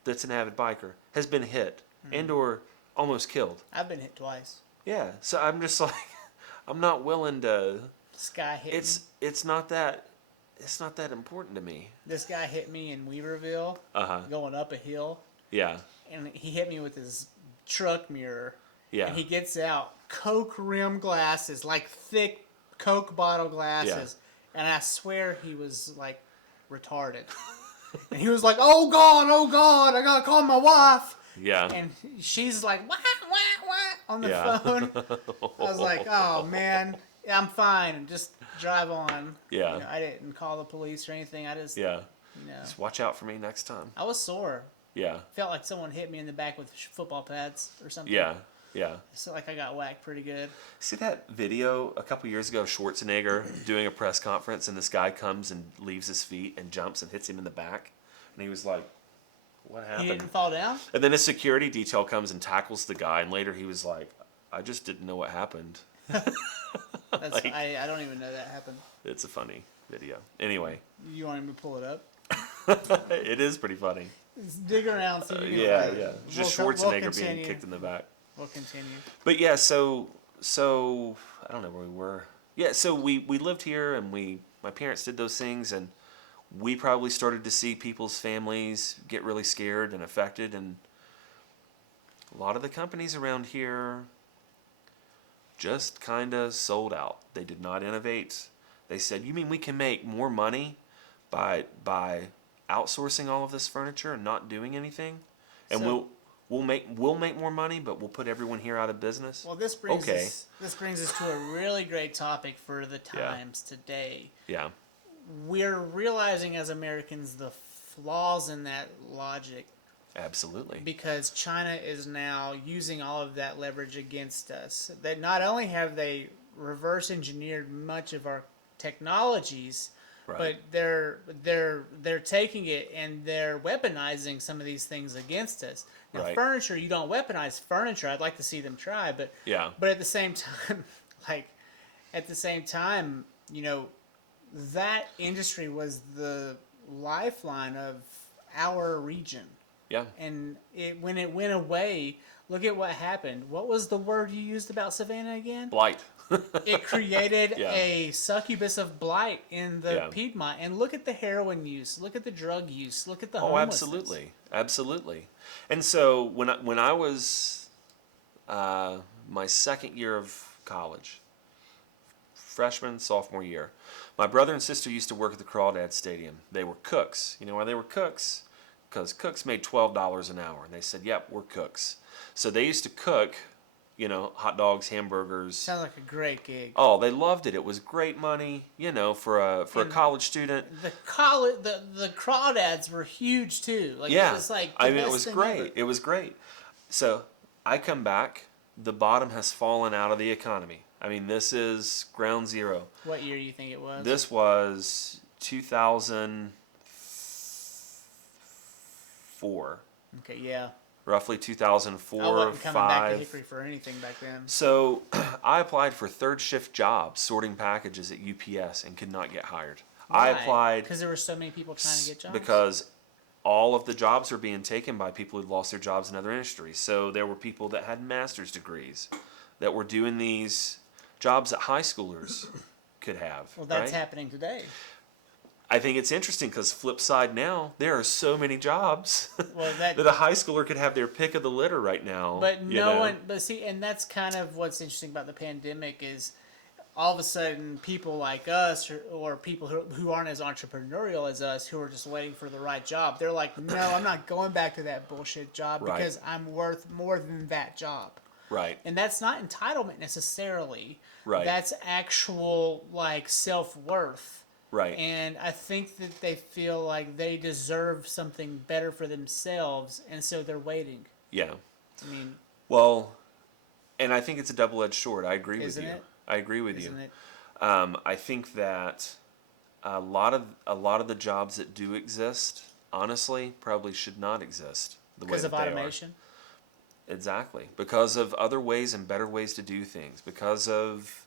that's an avid biker has been hit and or almost killed. I've been hit twice. Yeah. So I'm just like, I'm not willing to. This guy hit It's not that important to me. This guy hit me in Weaverville, Uh-huh. going up a hill, Yeah. and he hit me with his truck mirror. Yeah. And he gets out Coke rim glasses, like thick Coke bottle glasses, and I swear he was like retarded. And he was like, oh God, I gotta call my wife. Yeah. And she's like, wah, wah, wah, on the Yeah. phone. I was like, oh man, yeah, I'm fine. Just drive on. Yeah. You know, I didn't call the police or anything. I just, Yeah. you know, Just watch out for me next time. I was sore. Yeah. Felt like someone hit me in the back with football pads or something. Yeah. Yeah. So like I got whacked pretty good. See that video a couple years ago of Schwarzenegger doing a press conference, and this guy comes and leaves his feet and jumps and hits him in the back, and he was like, what He happened? didn't fall down? And then a security detail comes and tackles the guy, and later he was like, I just didn't know what happened. That's, Like- I don't even know that happened. It's a funny video. Anyway, You want him to pull it up? it is pretty funny. Just dig around, see if you can Yeah, find it. yeah. Just We'll Schwarzenegger being continue. kicked in the back. We'll continue. But yeah, so I don't know where we were. Yeah, so we lived here, and my parents did those things, and we probably started to see people's families get really scared and affected, and a lot of the companies around here just kind of sold out. They did not innovate. They said, "You mean we can make more money by outsourcing all of this furniture and not doing anything? And So- we'll make more money, but we'll put everyone here out of business?" Well, this brings Okay. us to a really great topic for the times today. Yeah. We're realizing as Americans the flaws in that logic Absolutely. because China is now using all of that leverage against us. That not only have they reverse engineered much of our technologies, Right. but they're taking it and they're weaponizing some of these things against us. Now, Right. furniture, you don't weaponize furniture. I'd like to see them try, but Yeah. but at the same time, that industry was the lifeline of our region. Yeah. And when it went away, look at what happened. What was the word you used about Savannah again? Blight. It created Yeah. a succubus of blight in the Yeah. Piedmont. And look at the heroin use. Look at the drug use. Look at the Oh, homelessness. absolutely. Absolutely. And so when I was my second year of college, freshman, sophomore year, my brother and sister used to work at the Crawdad Stadium. They were cooks. You know why they were cooks? Because cooks made $12 an hour. And they said, yep, we're cooks. So they used to cook, hot dogs, hamburgers. Sounds like a great gig. Oh, they loved it. It was great money, for a college student. The crawdads were huge too. Like Yeah, it was like I the mean, it best was thing great. ever. It was great. So I come back. The bottom has fallen out of the economy. I mean, this is ground zero. What year do you think it was? This was 2004, Okay, yeah. roughly 2004, I wasn't coming back to 5. Hickory for anything back then. So I applied for third shift jobs sorting packages at UPS and could not get hired. I applied because there were so many people trying to get jobs. because all of the jobs were being taken by people who'd lost their jobs in other industries. So there were people that had master's degrees that were doing these jobs that high schoolers could have. well, that's right? happening today. I think it's interesting because flip side now, there are so many jobs Well, that that a high schooler could have their pick of the litter right now. but you no know? one. But see, and that's kind of what's interesting about the pandemic is all of a sudden people like us or people who aren't as entrepreneurial as us who are just waiting for the right job. They're like, no, I'm not going back to that bullshit job Right. because I'm worth more than that job. Right. And that's not entitlement necessarily. Right. That's actual like self-worth. Right. And I think that they feel like they deserve something better for themselves, and so they're waiting. Yeah. I mean, Well, and I think it's a double-edged sword. I agree Isn't with you. it? I agree with isn't you. it? I think that a lot of the jobs that do exist, honestly, probably should not exist the way Because that of they automation? are. Exactly. Because of other ways and better ways to do things. Because of,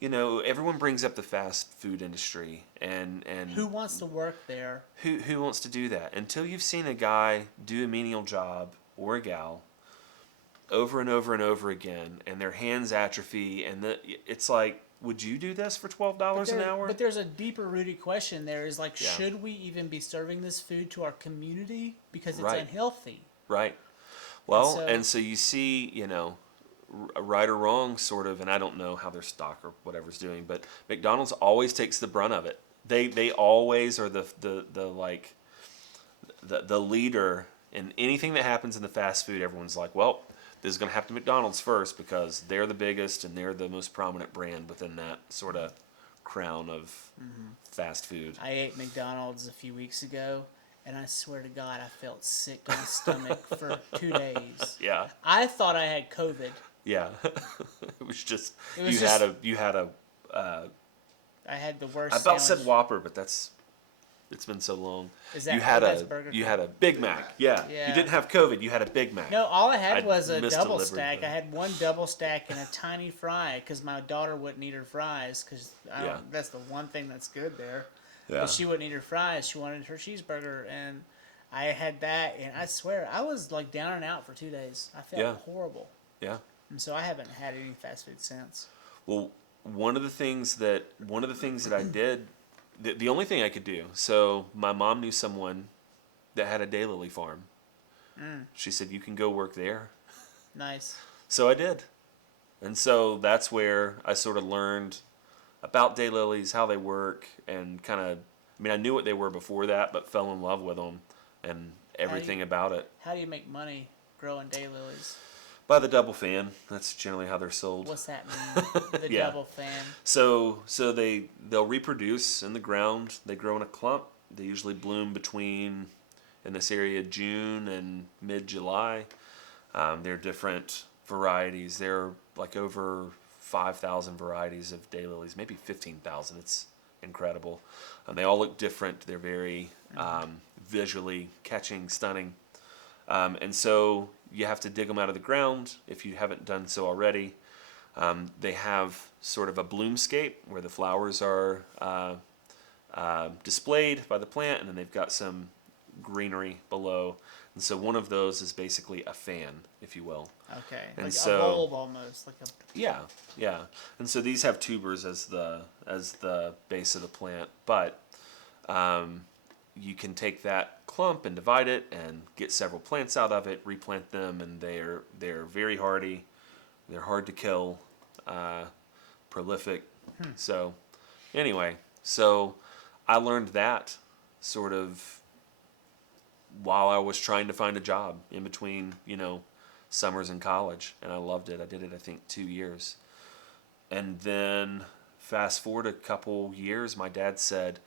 everyone brings up the fast food industry and Who wants to work there? who wants to do that? Until you've seen a guy do a menial job or a gal over and over and over again, and their hands atrophy, and it's like, would you do this for $12 an hour? But there's a deeper rooted question there is like, Yeah. should we even be serving this food to our community because it's Right. unhealthy? Right. Well, so- and so you see, right or wrong, sort of, and I don't know how their stock or whatever's doing, but McDonald's always takes the brunt of it. They always are the leader in anything that happens in the fast food. Everyone's like, well, this is going to happen to McDonald's first because they're the biggest and they're the most prominent brand within that sort of crown of fast food. I ate McDonald's a few weeks ago, and I swear to God, I felt sick to my stomach for 2 days. Yeah, I thought I had COVID. yeah. It was just It was you had a. I had the worst. I about sandwich. said Whopper, but that's It's been so long. Is that You had that's a Burger you King? had a Big Mac. Yeah. Yeah. You didn't have COVID. You had a Big Mac. No, all I had I was a double misdelivered stack. them. I had one double stack and a tiny fry because my daughter wouldn't eat her fries because Yeah. that's the one thing that's good there. Yeah. But she wouldn't eat her fries. She wanted her cheeseburger, and I had that, and I swear I was like down and out for 2 days. I felt Yeah. horrible, Yeah. and so I haven't had any fast food since. Well, one of the things that I did, the only thing I could do. So my mom knew someone that had a daylily farm. She said, "You can go work there." Nice. So I did. And so that's where I sort of learned about daylilies, how they work, and kind of, I mean, I knew what they were before that, but fell in love with them and everything about it. How do you make money growing daylilies? By the double fan, that's generally how they're sold. What's that mean? The Yeah. double fan. So they'll reproduce in the ground. They grow in a clump. They usually bloom between, in this area, June and mid-July. There are different varieties. There are like over 5,000 varieties of daylilies, maybe 15,000. It's incredible. They all look different. They're very visually catching, stunning. And so you have to dig them out of the ground if you haven't done so already. They have sort of a bloomscape where the flowers are displayed by the plant, and then they've got some greenery below. And so one of those is basically a fan, if you will. Okay. And Like so- a bulb almost. Like a Yeah, yeah. And so these have tubers as the base of the plant, but you can take that clump and divide it and get several plants out of it, replant them, and they're very hardy. They're hard to kill, prolific. So anyway, so I learned that sort of while I was trying to find a job in between, summers in college, and I loved it. I did it, I think, 2 years. And then fast forward a couple years, my dad said,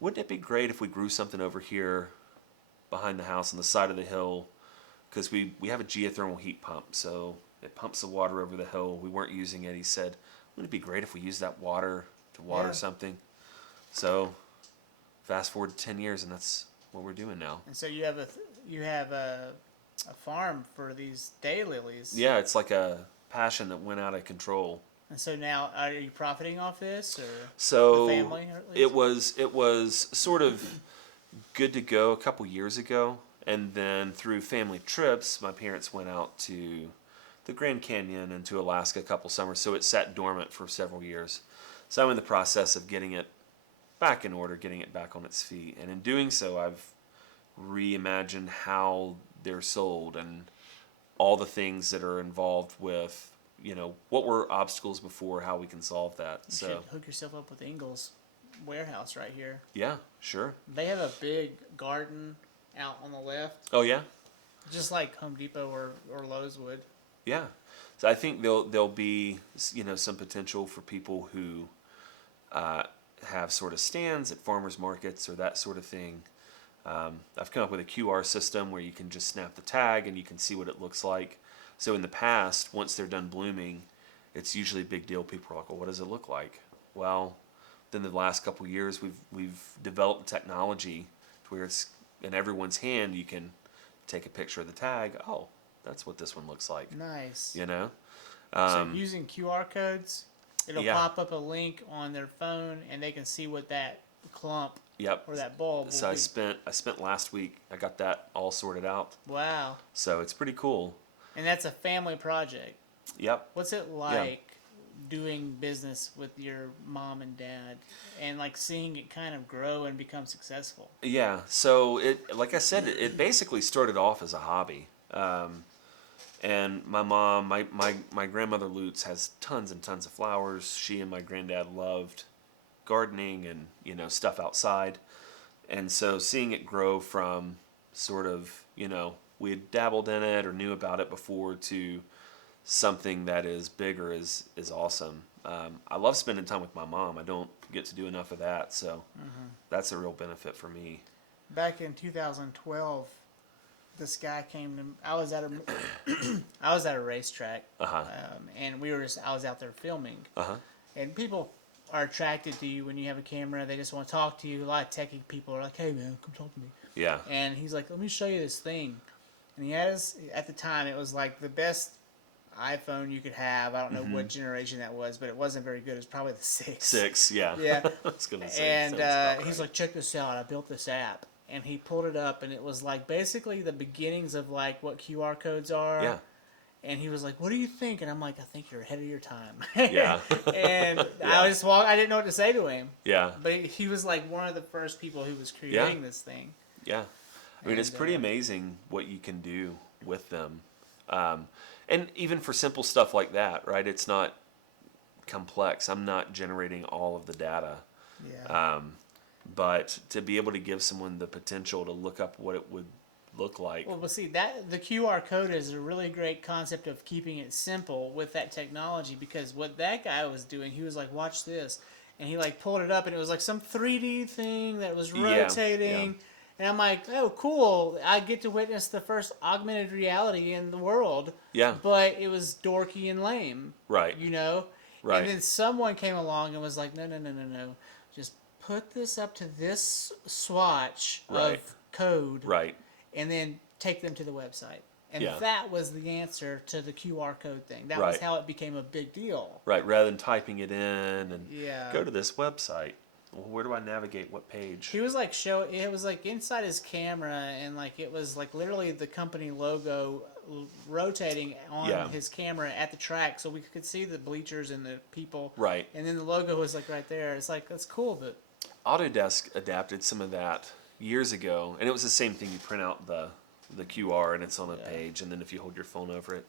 "Wouldn't it be great if we grew something over here behind the house on the side of the hill? Because we have a geothermal heat pump, so it pumps the water over the hill. We weren't using it." He said, "Wouldn't it be great if we used that water to water Yeah. something?" So fast forward to 10 years, and that's what we're doing now. And so you have a farm for these daylilies. Yeah, it's like a passion that went out of control. And so now, are you profiting off this, or So the family, or at least? it was sort of good to go a couple years ago, and then through family trips, my parents went out to the Grand Canyon and to Alaska a couple summers, so it sat dormant for several years. So I'm in the process of getting it back in order, getting it back on its feet, and in doing so, I've reimagined how they're sold and all the things that are involved with, what were obstacles before, how we can solve that. You So should hook yourself up with Ingles warehouse right here. yeah, sure. They have a big garden out on the left, Oh yeah. just like Home Depot or Lowe's would. Yeah, so I think there'll be some potential for people who have sort of stands at farmers markets or that sort of thing. I've come up with a QR system where you can just snap the tag and you can see what it looks like. So in the past, once they're done blooming, it's usually a big deal. People are like, "Well, what does it look like?" Well, then the last couple of years, we've developed technology to where it's in everyone's hand. You can take a picture of the tag. Oh, that's what this one looks like. Nice. Um, So using QR codes, it'll yeah. pop up a link on their phone, and they can see what that clump Yep. or that bulb will So I be. spent last week. I got that all sorted out. Wow. So it's pretty cool. And that's a family project. Yep. What's it like doing business with your mom and dad and like seeing it kind of grow and become successful? Yeah. So like I said, it basically started off as a hobby. And my mom, my grandmother Lutz has tons and tons of flowers. She and my granddad loved gardening and stuff outside. And so seeing it grow from sort of we had dabbled in it or knew about it before to something that is bigger is awesome. I love spending time with my mom. I don't get to do enough of that, so that's a real benefit for me. Back in 2012, this guy came to. I was at a racetrack, Uh-huh. and I was out there filming, Uh-huh. and people are attracted to you when you have a camera. They just want to talk to you. A lot of techie people are like, "Hey man, come talk to me." Yeah. And he's like, "Let me show you this thing." And he has, at the time, it was like the best iPhone you could have. I don't know what generation that was, but it wasn't very good. It was probably the 6. 6, yeah. Yeah. I was gonna say. And sounds about he's right. like, "Check this out. I built this app." And he pulled it up, and it was like basically the beginnings of like what QR codes are. Yeah. And he was like, "What do you think?" And I'm like, "I think you're ahead of your time." Yeah. And Yeah. I just walked. I didn't know what to say to him. Yeah. But he was like one of the first people who was creating this thing. Yeah. I mean, it's And, pretty amazing what you can do with them. And even for simple stuff like that, right? It's not complex. I'm not generating all of the data. Yeah. But to be able to give someone the potential to look up what it would look like. Well, see that the QR code is a really great concept of keeping it simple with that technology, because what that guy was doing, he was like, "Watch this," and he like pulled it up, and it was like some 3D thing that was Yeah, rotating. yeah. And I'm like, "Oh, cool! I get to witness the first augmented reality in the world." Yeah. But it was dorky and lame. Right. You know. Right. And then someone came along and was like, "No, no, no, no, no! Just put this up to this swatch Right. of code." Right. And then take them to the website. And Yeah. that was the answer to the QR code thing. That was Right. how it became a big deal. Right. Rather than typing it in and Yeah. go to this website. Well, where do I navigate? What page? He was like it was like inside his camera, and like it was like literally the company logo rotating on Yeah. his camera at the track, so we could see the bleachers and the people. Right. And then the logo was like right there. It's like, that's cool, but Autodesk adapted some of that years ago, and it was the same thing. You print out the QR and it's on a page, and then if you hold your phone over it.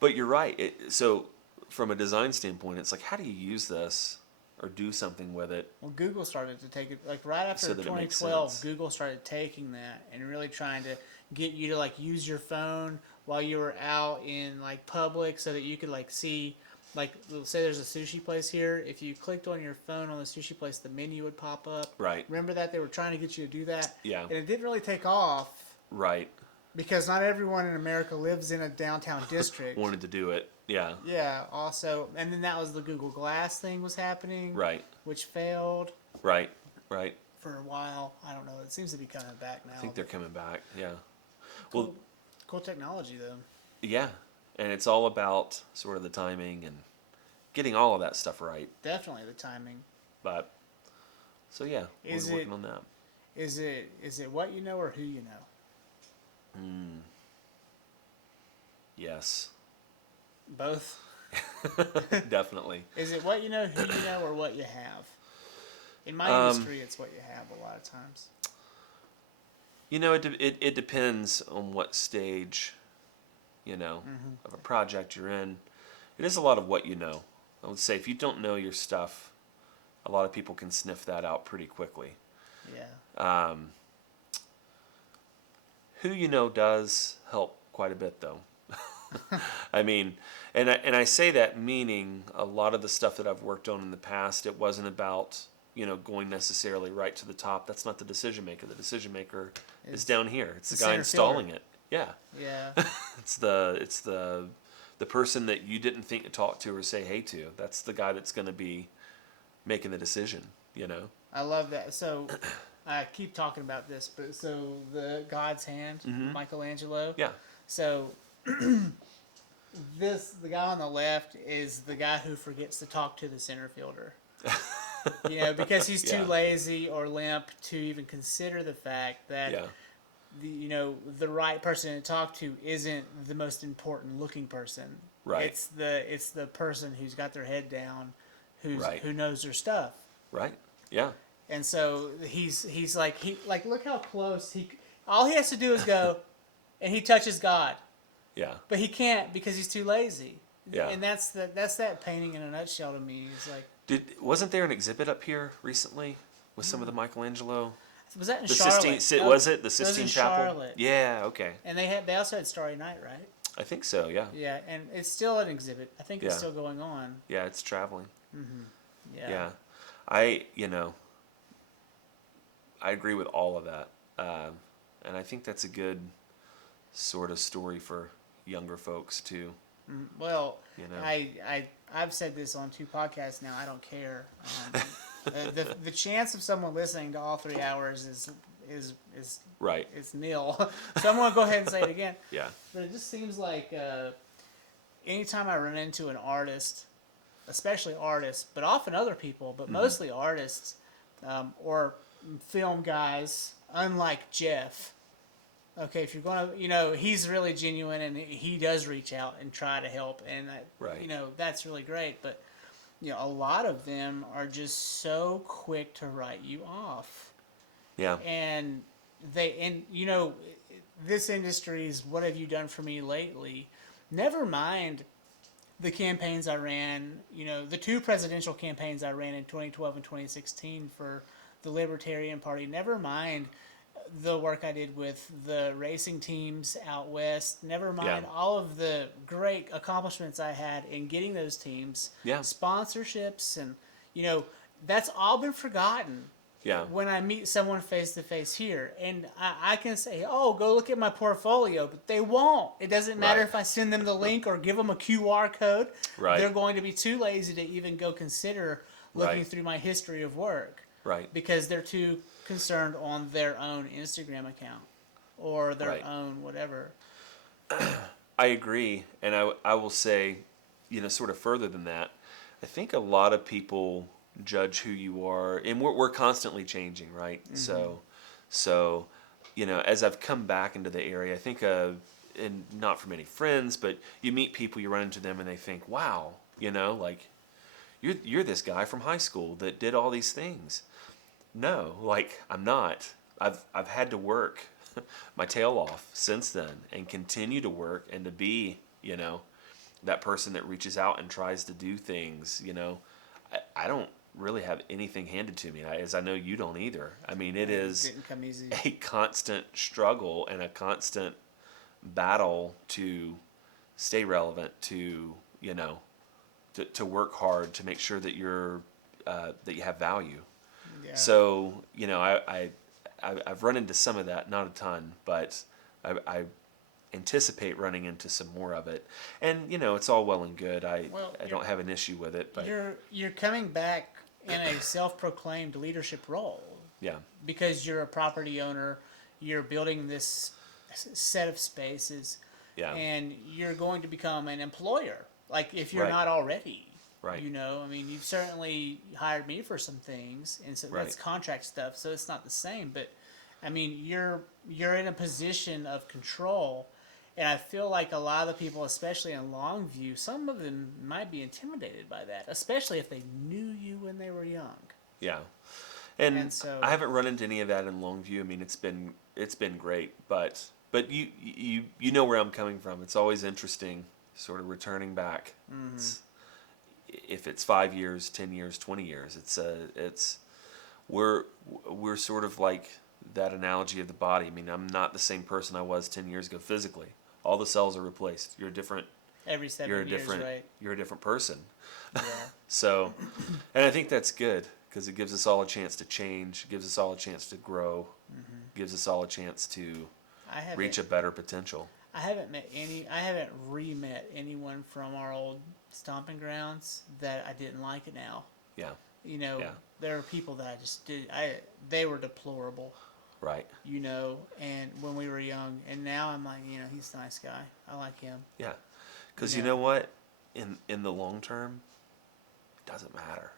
But you're right. So from a design standpoint, it's like, how do you use this or do something with it? well, Google started to take it like right after So that it makes 2012. sense. Google started taking that and really trying to get you to like use your phone while you were out in like public, so that you could like see, like, say there's a sushi place here. If you clicked on your phone on the sushi place, the menu would pop up. Right. Remember that they were trying to get you to do that. Yeah. And it didn't really take off Right. because not everyone in America lives in a downtown district. Wanted to do it. Yeah. Yeah. Also, and then that was the Google Glass thing was happening. Right. Which failed. Right. Right. For a while. I don't know. It seems to be coming back now. I think they're coming back. Yeah. cool, Well, cool technology though. yeah. And it's all about sort of the timing and getting all of that stuff right. Definitely the timing. But so yeah, Is we're working it- on that. Is it what you know or who you know? Yes. Both. Definitely. Is it what you know, who you know, or what you have? In my industry, it's what you have a lot of times. You know, it depends on what stage, of a project you're in. It is a lot of what you know. I would say if you don't know your stuff, a lot of people can sniff that out pretty quickly. Yeah. Who you know does help quite a bit, though. I mean, and I say that meaning a lot of the stuff that I've worked on in the past, it wasn't about going necessarily right to the top. That's not the decision maker. The decision maker is down here. It's the guy center installing fielder. it. Yeah. Yeah. It's the person that you didn't think to talk to or say hey to. That's the guy that's going to be making the decision. I love that. So I keep talking about this, but so the God's Hand, Michelangelo. Yeah. So the guy on the left is the guy who forgets to talk to the center fielder. Because he's too Yeah. lazy or limp to even consider the fact that Yeah. the right person to talk to isn't the most important looking person. Right. It's the person who's got their head down, Right. who knows their stuff. Right. Yeah. And so he's like look how close all he has to do is go and he touches God. Yeah. But he can't because he's too lazy. Yeah. And that's that painting in a nutshell to me. It's like, Wasn't there an exhibit up here recently with some of the Michelangelo? was that in The Charlotte? Sistine, No, was it the that was Sistine in Chapel? Charlotte. Yeah. Okay. And they also had Starry Night, right? I think so. Yeah. Yeah, and it's still an exhibit. I think it's Yeah. still going on. Yeah. It's traveling. Yeah. Yeah. I agree with all of that, and I think that's a good sort of story for younger folks to Well, You know? I've said this on 2 podcasts now. I don't care. The chance of someone listening to all 3 hours is Right. is nil. So I'm gonna go ahead and say it again. Yeah. But it just seems like anytime I run into an artist, especially artists, but often other people, but mostly artists or film guys, unlike Jeff. Okay, if you're gonna, he's really genuine and he does reach out and try to help, and Right. that's really great. But a lot of them are just so quick to write you off, Yeah. and this industry is what have you done for me lately? Never mind the campaigns I ran, the 2 presidential campaigns I ran in 2012 and 2016 for the Libertarian Party. Never mind the work I did with the racing teams out west. Never mind all of the great accomplishments I had in getting those teams, sponsorships, and that's all been forgotten. Yeah. When I meet someone face to face here, and I can say, "Oh, go look at my portfolio," but they won't. It doesn't matter Right. if I send them the link or give them a QR code. Right. They're going to be too lazy to even go consider looking Right. through my history of work. Right. Because they're too concerned on their own Instagram account or their Right. own whatever. I agree, and I will say, sort of further than that, I think a lot of people judge who you are, and we're constantly changing, right? So, as I've come back into the area, I think and not from any friends, but you meet people, you run into them, and they think, wow, like you're this guy from high school that did all these things. No, like I'm not. I've had to work my tail off since then and continue to work and to be, that person that reaches out and tries to do things, I don't really have anything handed to me, as I know you don't either. I mean, it is Didn't come easy. a constant struggle and a constant battle to stay relevant, to, to work hard, to make sure that that you have value. Yeah. So, I've run into some of that, not a ton, but I anticipate running into some more of it. And, it's all well and good. I don't have an issue with it, but You're coming back in a self-proclaimed leadership role yeah, because you're a property owner. You're building this set of spaces, yeah, and you're going to become an employer. Like if you're Right. not already. right, I mean, you've certainly hired me for some things, and so that's Right. contract stuff, so it's not the same. But I mean, you're in a position of control, and I feel like a lot of the people, especially in Longview, some of them might be intimidated by that, especially if they knew you when they were young. yeah. And so- I haven't run into any of that in Longview. I mean, it's been great, but you know where I'm coming from. It's always interesting, sort of returning back. If it's 5 years, 10 years, 20 years, we're sort of like that analogy of the body. I mean, I'm not the same person I was 10 years ago physically. All the cells are replaced. You're different. Every 7 You're a years, different. right? You're a different person. Yeah. So, and I think that's good because it gives us all a chance to change. Gives us all a chance to grow. Gives us all a chance to I haven't reach a better potential. I haven't re-met anyone from our old stomping grounds that I didn't like it now. Yeah. Yeah. There are people that I just did. They were deplorable, Right. and when we were young, and now I'm like, he's a nice guy. I like him. Yeah. Because Yeah. you know what? In the long term, it doesn't matter.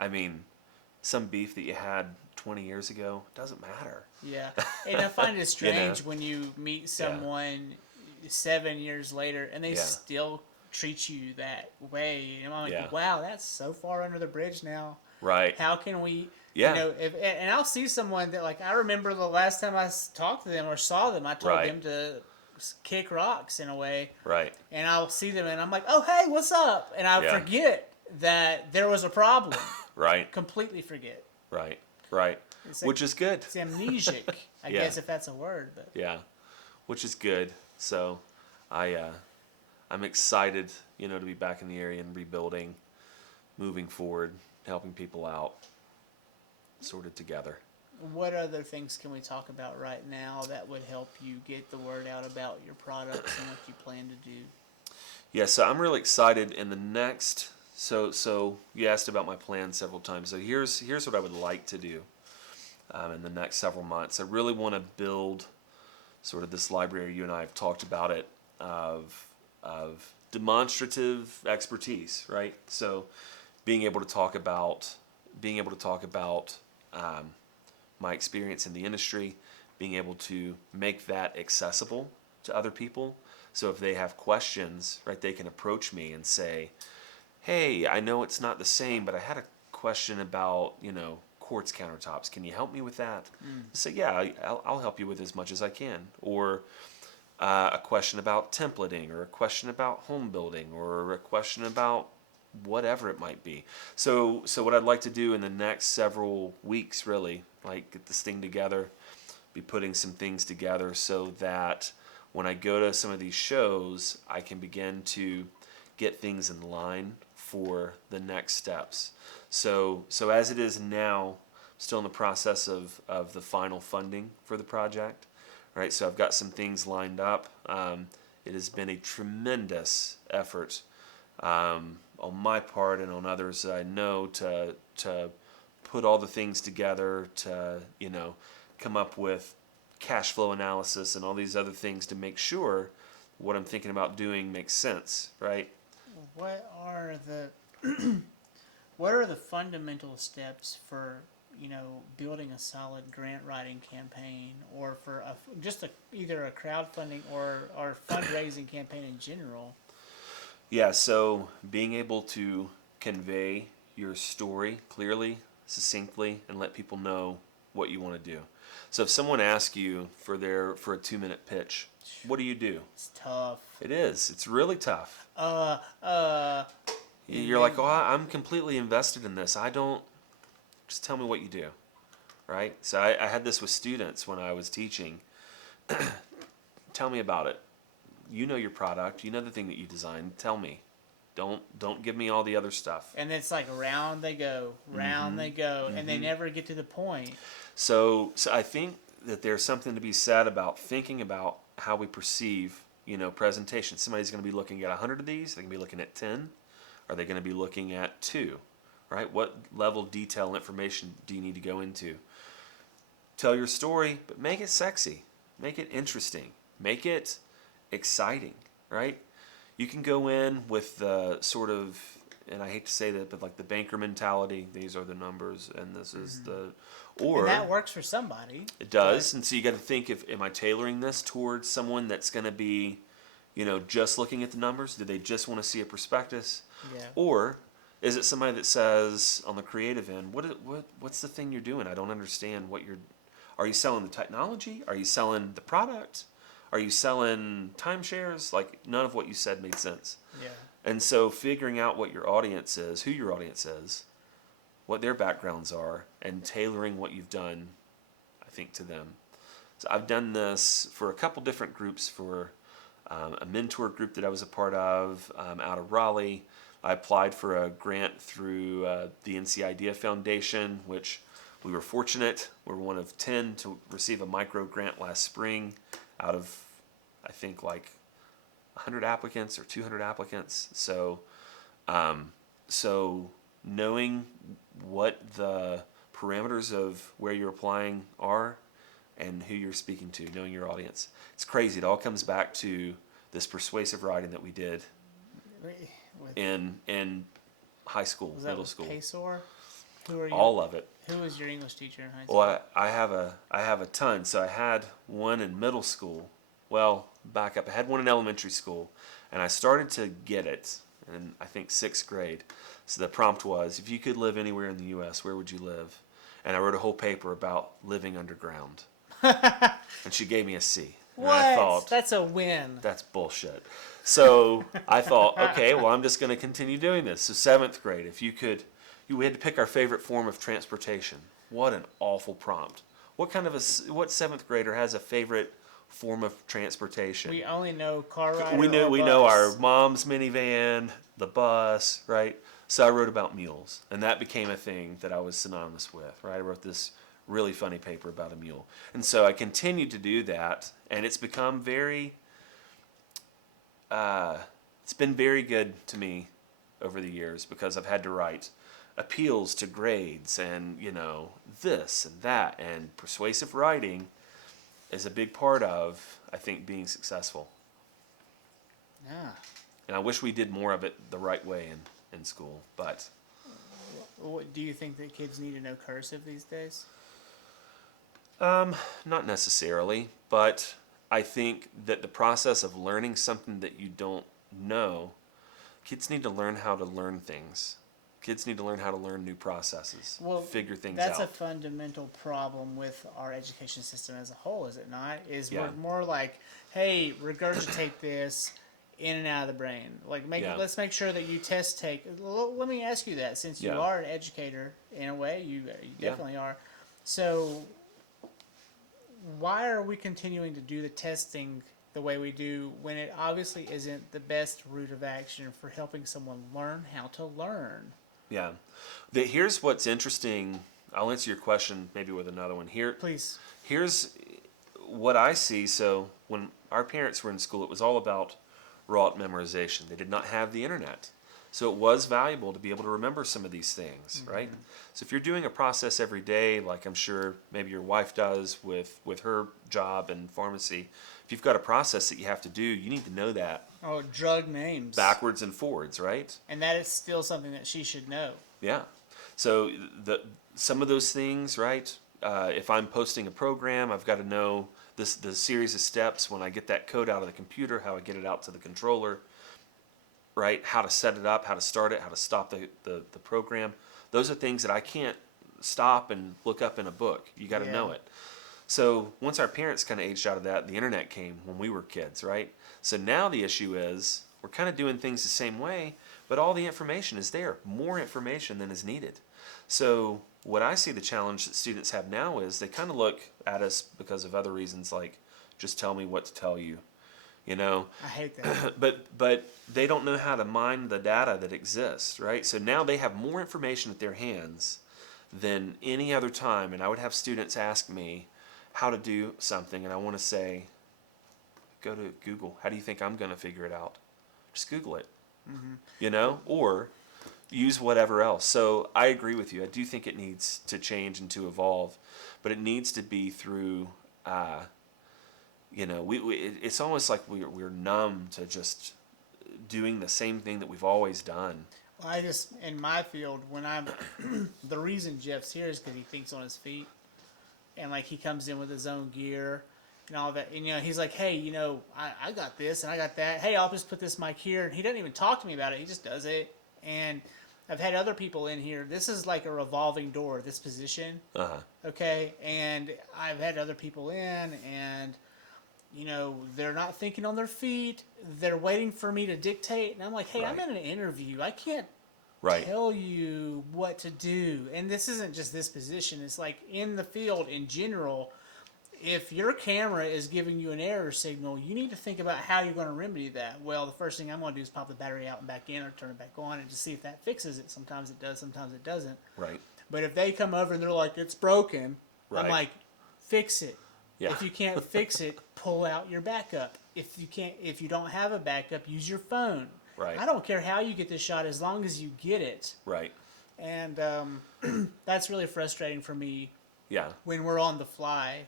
I mean, some beef that you had 20 years ago doesn't matter. Yeah, and I find it strange when you meet someone 7 years later and they Yeah. still treat you that way. And I'm like, Yeah. wow, that's so far under the bridge now. Right. How can we? Yeah. And I'll see someone that I remember the last time I talked to them or saw them, I told Right. them to kick rocks in a way, Right. and I'll see them and I'm like, oh hey, what's up? And I Yeah. forget that there was a problem. Right. Completely forget. Right. Right. It's Which is good. It's amnesic, I Yeah. guess, if that's a word. But Yeah. Which is good. So, I'm excited, to be back in the area and rebuilding, moving forward, helping people out, sort of together. what other things can we talk about right now that would help you get the word out about your products and what you plan to do? Yeah, so I'm really excited in the next. So you asked about my plan several times. So here's what I would like to do in the next several months. I really want to build sort of this library. You and I have talked about it of demonstrative expertise, right? So being able to talk about my experience in the industry, being able to make that accessible to other people. So if they have questions, right, they can approach me and say, hey, I know it's not the same, but I had a question about, quartz countertops. Can you help me with that? So yeah, I'll help you with as much as I can. Or a question about templating, or a question about home building, or a question about whatever it might be. So what I'd like to do in the next several weeks, really, like get this thing together, be putting some things together so that when I go to some of these shows, I can begin to get things in line for the next steps. So as it is now, I'm still in the process of the final funding for the project. Right, so I've got some things lined up. It has been a tremendous effort on my part and on others that I know to put all the things together, to come up with cash flow analysis and all these other things to make sure what I'm thinking about doing makes sense, right? What are the what are the fundamental steps for building a solid grant writing campaign, or for either a crowdfunding or fundraising campaign in general? Yeah, so being able to convey your story clearly, succinctly, and let people know what you want to do. So if someone asks you for a 2-minute pitch, what do you do? It's tough. It is. It's really tough. Uh, You're like, oh, I'm completely invested in this. Just tell me what you do, right? So I had this with students when I was teaching. Tell me about it. You know your product. You know the thing that you designed. Tell me. Don't give me all the other stuff. And it's like round they go, they go, and they never get to the point. So I think that there's something to be said about thinking about how we perceive, presentation. Somebody's going to be looking at 100 of these. They're going to be looking at 10. Are they going to be looking at 2? Right? What level of detail and information do you need to go into? Tell your story, but make it sexy. Make it interesting. Make it exciting, right? You can go in with the sort of, and I hate to say that, but like the banker mentality. These are the numbers, and this is the, or and that works for somebody. it does. And so you got to think, am I tailoring this towards someone that's going to be, just looking at the numbers? Do they just want to see a prospectus? Yeah. Or is it somebody that says on the creative end, what's the thing you're doing? I don't understand what you're. Are you selling the technology? Are you selling the product? Are you selling timeshares? Like, none of what you said made sense. Yeah. And so figuring out what your audience is, who your audience is, what their backgrounds are, and tailoring what you've done, I think, to them. So I've done this for a couple different groups. For a mentor group that I was a part of out of Raleigh. I applied for a grant through the NC Idea Foundation, which we were fortunate. We're one of 10 to receive a micro grant last spring out of, I think, like 100 applicants or 200 applicants. So knowing what the parameters of where you're applying are and who you're speaking to, knowing your audience. It's crazy. It all comes back to this persuasive writing that we did in high school, Was that middle with school. Paysor? Who are you? All of it. Who was your English teacher in high school? Well, I have a ton. So I had one in middle school. Well, back up. I had one in elementary school, and I started to get it in, I think, 6th grade. So the prompt was, if you could live anywhere in the U.S., where would you live? And I wrote a whole paper about living underground. And she gave me a C. And What? I thought, That's a win. that's bullshit. So I thought, okay, well, I'm just going to continue doing this. So 7th grade, we had to pick our favorite form of transportation. What an awful prompt. What 7th grader has a favorite form of transportation? We only know car rider. We or know bus. our mom's minivan, the bus, right? So I wrote about mules, and that became a thing that I was synonymous with, right? I wrote this really funny paper about a mule. And so I continued to do that, and it's become very it's been very good to me over the years because I've had to write appeals to grades and, this and that. And persuasive writing is a big part of, I think, being successful. Yeah. And I wish we did more of it the right way in school. But Do you think that kids need to know cursive these days? not necessarily. But I think that the process of learning something that you don't know, kids need to learn how to learn things. Kids need to learn how to learn new processes, figure things out. That's a fundamental problem with our education system as a whole, is it not? Yeah. We're more like, hey, regurgitate this in and out of the brain. Like, let's make sure that you test take. Let me ask you that, since you Yeah. are an educator in a way, you Yeah. definitely are. So, why are we continuing to do the testing the way we do when it obviously isn't the best route of action for helping someone learn how to learn? Yeah. Here's what's interesting. I'll answer your question maybe with another one. Please. Here's what I see. So when our parents were in school, it was all about rote memorization. They did not have the internet. So it was valuable to be able to remember some of these things, right? So if you're doing a process every day, like I'm sure maybe your wife does with her job in pharmacy, if you've got a process that you have to do, you need to know that Oh, drug names. backwards and forwards, right? And that is still something that she should know. Yeah. So some of those things, right? If I'm posting a program, I've got to know the series of steps when I get that code out of the computer, how I get it out to the controller, right? How to set it up, how to start it, how to stop the program. Those are things that I can't stop and look up in a book. You got to know it. So once our parents kind of aged out of that, the internet came when we were kids, right? So now the issue is we're kind of doing things the same way, but all the information is there, more information than is needed. So what I see the challenge that students have now is they kind of look at us because of other reasons, like just tell me what to tell you, I hate that. but they don't know how to mine the data that exists, right? So now they have more information at their hands than any other time. And I would have students ask me how to do something, and I want to say, go to Google. How do you think I'm going to figure it out? Just Google it, or use whatever else. So I agree with you. I do think it needs to change and to evolve, but it needs to be through, it's almost like we're numb to just doing the same thing that we've always done. Well, in my field, when I'm, the reason Jeff's here is because he thinks on his feet. And like he comes in with his own gear and all that. And he's like, hey, I got this and I got that. Hey, I'll just put this mic here. And he doesn't even talk to me about it. He just does it. And I've had other people in here. This is like a revolving door, this position. Okay. And I've had other people in, and they're not thinking on their feet. They're waiting for me to dictate. And I'm like, hey, I'm in an interview. I can't tell you what to do. And this isn't just this position. It's like in the field in general. If your camera is giving you an error signal, you need to think about how you're going to remedy that. Well, the first thing I'm going to do is pop the battery out and back in, or turn it back on, and just see if that fixes it. Sometimes it does, sometimes it doesn't. Right. But if they come over and they're like, it's broken, I'm like, fix it. Yeah. If you can't fix it, pull out your backup. If you don't have a backup, use your phone. Right. I don't care how you get this shot, as long as you get it. Right. And that's really frustrating for me. Yeah. When we're on the fly,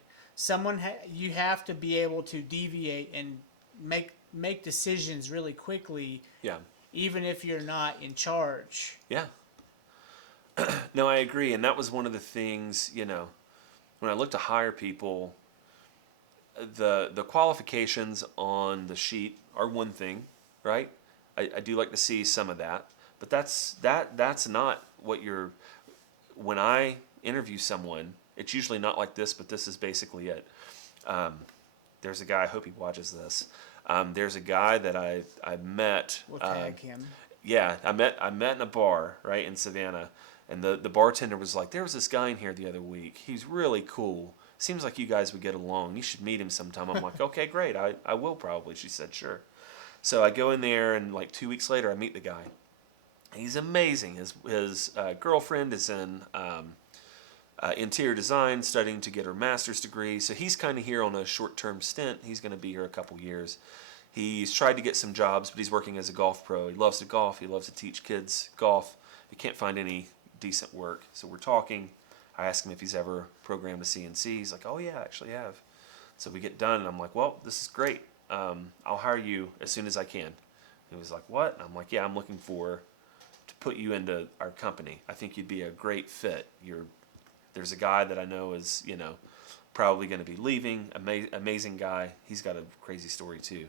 you have to be able to deviate and make decisions really quickly. Yeah. Even if you're not in charge. Yeah. No, I agree, and that was one of the things. When I look to hire people, the qualifications on the sheet are one thing, right? I do like to see some of that, but that's not what you're. When I interview someone, it's usually not like this, but this is basically it. There's a guy. I hope he watches this. There's a guy that I met. We'll tag him. Yeah, I met in a bar right in Savannah, and the bartender was like, "There was this guy in here the other week. He's really cool. Seems like you guys would get along. You should meet him sometime." I'm like, "Okay, great. I will probably." She said, "Sure." So I go in there, and like 2 weeks later, I meet the guy. He's amazing. His girlfriend is in interior design, studying to get her master's degree. So he's kind of here on a short-term stint. He's going to be here a couple years. He's tried to get some jobs, but he's working as a golf pro. He loves to golf. He loves to teach kids golf. He can't find any decent work. So we're talking. I ask him if he's ever programmed a CNC. He's like, oh, yeah, I actually have. So we get done, and I'm like, well, this is great. I'll hire you as soon as I can. He was like, what? And I'm like, yeah, I'm looking to put you into our company. I think you'd be a great fit. There's a guy that I know is, probably going to be leaving. Amazing guy. He's got a crazy story too.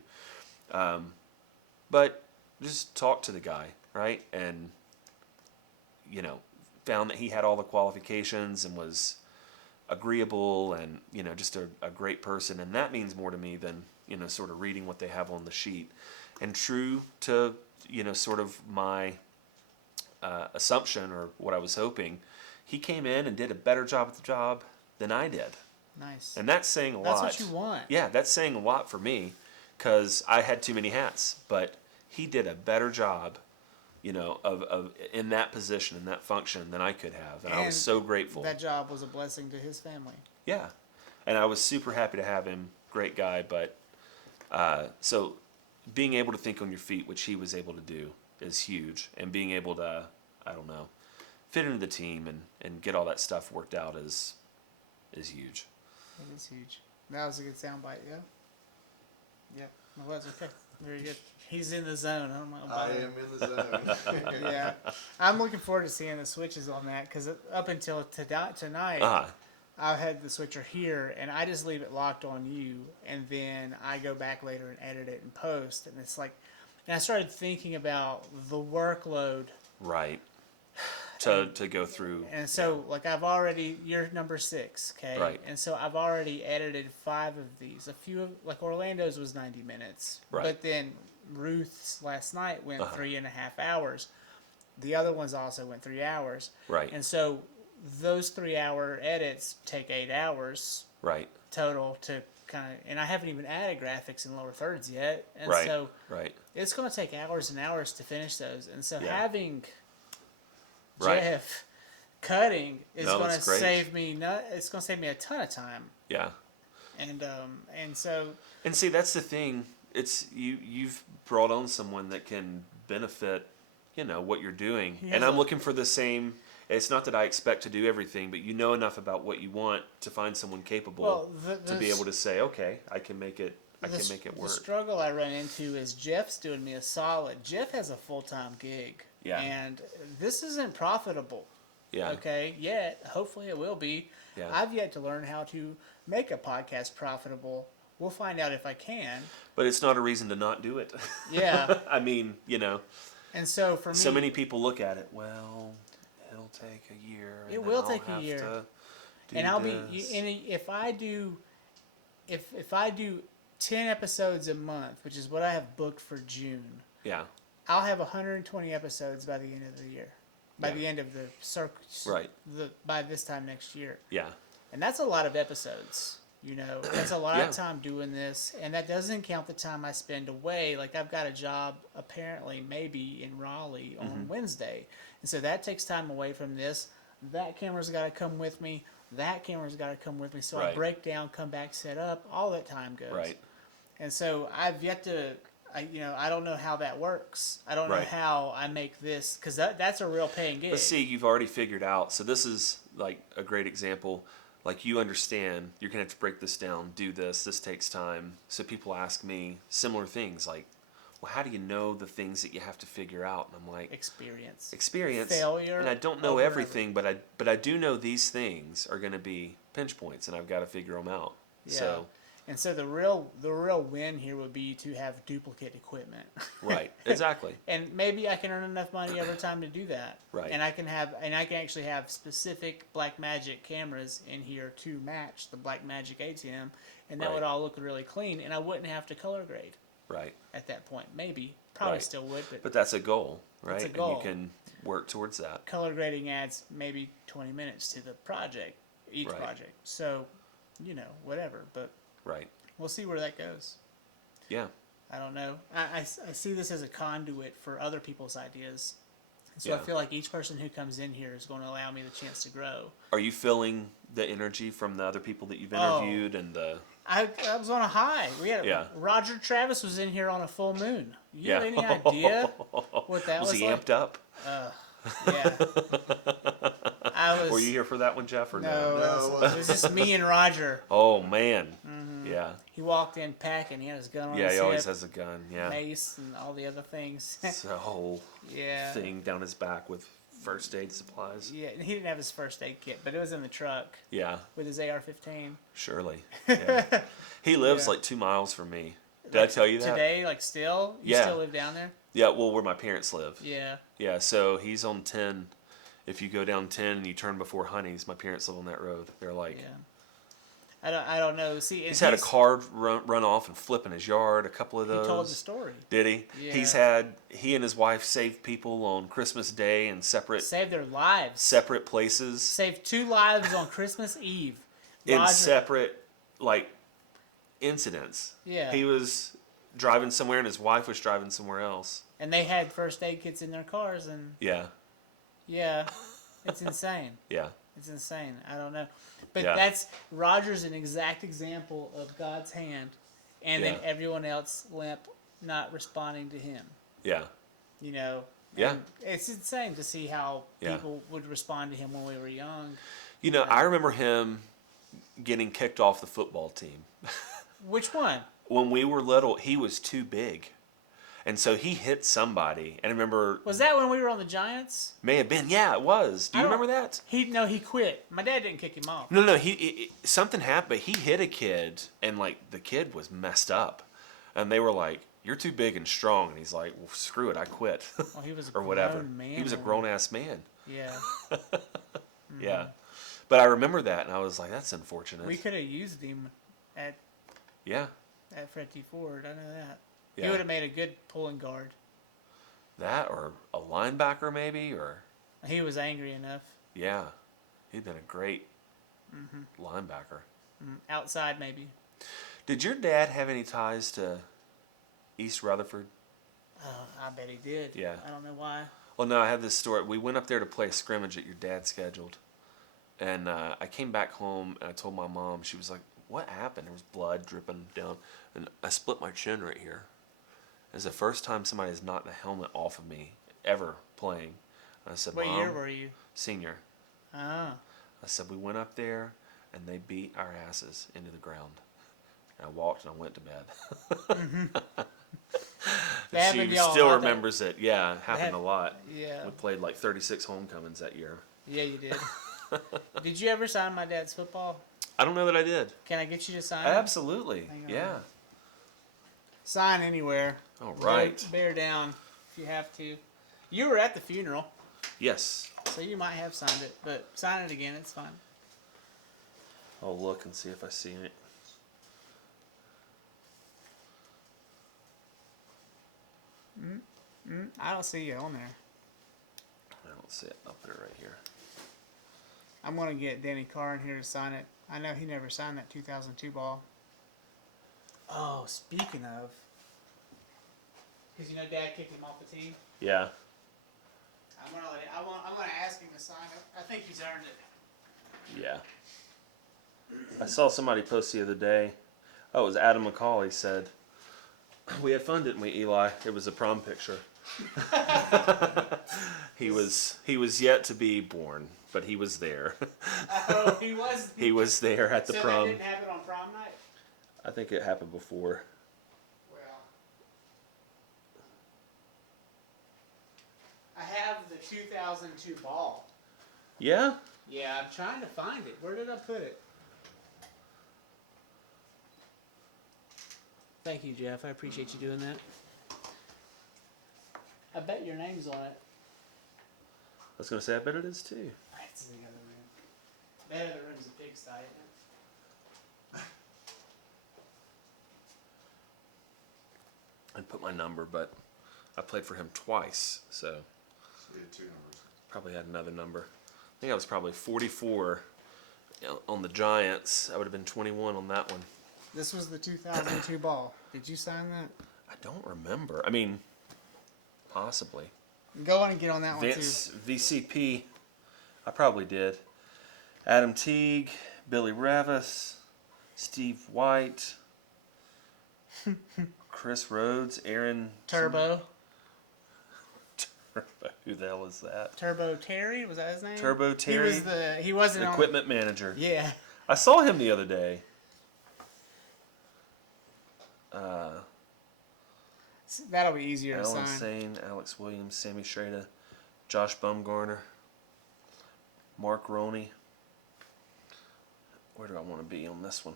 But just talk to the guy, right? And, found that he had all the qualifications and was agreeable and, just a great person. And that means more to me than, sort of reading what they have on the sheet. And true to, sort of my assumption or what I was hoping, he came in and did a better job at the job than I did. Nice. And that's saying a lot. That's what you want. Yeah, that's saying a lot for me because I had too many hats. But he did a better job, of in that position, in that function than I could have. And I was so grateful. That job was a blessing to his family. Yeah. And I was super happy to have him. Great guy. But so being able to think on your feet, which he was able to do, is huge. And being able to, fit into the team and get all that stuff worked out is huge. It is huge. That was a good soundbite, yeah? Yep, it was, okay. Very good. He's in the zone. I don't know about I it. am in the zone. Yeah. I'm looking forward to seeing the switches on that because up until tonight, I had the switcher here, and I just leave it locked on you, and then I go back later and edit it and post, and it's like, and I started thinking about the workload. Right. To go through. And so, you're number 6, okay? Right. And so I've already edited 5 of these. A few, Orlando's was 90 minutes. Right. But then Ruth's last night went 3.5 hours. The other ones also went 3 hours. Right. And so those 3-hour edits take 8 hours. Right. Total to kind of, and I haven't even added graphics in lower thirds yet. And Right. so Right. it's going to take hours and hours to finish those. And so Yeah. having Right. Jeff cutting is No, going to that's great. save me. It's going to save me a ton of time. Yeah. And so. And see, that's the thing. It's you've brought on someone that can benefit, what you're doing. And I'm looking for the same. It's not that I expect to do everything, but you know enough about what you want to find someone capable to be able to say, okay, I can make it. I can make it work. The struggle I run into is Jeff's doing me a solid. Jeff has a full-time gig. Yeah. And this isn't profitable. Yeah. Okay, yet. Hopefully it will be. Yeah. I've yet to learn how to make a podcast profitable. We'll find out if I can. But it's not a reason to not do it. Yeah. I mean, And so for me, so many people look at it. Well, it'll take a year. And It will I'll take a have year. to do and I'll this. be, and if I do 10 episodes a month, which is what I have booked for June, Yeah. I'll have 120 episodes by the end of the year. By Yeah. the end of the circle. Right. By this time next year. Yeah. And that's a lot of episodes. That's a lot Yeah. of time doing this. And that doesn't count the time I spend away. Like, I've got a job, apparently, maybe in Raleigh on Wednesday. And so that takes time away from this. That camera's got to come with me. That camera's got to come with me. So I Right. break down, come back, set up. All that time goes. Right. And so I've yet to, I don't know how that works. I don't know Right. how I make this, because that's a real paying gig. But see, you've already figured out. So this is like a great example. Like, you understand, you're going to have to break this down, do this. This takes time. So people ask me similar things like, well, how do you know the things that you have to figure out? And I'm like, Experience. failure. And I don't know over and everything, but I do know these things are going to be pinch points, and I've got to figure them out. Yeah. So And so the real win here would be to have duplicate equipment. right, exactly. And maybe I can earn enough money over time to do that. Right. And I can actually have specific Blackmagic cameras in here to match the Blackmagic ATM, and that Right. would all look really clean, and I wouldn't have to color grade Right. at that point. Maybe, probably Right. still would, But that's a goal, right? It's a goal. And you can work towards that. color grading adds maybe 20 minutes to the project, each Right. project. So, whatever. But Right. we'll see where that goes. Yeah. I don't know. I see this as a conduit for other people's ideas. So I Yeah. feel like each person who comes in here is going to allow me the chance to grow. Are you feeling the energy from the other people that you've Oh. interviewed and the I was on a high. We had Yeah. Roger Travis was in here on a full moon. You have Yeah. any idea what that was Was he like? amped up? Yeah. I was. Were you here for that one, Jeff, or No, No, it was just me and Roger. Oh man. Mm-hmm. Yeah. He walked in packing. He had his gun on Yeah, his he always hip, has a gun. Yeah. mace, and all the other things. It's a whole Yeah. thing down his back with first aid supplies. Yeah, and he didn't have his first aid kit, but it was in the truck Yeah, with his AR-15. surely. Yeah. He lives Yeah. like 2 miles from me. Did I tell you that? Today, like still? You Yeah. still live down there? Yeah, well, where my parents live. Yeah. Yeah, so he's on 10. If you go down 10 and you turn before Honey's, my parents live on that road. They're like, Yeah. I don't know. See, he's had a car run off and flip in his yard, a couple of He those. told the story. Did he? Yeah. He and his wife saved people on Christmas Day in separate Saved their lives. places. Saved 2 lives on Christmas Eve. In Roger- separate, like, incidents. Yeah. He was driving somewhere and his wife was driving somewhere else. And they had first aid kits in their cars, and Yeah, yeah, it's insane. yeah, It's insane. I don't know. But Yeah. that's Roger's an exact example of God's hand, and then Yeah. everyone else limp, not responding to him. yeah, You know. Yeah. And it's insane to see how Yeah. people would respond to him when we were young. You know, I remember him getting kicked off the football team. Which one? When we were little, he was too big. And so he hit somebody. And I remember, Was that when we were on the Giants? may have been, yeah, it was. Do you I don't- remember that? He quit. My dad didn't kick him off. No, something happened, but he hit a kid, and like the kid was messed up. And they were like, "You're too big and strong." And he's like, "Well, screw it, I quit." Well, he was a or whatever. grown man. He was a then. grown ass man. Yeah. Yeah. But I remember that, and I was like, that's unfortunate. We could have used him at Yeah. Fred Ford. I know that. Yeah. He would have made a good pulling guard. That or a linebacker maybe, or He was angry enough. yeah, he'd been a great linebacker. Outside, maybe. Did your dad have any ties to East Rutherford? I bet he did. Yeah. I don't know why. Well, no, I have this story. We went up there to play a scrimmage that your dad scheduled, and I came back home and I told my mom. She was like, "What happened?" There was blood dripping down, and I split my chin right here. It's the first time somebody has knocked the helmet off of me ever playing. And I said, What "Mom, year were you? senior." Oh. I said, we went up there and they beat our asses into the ground. And I walked and I went to bed. That happened She to y'all still a lot, remembers it. Yeah, it happened a lot. Yeah. We played like 36 homecomings that year. Yeah, you did. Did you ever sign my dad's football? I don't know that I did. Can I get you to sign it? Absolutely. Hang on. Yeah. Sign anywhere. All right. Bear down if you have to. You were at the funeral, Yes. so you might have signed it, but sign it again. It's fine. I'll look and see if I see it. I don't see you on there. I don't see it up there right here. I'm gonna get Danny Carr in here to sign it. I know he never signed that 2002 ball. Oh, speaking of, because you know Dad kicked him off the team. Yeah. I'm gonna ask him to sign it. I think he's earned it. Yeah. I saw somebody post the other day. Oh, it was Adam McCauley said, "We had fun, didn't we, Eli? It was a prom picture." He was yet to be born, but he was there. Oh, he was. He was there at the so prom. that didn't happen on prom night. I think it happened before. Well, I have the 2002 ball. Yeah? Yeah, I'm trying to find it. Where did I put it? Thank you, Jeff. I appreciate you doing that. I bet your name's on it. I was gonna say I bet it is too. That's in the other room. That other room's a pigsty, isn't it? I'd put my number, but I played for him twice, so We had 2 numbers. probably had another number. I think I was probably 44 on the Giants. I would have been 21 on that one. This was the 2002 ball. Did you sign that? I don't remember. I mean, possibly. Go on and get on that one Vince, VCP, I probably did. Adam Teague, Billy Ravis, Steve White, Chris Rhodes, Aaron Turbo. Who the hell is that? Turbo Terry, was that his name? Turbo Terry? He wasn't on. Equipment manager. Yeah. I saw him the other day. That'll be easier to Alan sign. Sane, Alex Williams, Sammy Schrader, Josh Bumgarner, Mark Roney. Where do I want to be on this one?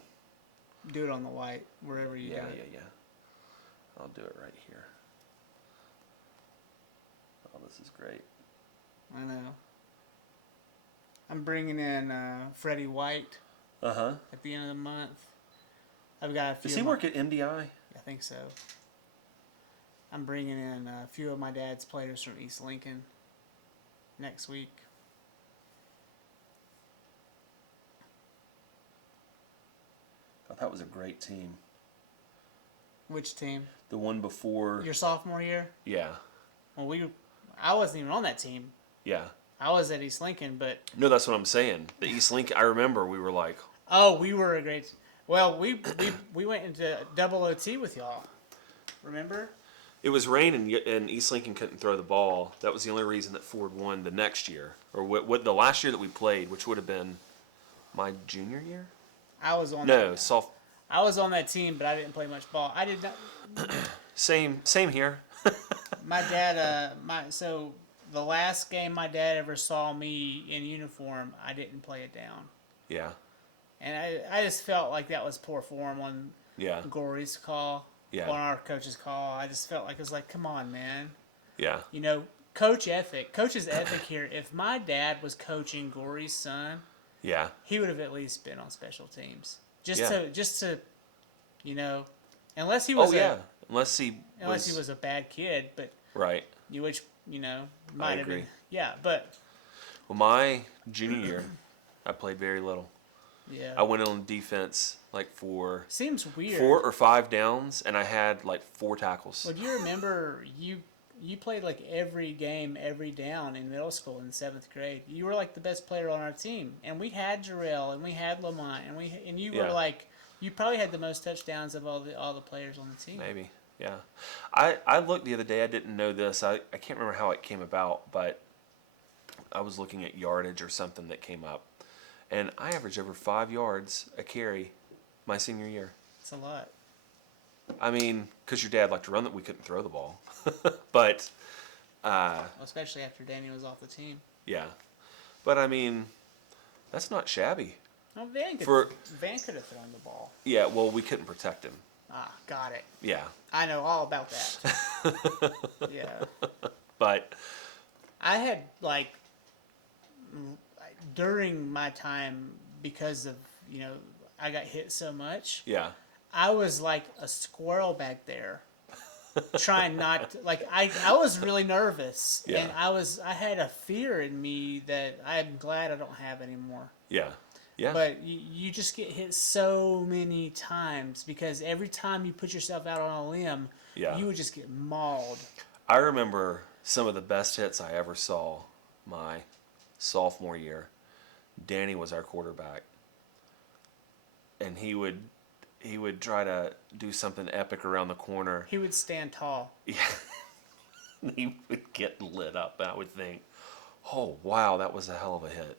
Do it on the white, wherever you Yeah. got it. I'll do it right here. Oh, this is great. I know. I'm bringing in Freddie White Uh-huh. at the end of the month. I've got a few. Does he work at MDI? I think so. I'm bringing in a few of my dad's players from East Lincoln next week. Oh, that was a great team. Which team? The one before. Your sophomore year? Yeah. Well, I wasn't even on that team. Yeah. I was at East Lincoln, but No, that's what I'm saying. The East Lincoln, I remember we were like, we were a great. Well, we went into double OT with y'all. Remember? it was raining and East Lincoln couldn't throw the ball. That was the only reason that Ford won the next year. Or what the last year that we played, which would have been my junior year? I was on. No, I was on that team, but I didn't play much ball. I did not. Same here. My dad, so the last game my dad ever saw me in uniform, I didn't play it down, Yeah. and I just felt like that was poor form on Yeah. Gory's call, Yeah. on our coach's call. I just felt like it was like, come on, man, Yeah. you know, coach's ethic here. If my dad was coaching Gory's son, Yeah. he would have at least been on special teams, just Yeah. to, you know, unless he was Unless he was a bad kid, but. right. Which, might have agree. been. Yeah, but. Well, my junior year, I played very little. Yeah. I went on defense like for Seems weird. 4 or 5 downs, and I had like 4 tackles. Well, do you remember you played like every game, every down in middle school in 7th grade? You were like the best player on our team, and we had Jarrell, and we had Lamont, and you were Yeah. like, you probably had the most touchdowns of all the players on the team. Maybe, yeah. I looked the other day. I didn't know this. I can't remember how it came about, but I was looking at yardage or something that came up, and I averaged over 5 yards a carry my senior year. It's a lot. I mean, because your dad liked to run that, we couldn't throw the ball. But, Especially after Danny was off the team. yeah. But, I mean, that's not shabby. Oh, Van could have thrown the ball. Yeah, well, we couldn't protect him. Ah, got it. Yeah. I know all about that. Yeah. But, I had during my time, because of I got hit so much, yeah. I was like a squirrel back there trying not to, I was really nervous, Yeah. and I had a fear in me that I'm glad I don't have anymore. Yeah. Yeah. But you just get hit so many times because every time you put yourself out on a limb, Yeah. you would just get mauled. I remember some of the best hits I ever saw my sophomore year. Danny was our quarterback, and he would try to do something epic around the corner. He would stand tall. Yeah. He would get lit up, and I would think, oh, wow, that was a hell of a hit.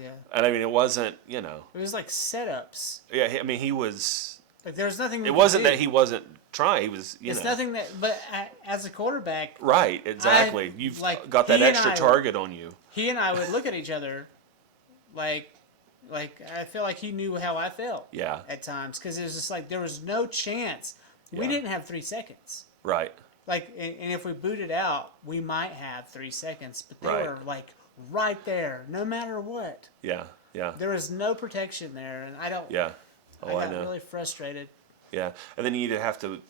Yeah. And I mean, it wasn't, It was like setups. yeah, I mean, he was, Like there was nothing. it wasn't that he wasn't trying, he was, It's nothing that. But as a quarterback, Right, exactly. You've got that he and extra I- target on you. he and I would look at each other, like I feel like he knew how I felt. Yeah. At times, because it was just like there was no chance. We Yeah. didn't have 3 seconds. Right. And if we booted out, we might have 3 seconds, but they Right. were like right there, no matter what. Yeah. Yeah. There was no protection there, and I don't. Yeah. Oh, I I got know. really frustrated. Yeah, and then you'd have to,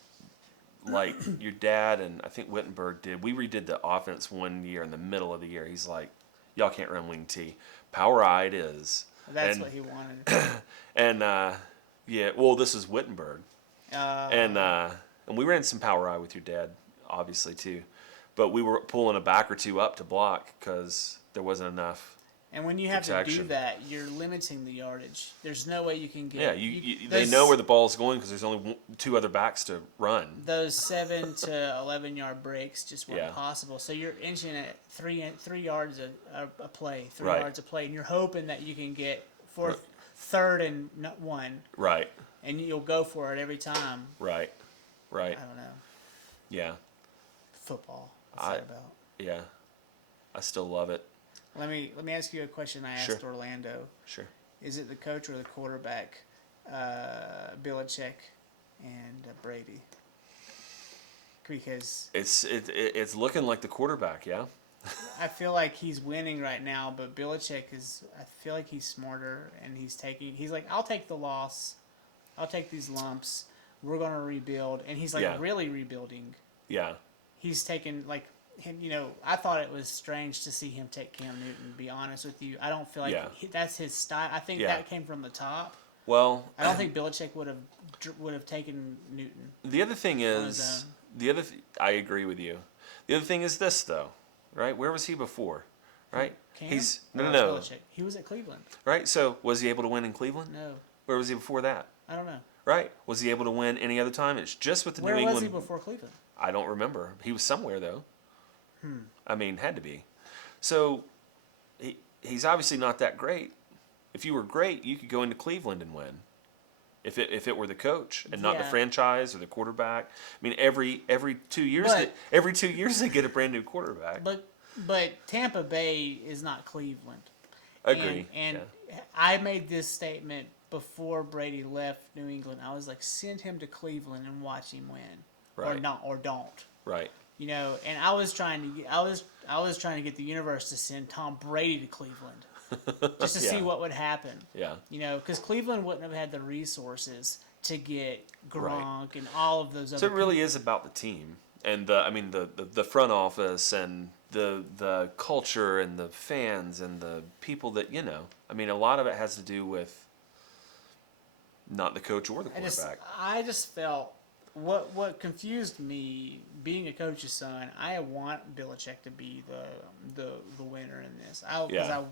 like, your dad and I think Wittenberg did. We redid the offense one year in the middle of the year. He's like, y'all can't run wing T. Power I it is. That's and, what he wanted. And, yeah, well, this is Wittenberg. And we ran some power I with your dad, obviously, too. But we were pulling a back or two up to block because there wasn't enough And when you have to do protection. that, you're limiting the yardage. There's no way you can get. Yeah, they know where the ball's going because there's only two other backs to run. Those 7 to 11 yard breaks just weren't Yeah. possible. So you're inching at 3 yards a play, 3 Right. yards a play, and you're hoping that you can get third and 1, Right, and you'll go for it every time. right. I don't know. Yeah, Football. What's that about? yeah. I still love it. Let me ask you a question I asked Sure. Orlando. Sure. Is it the coach or the quarterback, Belichick and Brady? Because It's looking like the quarterback, yeah. I feel like he's winning right now, but Belichick I feel like he's smarter, and he's like, I'll take the loss. I'll take these lumps. We're going to rebuild. And he's like Yeah. really rebuilding. Yeah. He's taken like him, I thought it was strange to see him take Cam Newton, to be honest with you. I don't feel like Yeah. that's his style. I think Yeah. that came from the top. Well, I don't think Belichick would have taken Newton. the other thing his is own. I agree with you. The other thing is this though, right? Where was he before? Right? Cam? He's Or no. Belichick? He was at Cleveland. Right? So was he able to win in Cleveland? No, Where was he before that? I don't know. Right? Was he able to win any other time? It's just with the Where New was England. he before Cleveland? I don't remember. He was somewhere though. I mean, had to be. So he's obviously not that great. If you were great, you could go into Cleveland and win. If it were the coach and not the Yeah. franchise or the quarterback. I mean, every 2 years, they get a brand new quarterback. But Tampa Bay is not Cleveland. Agree. And yeah. I made this statement before Brady left New England. I was like, send him to Cleveland and watch him win, or Right. not, or don't. Right. And I was trying to get the universe to send Tom Brady to Cleveland, just to see Yeah. what would happen. Yeah. Because Cleveland wouldn't have had the resources to get Right. Gronk and all of those other. So it really is about the team and the front office and the culture and the fans and the people that I mean, a lot of it has to do with not the coach or the quarterback. I just felt what confused me, being a coach's son. I want Belichick to be the winner in this.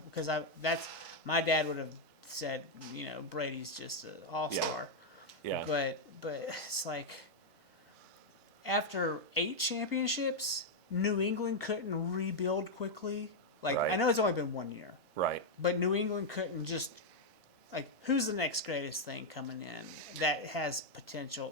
Because that's my dad would have said, Brady's just an all-star. Yeah. But it's like after 8 championships, New England couldn't rebuild quickly. Like Right. I know it's only been 1 year, Right. but New England couldn't just who's the next greatest thing coming in that has potential?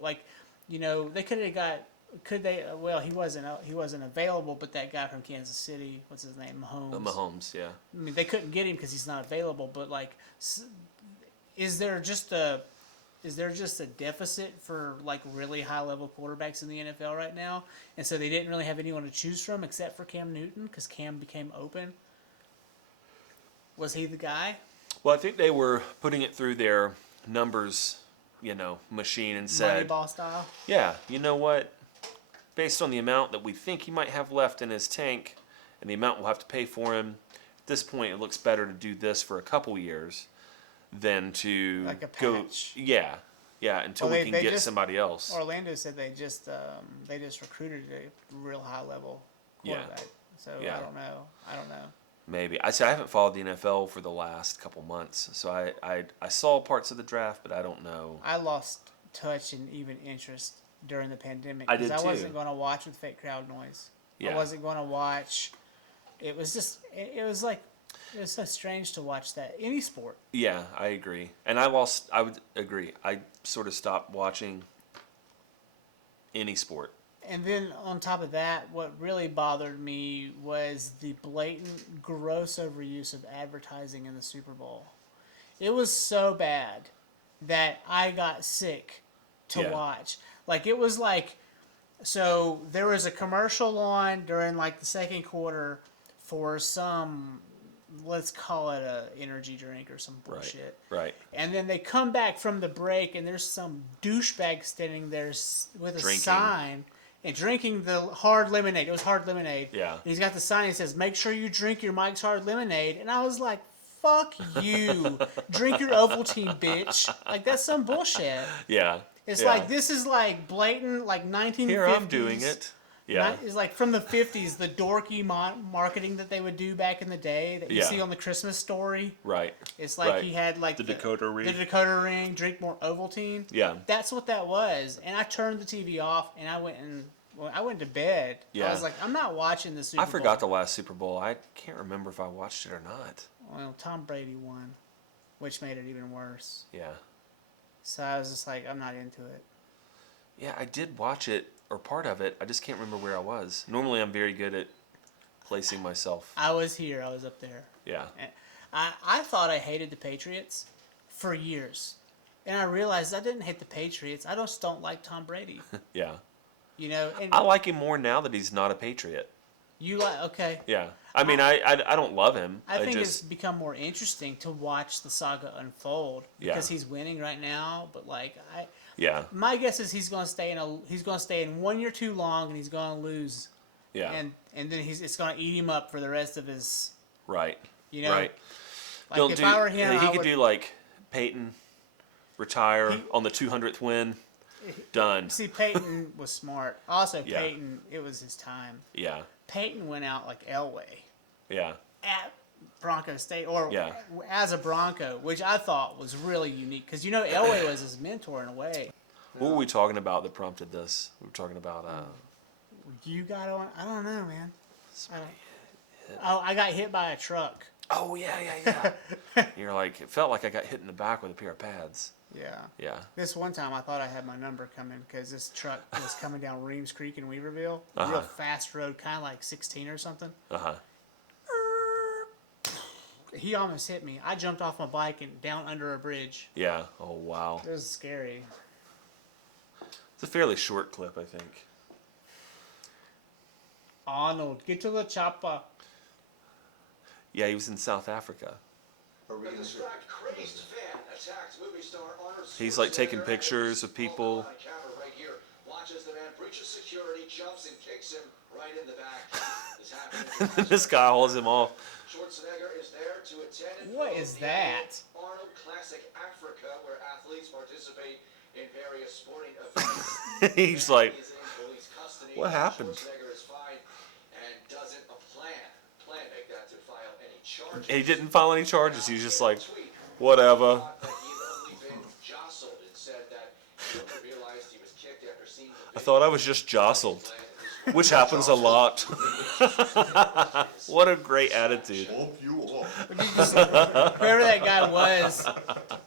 They could have got. Could they? Well, he wasn't available, but that guy from Kansas City, what's his name, Mahomes. Mahomes, yeah. I mean, they couldn't get him because he's not available. But is there just a deficit for really high level quarterbacks in the NFL right now? And so they didn't really have anyone to choose from except for Cam Newton because Cam became open. Was he the guy? Well, I think they were putting it through their numbers, machine and said, Moneyball style. yeah, you know what? Based on the amount that we think he might have left in his tank and the amount we'll have to pay for him, at this point it looks better to do this for a couple years than to Like a go. patch. Yeah, until Well, we can get somebody else. Orlando said they just recruited a real high level Yeah. quarterback. So Yeah. I don't know. Maybe I haven't followed the NFL for the last couple months, so I saw parts of the draft, but I don't know. I lost touch and even interest during the pandemic I did I too. wasn't going to watch with fake crowd noise. Yeah. I wasn't going to watch. It was just it was so strange to watch that any sport. Yeah, I agree, and I would agree. I sort of stopped watching any sport. And then on top of that, what really bothered me was the blatant, gross overuse of advertising in the Super Bowl. It was so bad that I got sick to Yeah. watch. It was so there was a commercial on during the second quarter for some, let's call it a energy drink or some bullshit. Right. And then they come back from the break, and there's some douchebag standing there with a Drinking. sign and drinking the hard lemonade. It was hard lemonade. Yeah. And he's got the sign that says, "Make sure you drink your Mike's Hard Lemonade." And I was like, "Fuck you! Drink your Ovaltine, bitch!" That's some bullshit. Yeah. It's yeah. this is blatant 1950s. Here I'm doing it. Yeah. It's like from the 50s, the dorky marketing that they would do back in the day that you Yeah. see on the Christmas Story. Right. It's like Right. he had like The decoder ring. The decoder ring, drink more Ovaltine. Yeah. That's what that was. And I turned the TV off and I went to bed. Yeah. I was like, I'm not watching the Super I Bowl. forgot the last Super Bowl. I can't remember if I watched it or not. Well, Tom Brady won, which made it even worse. Yeah. So I was just like, I'm not into it. Yeah, I did watch it, or part of it. I just can't remember where I was. Normally, I'm very good at placing myself. I was here. I was up there. Yeah. I thought I hated the Patriots for years. And I realized I didn't hate the Patriots. I just don't like Tom Brady. Yeah. You know? And I like him more now that he's not a Patriot. you like, okay. Yeah. I mean, I don't love him. I think it's just, become more interesting to watch the saga unfold because he's winning right now. But like, yeah. my guess is he's going to stay in 1 year too long and he's going to lose. Yeah. And then it's going to eat him up for the rest of his. Right. You know. Right. Like if I were him, he I could would, do like Peyton, retire on the 200th win. Done. See, Peyton was smart. Also, Yeah. Peyton, it was his time. Yeah. Peyton went out like Elway Yeah. at Bronco State, or Yeah. as a Bronco, which I thought was really unique because Elway was his mentor in a way. What were we talking about that prompted this? We were talking about You got on? I don't know, man. I got hit by a truck. Oh yeah. You're like, it felt like I got hit in the back with a pair of pads. Yeah. Yeah. This one time I thought I had my number coming because this truck was coming down Reeves Creek in Weaverville. Uh-huh. Real fast road, kind of like 16 or something. Uh-huh. He almost hit me. I jumped off my bike and down under a bridge. Yeah. Oh wow. It was scary. It's a fairly short clip, I think. Arnold, get to the chopper. Yeah, he was in South Africa. He's like taking pictures of people. This guy hauls him off. What is that? Arnold Classic Africa, where athletes participate in various sporting events. He's like, He is in police custody. what happened? Schwarzenegger is fined and doesn't make that to file any charges. He didn't file any charges. He was just like, whatever. That he'd only been jostled and said that he realized he was kicked after seeing the I thought I was just jostled, which happens a lot. What a great attitude. Whoever that guy was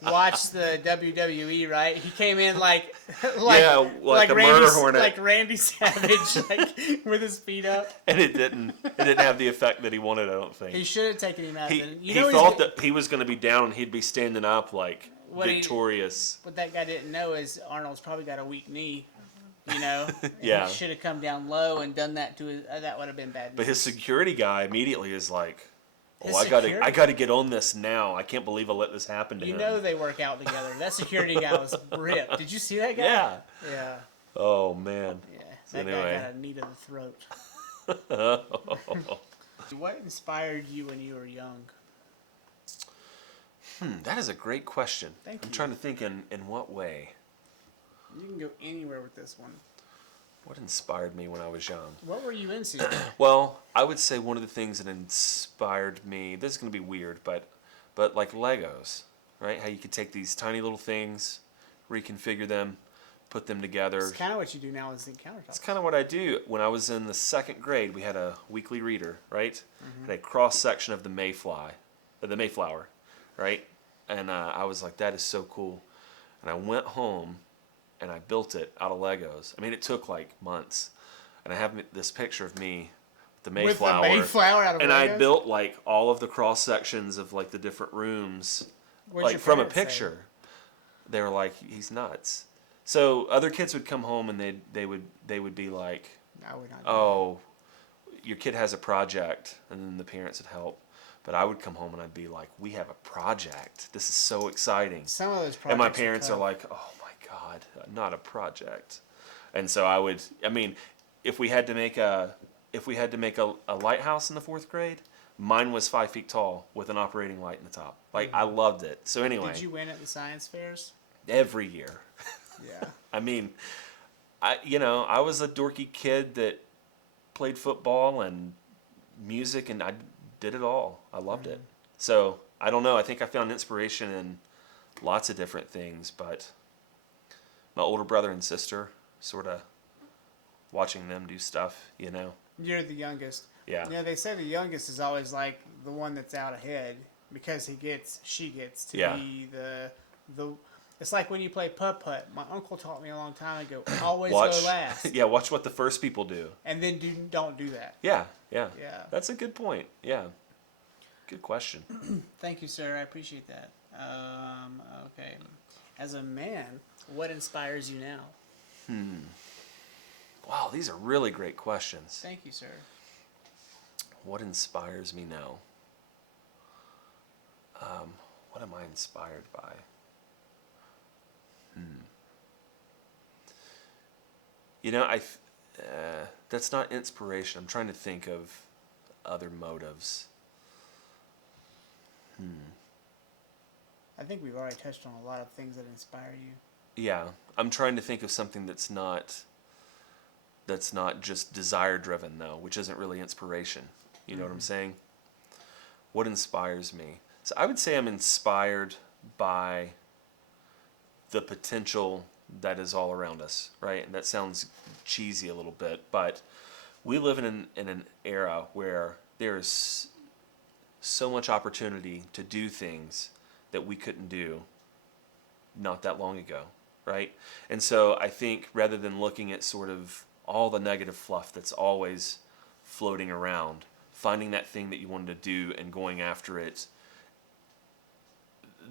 watched the WWE, right? He came in like Yeah, like a murder hornet. like Randy Savage, like with his feet up. And it didn't have the effect that he wanted, I don't He think. should have taken him out. He then. he thought that he was going to be down and he'd be standing up like What he- victorious. What that guy didn't know is Arnold's probably got a weak knee. You know, And Yeah. he should have come down low and done that to his. That would have been bad. But his security guy immediately is like, His "Oh, security- I got to get on this now. I can't believe I let this happen to You him." know they work out together. That security guy was ripped. Did you see that guy? Yeah. Yeah. Oh man. Yeah. So That anyway. guy got a knee to the throat. What inspired you when you were young? That is a great question. Thank I'm you. trying to think in what way. You can go anywhere with this one. What inspired me when I was young? What were you into? Well, I would say one of the things that inspired me, this is going to be weird, but like Legos, right? How you could take these tiny little things, reconfigure them, put them together. It's kind of what you do now with Zinc Countertops. It's kind of what I do. When I was in the second grade, we had a weekly reader, right? Had a cross section of the Mayflower, right? And I was like, that is so cool. And I went home and I built it out of Legos. I mean, it took like months. And I have this picture of me with the Mayflower. With the Mayflower out of and Legos? I built like all of the cross sections of like the different rooms, What'd like your from a parents say? picture. They were like, he's nuts. So other kids would come home and they would be like, No, we're not. oh, your kid has a project, and then the parents would help. But I would come home and I'd be like, we have a project. This is so exciting. Some of those projects. And my parents are tough. like, oh my God, not a project. And so I mean, if we had to make a lighthouse in the fourth grade, mine was 5 feet tall with an operating light in the top. Like, I loved it. So anyway, Did you win at the science fairs? every year. Yeah. I mean, I was a dorky kid that played football and music, and I did it all. I loved it. So I don't know. I think I found inspiration in lots of different things, but my older brother and sister, sort of watching them do stuff, you know. You're the youngest. Yeah. You know, they say the youngest is always like the one that's out ahead because she gets to Yeah. be the. It's like when you play putt-putt. My uncle taught me a long time ago. Always Watch, go last, yeah, watch what the first people do. and then don't do that. Yeah, yeah. Yeah. That's a good point. Yeah. Good question. Thank you, sir. I appreciate that. Okay. As a man, what inspires you now? Wow, these are really great questions. Thank you, sir. What inspires me now? What am I inspired by? You know, that's not inspiration. I'm trying to think of other motives. I think we've already touched on a lot of things that inspire you. Yeah, I'm trying to think of something that's not just desire driven though, which isn't really inspiration. You know what I'm saying? What inspires me? So I would say I'm inspired by the potential that is all around us, right? And that sounds cheesy a little bit, but we live in an era where there's so much opportunity to do things that we couldn't do not that long ago, right? And so I think rather than looking at sort of all the negative fluff that's always floating around, finding that thing that you wanted to do and going after it,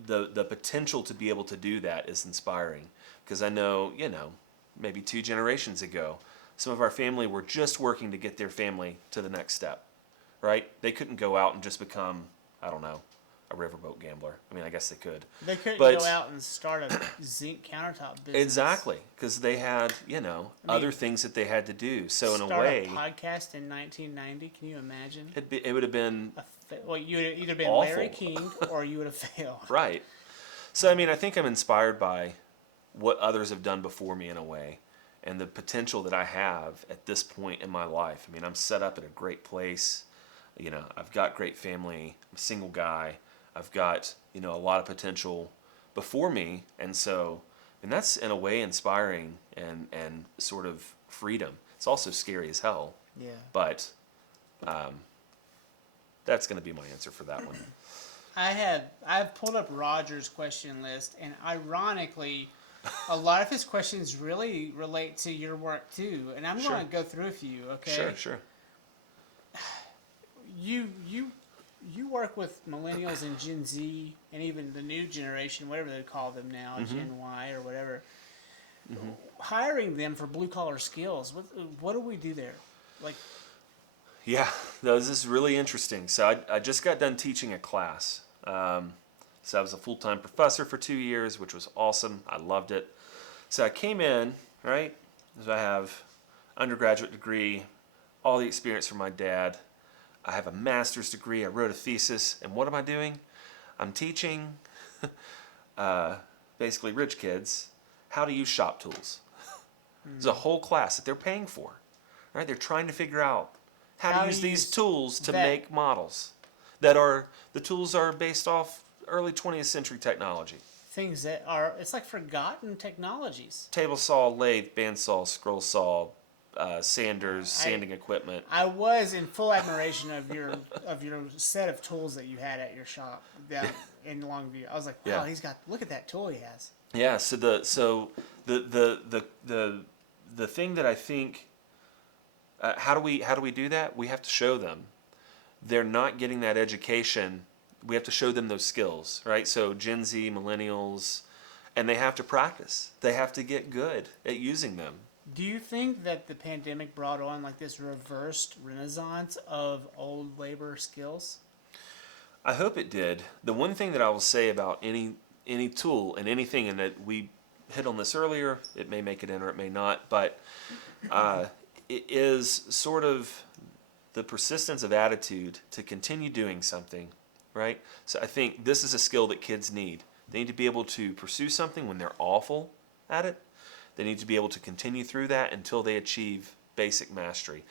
the potential to be able to do that is inspiring. Because I know, you know, maybe 2 generations ago, some of our family were just working to get their family to the next step, right? They couldn't go out and just become, I don't know, a riverboat gambler. I mean, I guess they could. They couldn't But- go out and start a zinc countertop business. Exactly, because they had, you know, other things that they had to do. So in a Start way, a podcast in 1990. Can you imagine? it would have been Well, you would have either been Awful. Larry King or you would have failed. right. So I mean, I think I'm inspired by what others have done before me in a way, and the potential that I have at this point in my life. I mean, I'm set up in a great place. You know, I've got great family. I'm a single guy. I've got, you know, a lot of potential before me, and so, and that's in a way inspiring and sort of freedom. It's also scary as hell, Yeah. but that's going to be my answer for that one. I've pulled up Roger's question list, and ironically, a lot of his questions really relate to your work too. And I'm Sure. going to go through a few. Okay. Sure, sure. You work with millennials and Gen Z and even the new generation, whatever they call them now, Gen Y or whatever. Hiring them for blue collar skills. What do we do there? Like, Yeah, this is really interesting. So I just got done teaching a class. So I was a full-time professor for 2 years, which was awesome. I loved it. So I came in, right? So I have undergraduate degree, all the experience from my dad. I have a master's degree. I wrote a thesis. And what am I doing? I'm teaching basically rich kids how to use shop tools. There's a whole class that they're paying for, right? They're trying to figure out how to use these tools to that. make models that are, the tools are based off early 20th century technology. things that are, it's like forgotten technologies. Table saw, lathe, bandsaw, scroll saw, sanders, sanding equipment. I was in full admiration of your set of tools that you had at your shop down in Longview. I was like, wow, Yeah. look at that tool he has. Yeah, so the thing that I think, how do we do that? We have to show them. They're not getting that education. We have to show them those skills, right? So Gen Z, millennials, and they have to practice. They have to get good at using them. Do you think that the pandemic brought on like this reversed renaissance of old labor skills? I hope it did. The one thing that I will say about any tool and anything, and that we hit on this earlier, it may make it in or it may not, but it is sort of the persistence of attitude to continue doing something, right? So I think this is a skill that kids need. They need to be able to pursue something when they're awful at it. They need to be able to continue through that until they achieve basic mastery.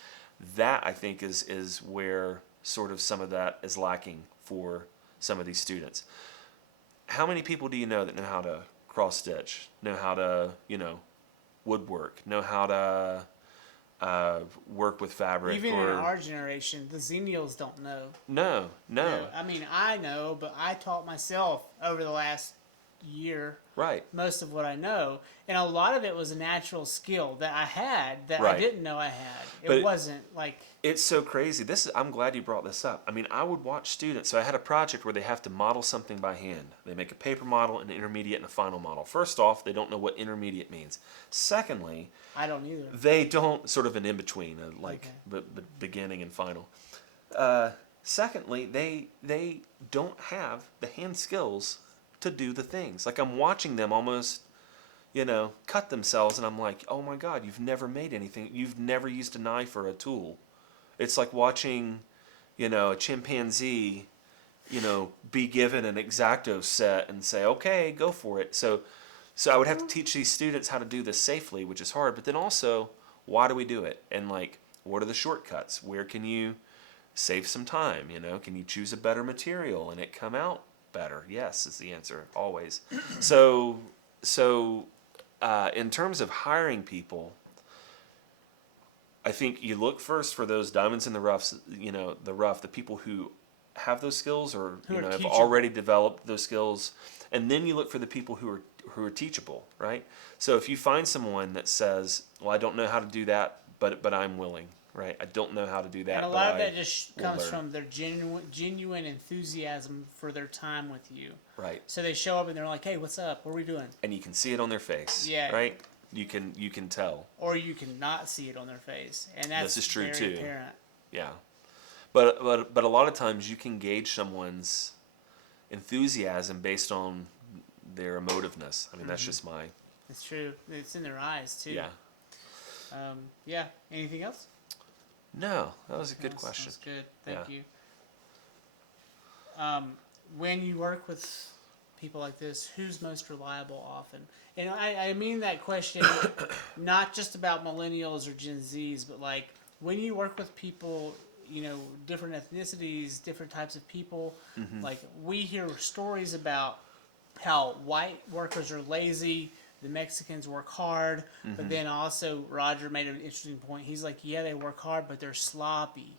That, I think, is where sort of some of that is lacking for some of these students. How many people do you know that know how to cross stitch, know how to, woodwork, know how to work with fabric? Even or in our generation, the Xennials don't know. No, no, I mean, I know, but I taught myself over the last year right, most of what I know, and a lot of it was a natural skill that I had that Right. I didn't know I had. But It wasn't like it's so crazy. I'm glad you brought this up. I mean, I would watch students. So I had a project where they have to model something by hand. They make a paper model, an intermediate, and a final model. First off, they don't know what intermediate means. Secondly, I don't either. they don't sort of an in between, like Okay. beginning and final. Secondly, they don't have the hand skills to do the things. Like I'm watching them almost, cut themselves, and I'm like, oh my God, you've never made anything. You've never used a knife or a tool. It's like watching, a chimpanzee, be given an X-Acto set and say, okay, go for it. So I would have to teach these students how to do this safely, which is hard. But then also, why do we do it? And like, what are the shortcuts? Where can you save some time? Can you choose a better material and it come out better? Yes, is the answer always. So in terms of hiring people, I think you look first for those diamonds in the rough, the people who have those skills or Who are have teachable. already developed those skills, and then you look for the people who are teachable, right? So if you find someone that says, "Well, I don't know how to do that, but I'm willing," right? I don't know how to do that, And a but lot of I that just will comes learn. from their genuine enthusiasm for their time with you. Right, So they show up and they're like, "Hey, what's up? What are we doing?" and you can see it on their face, Yeah. right? You can tell. Or you cannot see it on their face, and that's This is true, very too. apparent. Yeah, but a lot of times you can gauge someone's enthusiasm based on their emotiveness. I mean, that's just my It's true. It's in their eyes too. yeah. Yeah. Anything else? No, that was a good That's question. good. Thank Yeah. you. When you work with people like this, who's most reliable often? And I mean that question not just about millennials or Gen Zs, but like when you work with people, different ethnicities, different types of people, like we hear stories about how white workers are lazy, the Mexicans work hard, but then also Roger made an interesting point. He's like, yeah, they work hard, but they're sloppy.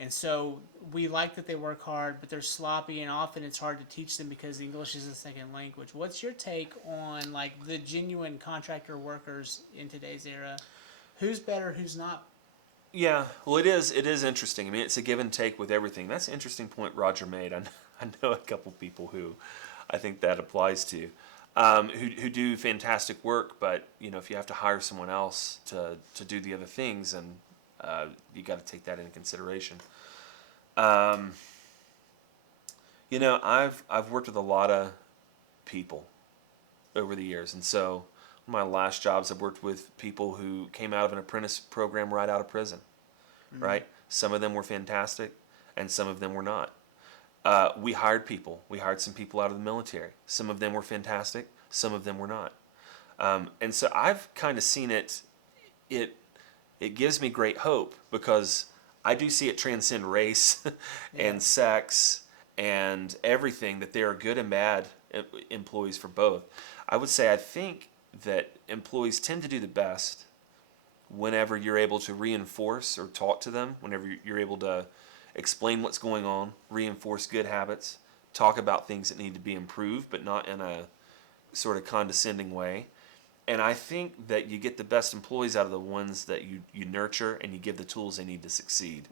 And so we like that they work hard, but they're sloppy, and often it's hard to teach them because English is a second language. What's your take on like the genuine contractor workers in today's era? Who's better? Who's not? Yeah, well, it is interesting. I mean, it's a give and take with everything. That's an interesting point Roger made. I know a couple people who I think that applies to, who do fantastic work, but if you have to hire someone else to do the other things, and you got to take that into consideration. I've worked with a lot of people over the years, and so one of my last jobs, I've worked with people who came out of an apprentice program right out of prison. Right? Some of them were fantastic, and some of them were not. We hired people. We hired some people out of the military. Some of them were fantastic. Some of them were not. And so I've kind of seen it. It gives me great hope because I do see it transcend race and sex and everything, that there are good and bad employees for both. I would say I think that employees tend to do the best whenever you're able to reinforce or talk to them, whenever you're able to explain what's going on, reinforce good habits, talk about things that need to be improved, but not in a sort of condescending way. And I think that you get the best employees out of the ones that you nurture and you give the tools they need to succeed.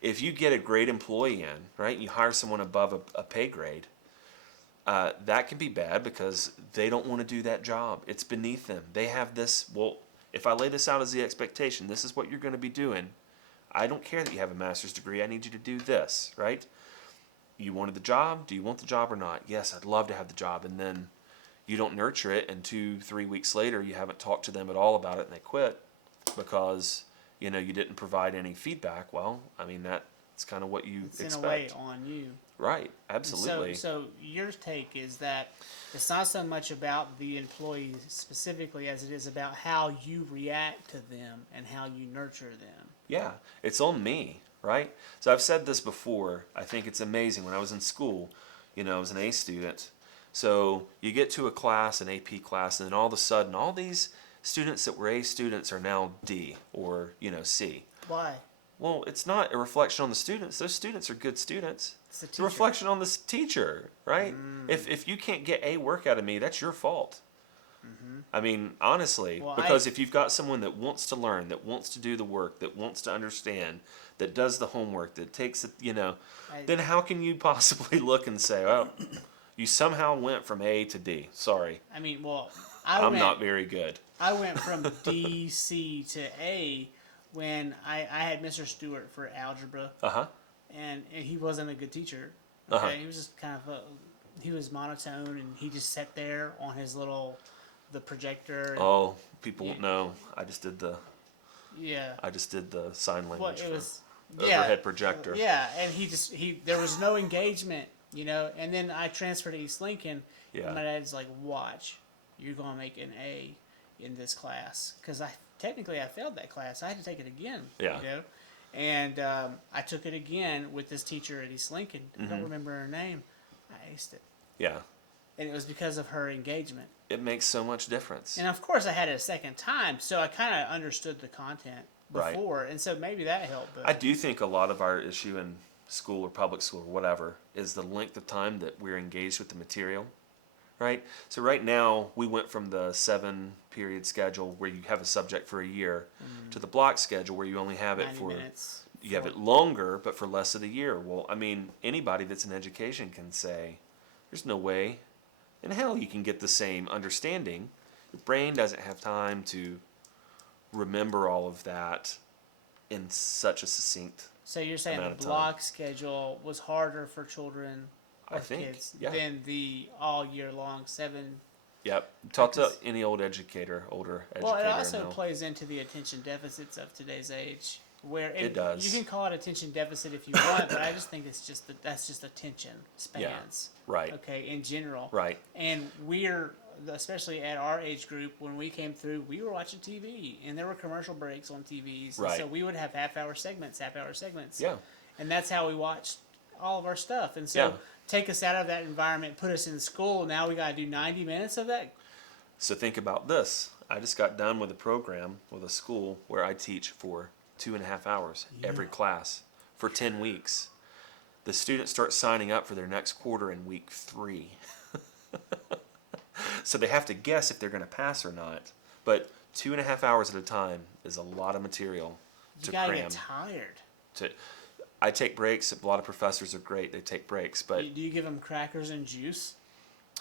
If you get a great employee in, right, you hire someone above a pay grade, that can be bad because they don't want to do that job. It's beneath them. They have this, well, if I lay this out as the expectation, this is what you're going to be doing. I don't care that you have a master's degree. I need you to do this, right? You wanted the job. Do you want the job or not? Yes, I'd love to have the job. And then you don't nurture it, and 2-3 weeks later, you haven't talked to them at all about it, and they quit because you didn't provide any feedback. Well, I mean that's kind of what you It's expect. in a way on you. Right? Absolutely. So your take is that it's not so much about the employee specifically as it is about how you react to them and how you nurture them. Yeah, it's on me, right? So I've said this before. I think it's amazing. When I was in school, I was an A student. So you get to a class, an AP class, and then all of a sudden, all these students that were A students are now D or, C. Why? Well, it's not a reflection on the students. Those students are good students. It's the It's a reflection on the teacher, right? If you can't get A work out of me, that's your fault. I mean, honestly, Well, because if you've got someone that wants to learn, that wants to do the work, that wants to understand, that does the homework, that takes it, then how can you possibly look and say, oh, you somehow went from A to D? Sorry, I mean, well, I'm not very good. I went from D, C to A when I had Mr. Stewart for algebra, Uh-huh. and he wasn't a good teacher. Uh-huh. Okay, he was just kind of he was monotone, and he just sat there on his the projector. And, Oh, people won't know. I just did the yeah. sign language It was for overhead projector. Yeah, and there was no engagement, and then I transferred to East Lincoln, Yeah. and my dad's like, watch, you're going to make an A in this class, because I failed that class. I had to take it again, Yeah. and I took it again with this teacher at East Lincoln. I Mm-hmm. don't remember her name. I aced it, Yeah. and it was because of her engagement. It makes so much difference. And of course, I had it a second time, so I kind of understood the content Right. before, and so maybe that helped. But I do think a lot of our issue in school or public school or whatever is the length of time that we're engaged with the material, right? So right now we went from the 7-period schedule where you have a subject for a year to the block schedule where you only have it 90 for minutes. you have it longer but for less of the year. Well, I mean, anybody that's in education can say there's no way in hell you can get the same understanding. Your brain doesn't have time to remember all of that in such a succinct. So you're saying amount the of block schedule was harder for children I or think, kids yeah. than the all year long 7? Yep. Talk to Because- any older educator. Well, it and also they'll- plays into the attention deficits of today's age, where It does. You can call it attention deficit if you want, but I just think that's just attention spans. Right. Okay, in general. Right. And we're, especially at our age group, when we came through, we were watching TV, and there were commercial breaks on TVs. Right. So we would have half-hour segments. Yeah. And that's how we watched all of our stuff. And so Yeah. take us out of that environment, put us in school. Now we got to do 90 minutes of that. So think about this. I just got done with a program with a school where I teach for 2.5 hours every class for 10 weeks. The students start signing up for their next quarter in week 3. So they have to guess if they're going to pass or not. But 2.5 hours at a time is a lot of material You to got to cram. get tired. I take breaks. A lot of professors are great. They take breaks. But Do you give them crackers and juice?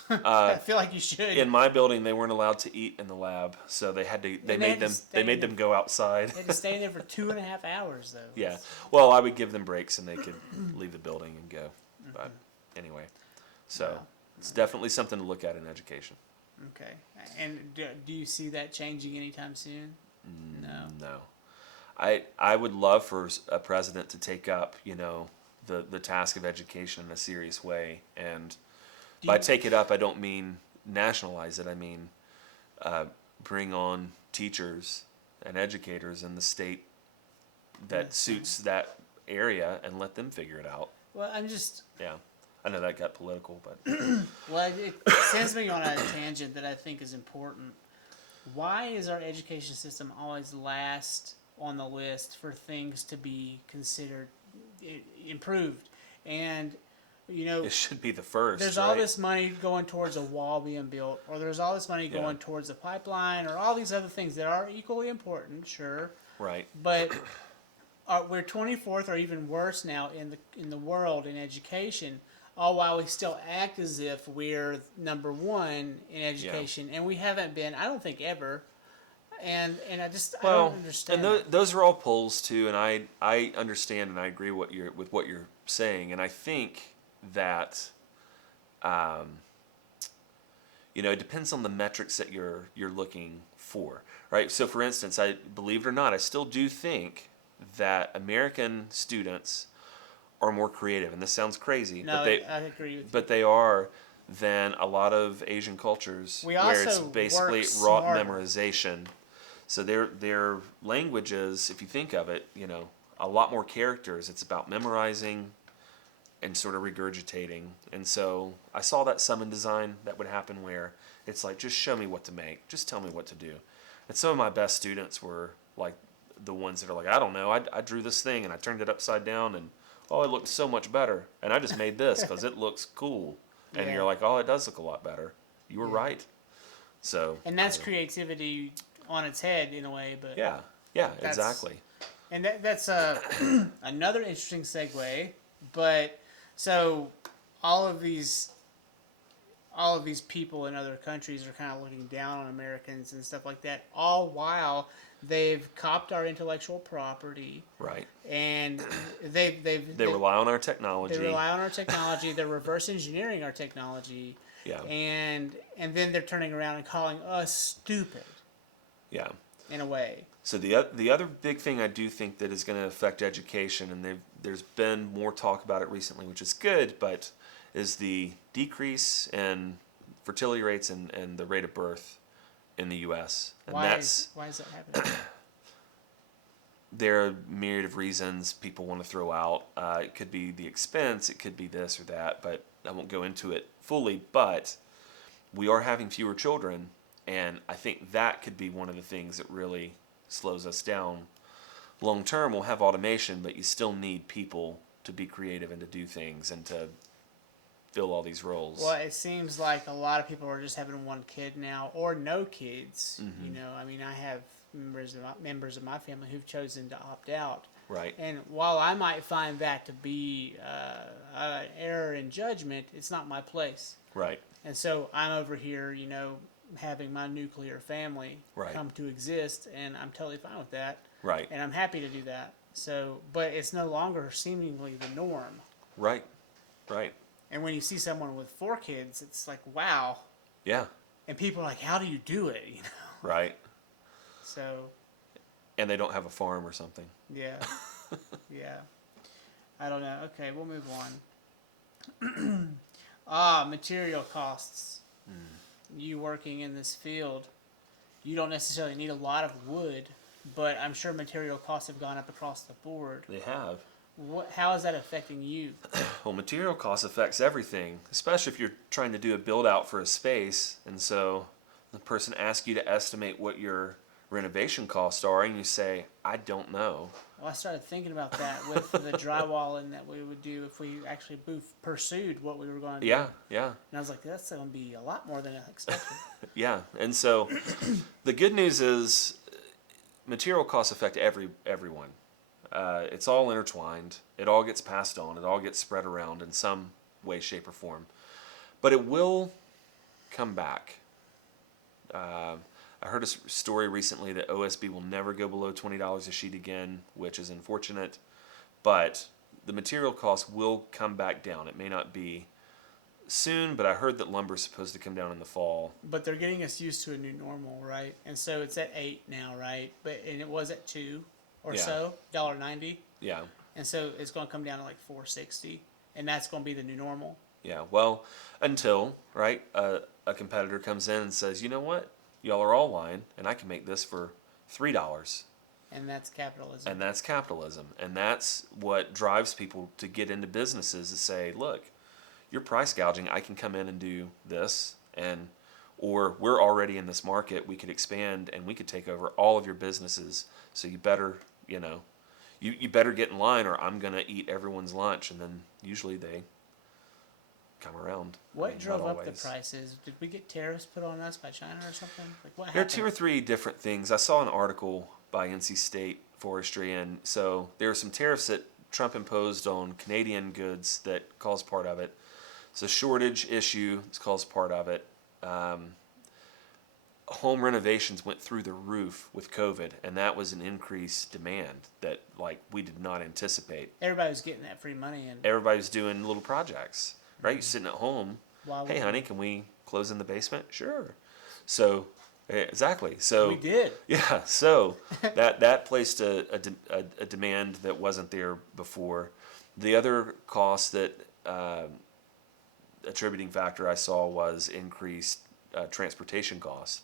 I feel like you should. in my building, they weren't allowed to eat in the lab, so they had to. They And they made had to them. stay They in made the- them go outside. They had to stay in there for 2.5 hours, though. Yeah. Well, I would give them breaks, and they could leave the building and go. But anyway, so Wow. it's definitely something to look at in education. Okay. And do you see that changing anytime soon? No. No, I would love for a president to take up, the task of education in a serious way, and Do by you- take it up, I don't mean nationalize it. I mean bring on teachers and educators in the state that suits that area and let them figure it out. Well, I'm just. Yeah, I know that got political, but Well, it sends me on a tangent that I think is important. Why is our education system always last on the list for things to be considered improved? And, it should be the first. there's right? all this money going towards a wall being built, or there's all this money going Yeah. towards a pipeline, or all these other things that are equally important, sure. Right. But we're 24th or even worse now in the world in education, all while we still act as if we're number one in education, and we haven't been, I don't think, ever. And I don't understand. And those are all polls too, and I understand and I agree with what you're saying, and I think that it depends on the metrics that you're looking for, right? So, for instance, I believe it or not, I still do think that American students are more creative, and this sounds crazy, No, but I agree with you. they are than a lot of Asian cultures We where it's also basically work rote smarter. memorization. So their language is, if you think of it, you know, a lot more characters. It's about memorizing and sort of regurgitating. And so I saw that summon design that would happen where it's like, just show me what to make. Just tell me what to do. And some of my best students were like the ones that are like, I don't know. I drew this thing and I turned it upside down and, oh, it looked so much better. And I just made this because it looks cool. And Yeah. you're like, oh, it does look a lot better. You were Yeah. right. So. And that's creativity on its head in a way, but Yeah, That's- exactly. And that's another interesting segue. But so all of these people in other countries are kind of looking down on Americans and stuff like that, all while they've copped our intellectual property, Right. and They rely on our technology. they rely on our technology. They're reverse engineering our technology, Yeah. and then they're turning around and calling us stupid Yeah. in a way. So the other big thing I do think that is going to affect education, and there's been more talk about it recently, which is good, but is the decrease in fertility rates and the rate of birth in the U.S. And Why is that happening? there are a myriad of reasons people want to throw out. It could be the expense, it could be this or that, but I won't go into it fully. But we are having fewer children, and I think that could be one of the things that really slows us down. Long term, we'll have automation, but you still need people to be creative and to do things and to fill all these roles. Well, it seems like a lot of people are just having one kid now, or no kids. Mm-hmm. You know, I mean, I have members of my family who've chosen to opt out. Right. And while I might find that to be an error in judgment, it's not my place. Right. And so I'm over here, you know, having my nuclear family Right. come to exist, and I'm totally fine with that. Right. And I'm happy to do that. So, but it's no longer seemingly the norm. Right. Right. And when you see someone with 4 kids, it's like, wow. Yeah. And people are like, how do you do it? You know. Right. So, And they don't have a farm or something. yeah. Yeah. I don't know. Okay, we'll move on. Material costs. You working in this field, you don't necessarily need a lot of wood, but I'm sure material costs have gone up across the board. They have. How is that affecting you? Well, material cost affects everything, especially if you're trying to do a build out for a space. And so the person asks you to estimate what your renovation costs are, and you say, I don't know. Well, I started thinking about that with the drywalling that we would do if we actually pursued what we were going to do. Yeah, yeah, And I was like, that's going to be a lot more than I expected. yeah. And so the good news is material costs affect everyone. It's all intertwined. It all gets passed on. It all gets spread around in some way, shape, or form. But it will come back. I heard a story recently that OSB will never go below $20 a sheet again, which is unfortunate. But the material costs will come back down. It may not be soon, but I heard that lumber is supposed to come down in the fall. But they're getting us used to a new normal, right? And so it's at 8 now, right? And it was at 2 or Yeah. so, $1.90. Yeah, And so it's going to come down to like $4.60, and that's going to be the new normal. yeah. Well, until, right, a competitor comes in and says, you know what? Y'all are all lying, and I can make this for $3. And that's capitalism. And that's capitalism. And that's what drives people to get into businesses to say, look, you're price gouging. I can come in and do this, or we're already in this market. We could expand and we could take over all of your businesses. So you better, you better get in line, or I'm going to eat everyone's lunch. And then usually they come around. What I mean, drove not up the always. prices? Did we get tariffs put on us by China or something? Like what There are happened? 2 or 3 different things. I saw an article by NC State Forestry, and so there are some tariffs that Trump imposed on Canadian goods that caused part of it. It's a shortage issue that's caused part of it. Home renovations went through the roof with COVID, and that was an increased demand that we did not anticipate. Everybody was getting that free money, and Everybody was doing little projects, right? You're sitting at home. Why Hey, wouldn't honey, can we close in the basement? Sure. So, exactly. So we did. Yeah, so that placed a demand that wasn't there before. The other cost that attributing factor I saw was increased transportation costs.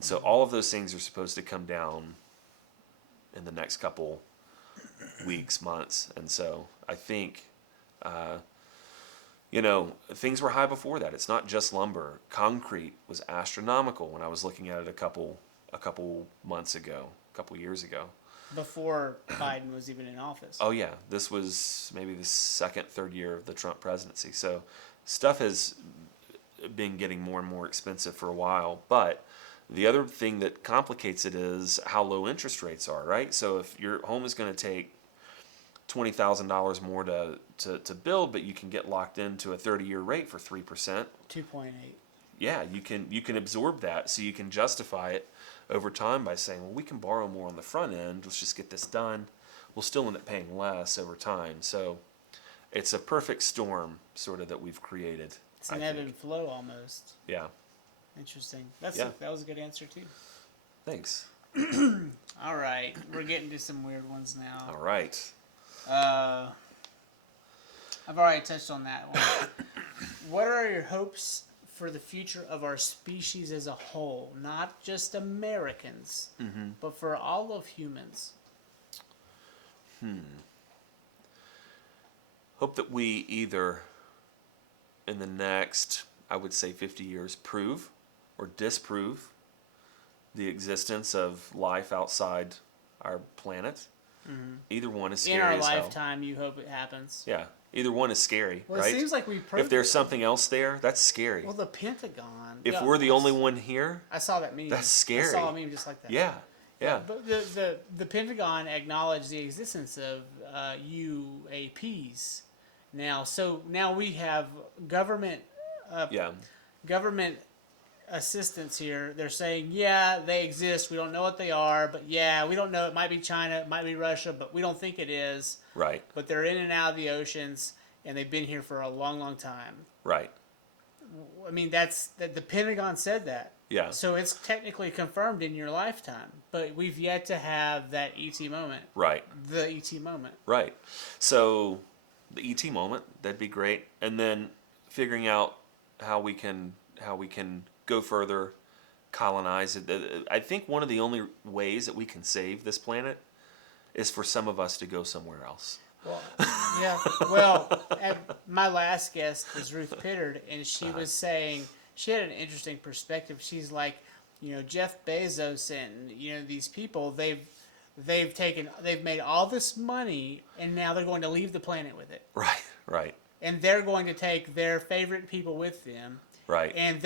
So all of those things are supposed to come down in the next couple weeks, months. And so I think, things were high before that. It's not just lumber. Concrete was astronomical when I was looking at it a couple months ago, a couple years ago. Before Biden was even in office. Oh yeah, this was maybe the second, third year of the Trump presidency. So stuff has been getting more and more expensive for a while. But the other thing that complicates it is how low interest rates are, right? So if your home is going to take $20,000 more to build, but you can get locked into a 30-year rate for 3%. 2.8. Yeah, you can absorb that, so you can justify it over time by saying, well, we can borrow more on the front end. Let's just get this done. We'll still end up paying less over time. So it's a perfect storm, sort of, that we've created. It's an ebb and flow almost. Yeah. Interesting. That was a good answer too. Thanks. All right, we're getting to some weird ones now. All right. I've already touched on that one. What are your hopes for the future of our species as a whole? Not just Americans, but for all of humans. Hope that we either, in the next, I would say 50 years, prove or disprove the existence of life outside our planet. Either one is scary In our as hell. lifetime, you hope it happens. Yeah, either one is scary, Well, right? it seems like we proved If there's something else there, that's scary. Well, the Pentagon. If yeah, we're the only one here, I saw that meme. that's scary. I saw a meme just like that. yeah. But the Pentagon acknowledged the existence of UAPs. Now we have government government assistance here. They're saying, yeah, they exist. We don't know what they are, but yeah, we don't know. It might be China, it might be Russia, but we don't think it is. Right. But they're in and out of the oceans, and they've been here for a long, long time. Right. I mean, the Pentagon said that. Yeah. So it's technically confirmed in your lifetime, but we've yet to have that ET moment. Right. The ET moment. Right. So the ET moment, that'd be great. And then figuring out how we can go further, colonize it. I think one of the only ways that we can save this planet is for some of us to go somewhere else. Well, yeah. Well, my last guest was Ruth Pittard, and she was saying she had an interesting perspective. She's like, Jeff Bezos and these people, they've made all this money, and now they're going to leave the planet with it. Right. Right. And they're going to take their favorite people with them. Right. And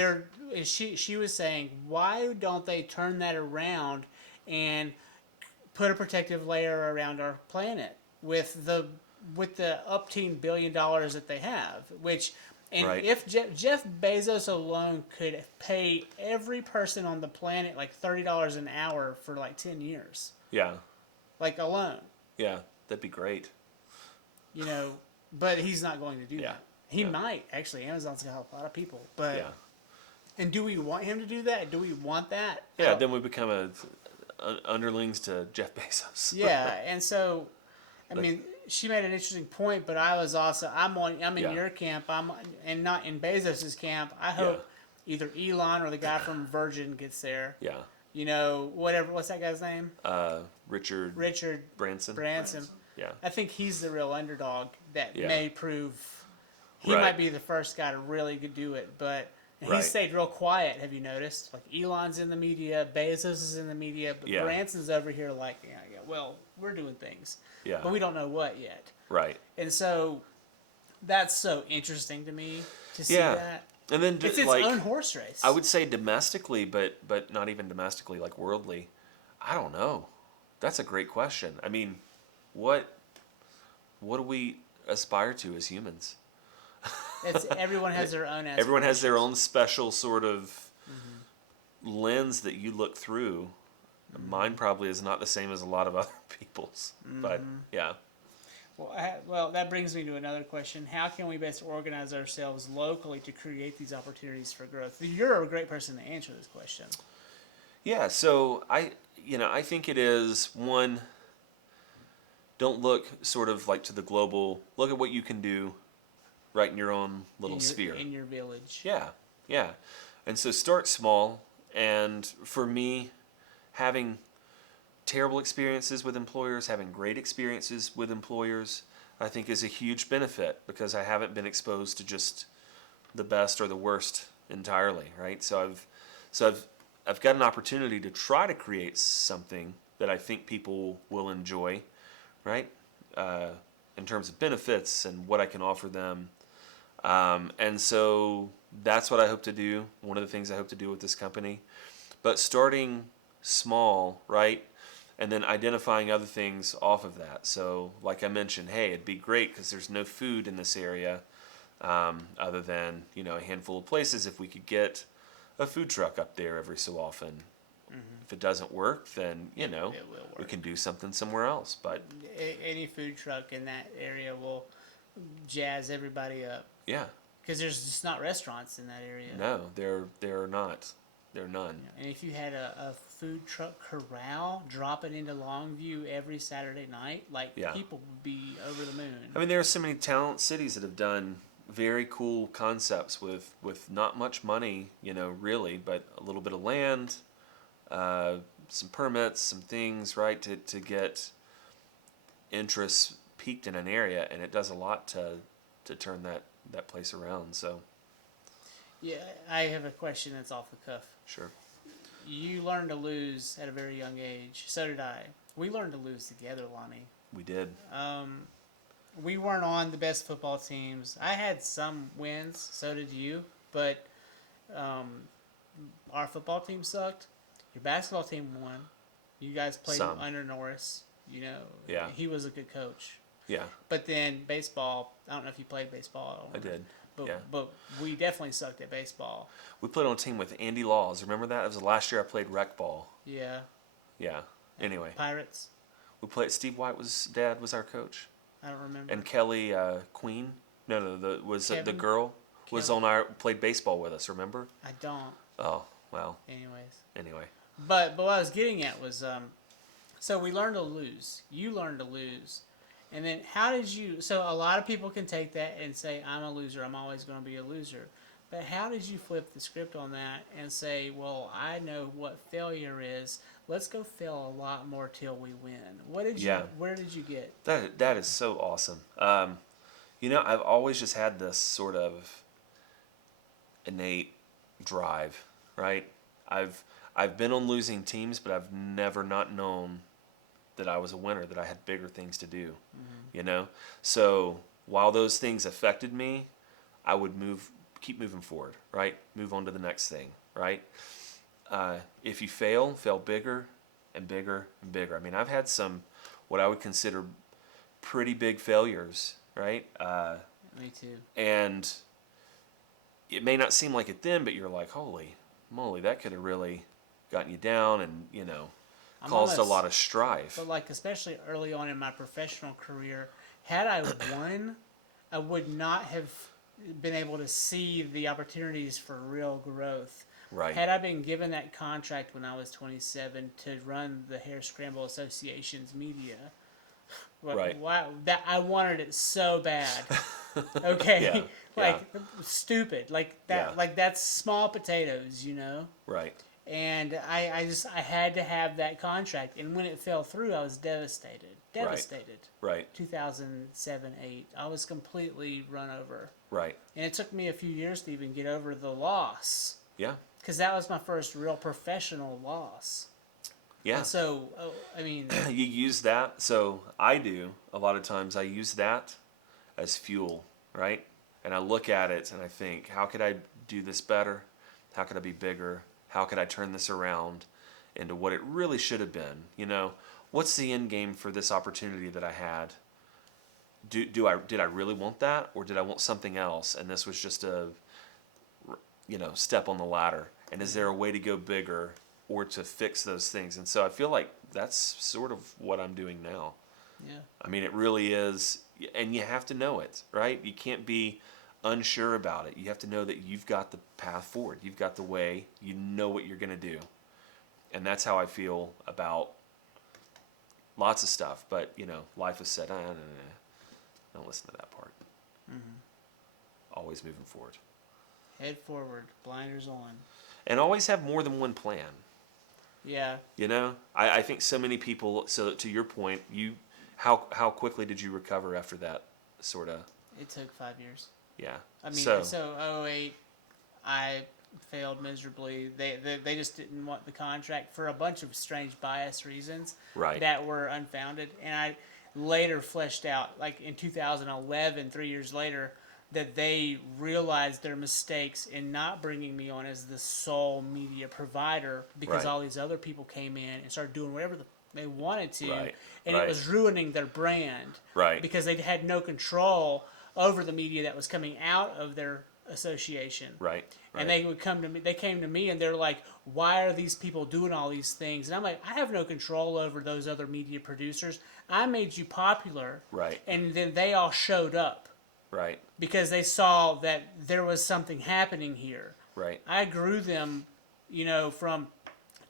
she was saying, why don't they turn that around and put a protective layer around our planet with the $18 billion that they have, Right. if Jeff Bezos alone could pay every person on the planet like $30 an hour for like 10 years, Yeah. like alone, Yeah. That'd be great. but he's not going to do Yeah. that. He Yeah. might actually. Amazon's gonna help a lot of people, but Yeah. and do we want him to do that? Do we want that? Yeah. Then we become underlings to Jeff Bezos. Yeah, and so, I mean, she made an interesting point, but I'm in Yeah. your camp. And not in Bezos's camp. I hope either Elon or the guy from Virgin gets there. Yeah. What's that guy's name? Richard Branson. Yeah. I think he's the real underdog that Yeah. may prove he Right. might be the first guy to really do it, but. And he Right. stayed real quiet. Have you noticed? Like Elon's in the media, Bezos is in the media, but Yeah. Branson's over here like, well, we're doing things, Yeah. but we don't know what yet. Right. And so that's so interesting to me to see Yeah. that. And then It's its own horse race. I would say domestically, but not even domestically, like worldly. I don't know. That's a great question. I mean, what do we aspire to as humans? Everyone has their own. Everyone has their own special sort of lens that you look through. Mine probably is not the same as a lot of other people's, but yeah. Well, that brings me to another question. How can we best organize ourselves locally to create these opportunities for growth? You're a great person to answer this question. Yeah, so I think it is one. Don't look sort of like to the global. Look at what you can do right in your own little sphere. In your village. Yeah, yeah. And so start small. And for me, having terrible experiences with employers, having great experiences with employers, I think is a huge benefit because I haven't been exposed to just the best or the worst entirely, right? So I've got an opportunity to try to create something that I think people will enjoy, right? In terms of benefits and what I can offer them. And so that's what I hope to do. One of the things I hope to do with this company. But starting small, right? And then identifying other things off of that. So, like I mentioned, hey, it'd be great because there's no food in this area other than, a handful of places. If we could get a food truck up there every so often. If it doesn't work, then, It will we work. can do something somewhere else. But, Any food truck in that area will jazz everybody up yeah, because there's just not restaurants in that area. no, there are not. There are none. And if you had a food truck corral dropping into Longview every Saturday night, like Yeah. people would be over the moon. I mean, there are so many talent cities that have done very cool concepts with not much money, really, but a little bit of land, some permits, some things, right, to get interest peaked in an area, and it does a lot to turn that place around. So, Yeah, I have a question that's off the cuff. sure. You learned to lose at a very young age. So did I. We learned to lose together, Lonnie. We did. We weren't on the best football teams. I had some wins, so did you, but our football team sucked. Your basketball team won. You guys played Some. under Norris. Yeah. He was a good coach. Yeah, But then baseball, I don't know if you played baseball. I did. But, Yeah. but we definitely sucked at baseball. We played on a team with Andy Laws. Remember that? It was the last year I played rec ball. Yeah. Yeah. Anyway, Pirates, we played. Steve White dad was our coach, I don't remember. and Kelly Queen. No, the Kevin? girl was Kelly? played baseball with us. Remember? I don't. Oh well. Anyways. Anyway. But what I was getting at was, so we learned to lose. You learned to lose. And then how did you, so a lot of people can take that and say, I'm a loser, I'm always going to be a loser. But how did you flip the script on that and say, well, I know what failure is. Let's go fail a lot more till we win. What did you, Yeah. where did you get? That is so awesome. I've always just had this sort of innate drive, right? I've been on losing teams, but I've never not known that I was a winner, that I had bigger things to do, So while those things affected me, I would keep moving forward, right? Move on to the next thing, right? If you fail bigger and bigger and bigger. I mean, I've had some, what I would consider pretty big failures, right? Me too. And it may not seem like it then, but you're like, holy moly, that could have really gotten you down and, caused a lot of strife. But like, especially early on in my professional career, had I won, I would not have been able to see the opportunities for real growth. Right. Had I been given that contract when I was 27 to run the Hair Scramble Association's media, Right. Wow, that I wanted it so bad. Okay, Yeah, stupid, like that, Yeah. like that's small potatoes, Right. And I had to have that contract, and when it fell through, I was devastated. Right. 2007, 8, I was completely run over, Right. and it took me a few years to even get over the loss, Yeah. because that was my first real professional loss. Yeah. And so, I mean, You use that. So I do. A lot of times I use that as fuel, right? And I look at it and I think, how could I do this better? How could I be bigger? How could I turn this around into what it really should have been? What's the end game for this opportunity that I had? Did I really want that, or did I want something else? And this was just a step on the ladder. And is there a way to go bigger or to fix those things? And so I feel like that's sort of what I'm doing now. yeah. I mean, it really is, and you have to know it, right? You can't be unsure about it. You have to know that you've got the path forward. You've got the way. You know what you're going to do. And that's how I feel about lots of stuff. But, life has said, no. Don't listen to that part. Always moving forward. Head forward, blinders on. And always have more than one plan. Yeah. You know, I think so many people. So to your point, how quickly did you recover after that sort of? It took 5 years. Yeah. I mean, so so '08, I failed miserably. They just didn't want the contract for a bunch of strange bias reasons Right. that were unfounded. And I later fleshed out, like in 2011, 3 years later, that they realized their mistakes in not bringing me on as the sole media provider because Right. all these other people came in and started doing whatever they wanted to, Right. and Right. it was ruining their brand Right. because they had no control over the media that was coming out of their association. Right. Right. And they would come to me. They came to me and they're like, "Why are these people doing all these things?" And I'm like, "I have no control over those other media producers. I made you popular, Right. and then they all showed up Right. because they saw that there was something happening here. Right. I grew them, from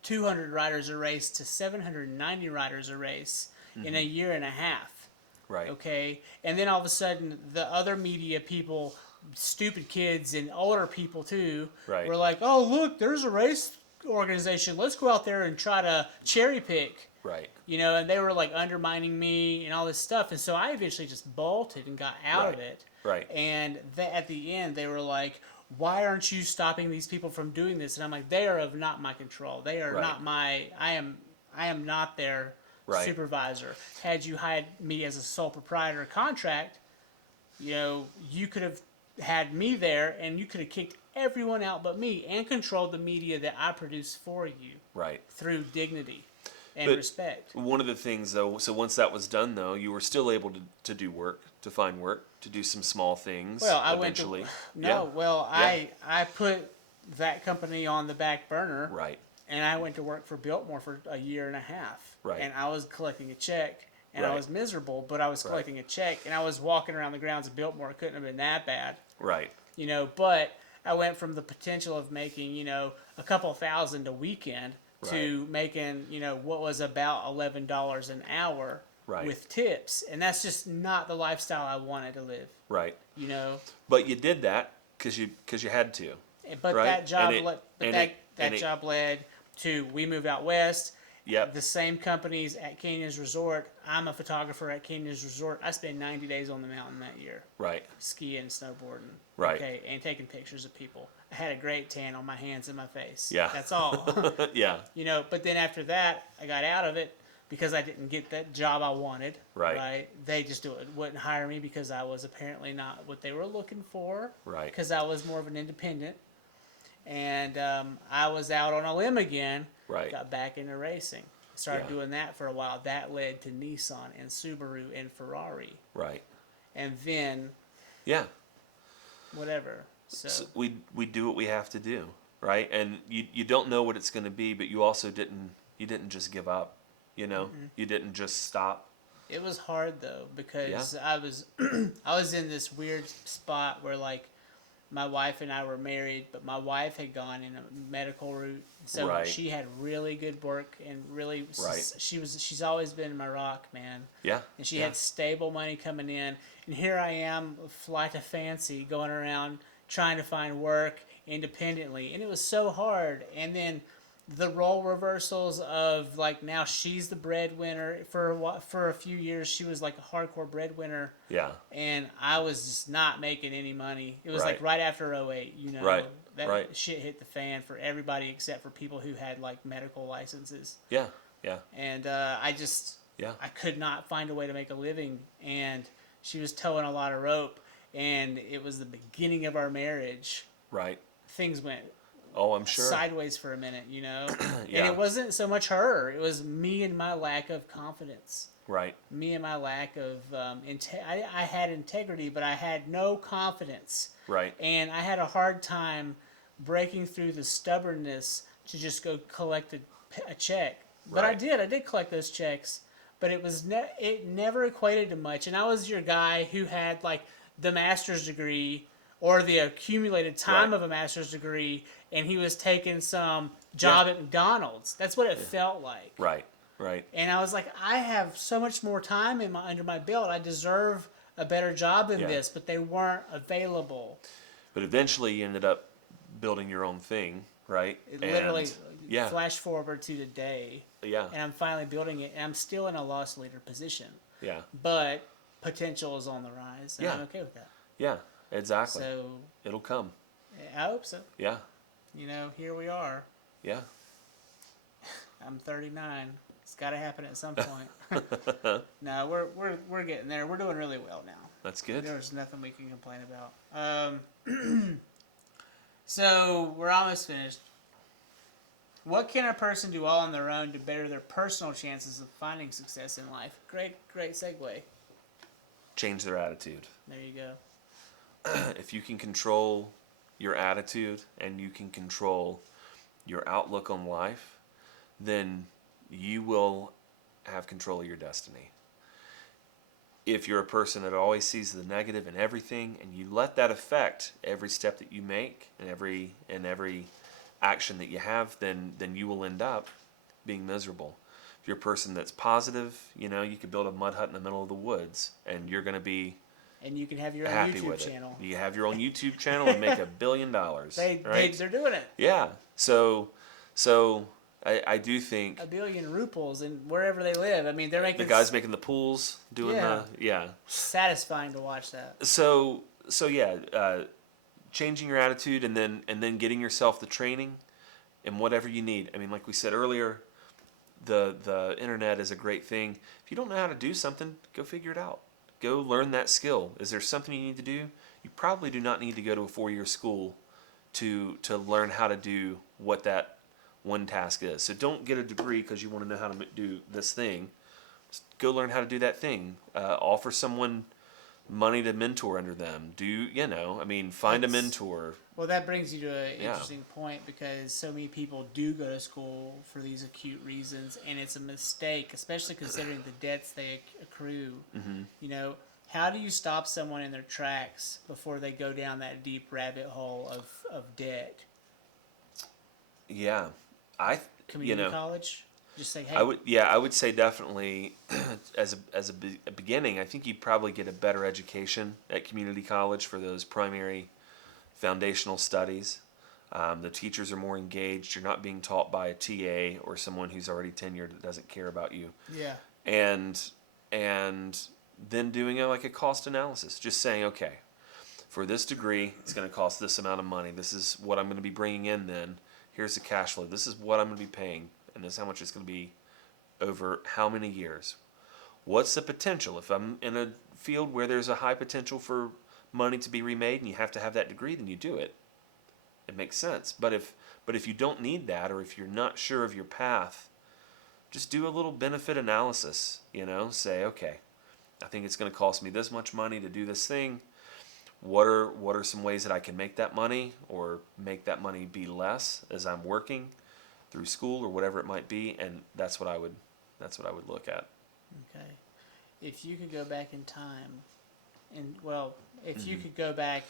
200 riders a race to 790 riders a race in a year and a half." Right. Okay, and then all of a sudden, the other media people, stupid kids and older people too, Right. were like, "Oh, look, there's a race organization. Let's go out there and try to cherry pick." Right. And they were like undermining me and all this stuff, and so I eventually just bolted and got out of Right. it. Right. And at the end, they were like, "Why aren't you stopping these people from doing this?" And I'm like, "They are of not my control. They are Right. not my. I am not their Right. supervisor. Had you hired me as a sole proprietor contract, you could have had me there, and you could have kicked everyone out but me, and controlled the media that I produce for you Right. through dignity and But respect." One of the things, though, so once that was done, though, you were still able to do work, to find work, to do some small things. Well, I eventually. went to no. Yeah. Well, Yeah. I put that company on the back burner, Right. and I went to work for Biltmore for a year and a half. Right. And I was collecting a check, and I Right. was miserable, but I was Right. collecting a check, and I was walking around the grounds of Biltmore. It couldn't have been that bad, Right. But I went from the potential of making, a couple thousand a weekend to making, what was about $11 an hour Right. with tips. And that's just not the lifestyle I wanted to live, Right. you know? But you did that because you had to. But Right. that job, And it- but and that it- and it- job led to we moved out west. Yep. The same companies at Canyons Resort. I'm a photographer at Canyons Resort. I spent 90 days on the mountain that year, Right. skiing and snowboarding. Right. Okay, and taking pictures of people. I had a great tan on my hands and my face. Yeah. That's all. Yeah. But then after that, I got out of it because I didn't get that job I wanted. Right. They just wouldn't hire me because I was apparently not what they were looking for. Right. Because I was more of an independent. And I was out on a limb again. Right. Got back into racing. Started Yeah. doing that for a while. That led to Nissan and Subaru and Ferrari. Right. And then Yeah. whatever. So we do what we have to do, right? And you don't know what it's going to be, but you also didn't just give up. You didn't just stop. it was hard though because I was I was in this weird spot where like my wife and I were married, but my wife had gone in a medical route, so Right. she had really good work and really Right. she's always been my rock, man. Yeah. And she yeah. had stable money coming in, and here I am, flight of fancy, going around trying to find work independently, and it was so hard. And then the role reversals of like now she's the breadwinner for a few years. She was like a hardcore breadwinner, Yeah. and I was just not making any money. It was like Right. right after '08, Right. That Right. shit hit the fan for everybody except for people who had like medical licenses. Yeah. Yeah. And I could not find a way to make a living, and she was towing a lot of rope, and it was the beginning of our marriage. Right. Things went Oh, I'm sure. sideways for a minute, And Yeah. it wasn't so much her; it was me and my lack of confidence. Right. Me and my lack of I had integrity, but I had no confidence. Right. And I had a hard time breaking through the stubbornness to just go collect a check. But Right. I did collect those checks, but it never equated to much. And I was your guy who had like the master's degree or the accumulated time Right. of a master's degree, and he was taking some job Yeah. at McDonald's. That's what it felt like. Right. Right. And I was like, I have so much more time under my belt. I deserve a better job than Yeah. this, but they weren't available. But eventually you ended up building your own thing, right? It literally, yeah, flash forward to today, yeah, and I'm finally building it, and I'm still in a loss leader position. yeah, But potential is on the rise, and Yeah. I'm okay with that. yeah, exactly. So It'll come. I hope so. Yeah, Here we are. yeah. I'm 39. It's got to happen at some point. No, we're getting there. We're doing really well now. That's good. There's nothing we can complain about. So we're almost finished. What can a person do all on their own to better their personal chances of finding success in life? Great segue. Change their attitude. There you go. If you can control your attitude and you can control your outlook on life, then you will have control of your destiny. If you're a person that always sees the negative in everything and you let that affect every step that you make and every action that you have, then you will end up being miserable. If you're a person that's positive, you could build a mud hut in the middle of the woods and you're going to be And you can have your own happy YouTube with channel. it. You have your own YouTube channel and make $1 billion. They're doing it. Yeah. So I do think $1 billion ruples and wherever they live. I mean, they're making the guys making the pools doing satisfying to watch that. So changing your attitude and then getting yourself the training and whatever you need. I mean, like we said earlier, the internet is a great thing. If you don't know how to do something, go figure it out. Go learn that skill. Is there something you need to do? You probably do not need to go to a 4-year school to learn how to do what that one task is. So don't get a degree because you want to know how to do this thing. Just go learn how to do that thing. Offer someone money to mentor under them. Find a mentor. Well, that brings you to an Yeah. interesting point because so many people do go to school for these acute reasons, and it's a mistake, especially considering the debts they accrue. Mm-hmm. How do you stop someone in their tracks before they go down that deep rabbit hole of debt? Yeah. Community college? Just say, hey. I would say definitely as a beginning, I think you'd probably get a better education at community college for those primary foundational studies. The teachers are more engaged. You're not being taught by a TA or someone who's already tenured that doesn't care about you. Yeah. And then doing a cost analysis, just saying, okay, for this degree, it's going to cost this amount of money. This is what I'm going to be bringing in then. Here's the cash flow. This is what I'm going to be paying. And this is how much it's going to be over how many years. What's the potential? If I'm in a field where there's a high potential for money to be remade and you have to have that degree, then you do it. It makes sense. But if you don't need that, or if you're not sure of your path, just do a little benefit analysis. Say, okay, I think it's going to cost me this much money to do this thing. What are some ways that I can make that money or make that money be less as I'm working through school or whatever it might be? And that's what I would look at. Okay. If you could go back in time, if you could go back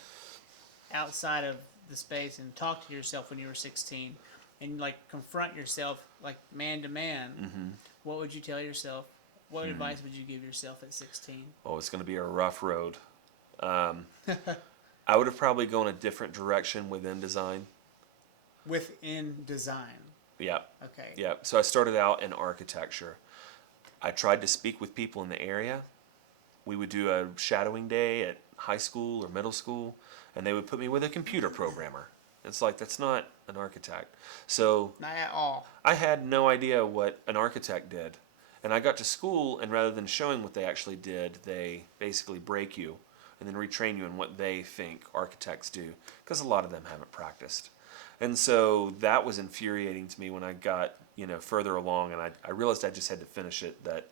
outside of the space and talk to yourself when you were 16 and confront yourself man to man, what would you tell yourself? What advice would you give yourself at 16? Oh, it's going to be a rough road. I would have probably gone a different direction within design. Within design. Yeah. Okay. Yeah. So I started out in architecture. I tried to speak with people in the area. We would do a shadowing day at high school or middle school, and they would put me with a computer programmer. It's like, that's not an architect. So Not at all. I had no idea what an architect did. And I got to school, and rather than showing what they actually did, they basically break you and then retrain you in what they think architects do, because a lot of them haven't practiced. And so that was infuriating to me when I got further along, and I realized I just had to finish it, that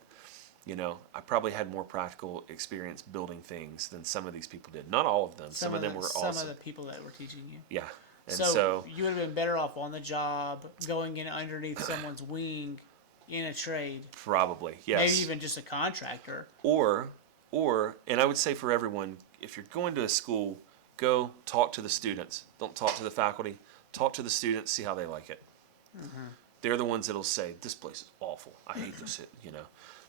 I probably had more practical experience building things than some of these people did. Not all of them. Some of them were awesome. Some of the people that were teaching you. Yeah. And so you would have been better off on the job, going in underneath someone's wing in a trade. Probably, yes. Maybe even just a contractor. Or, and I would say for everyone, if you're going to a school, go talk to the students. Don't talk to the faculty. Talk to the students, see how they like it. They're the ones that'll say, this place is awful. I hate this,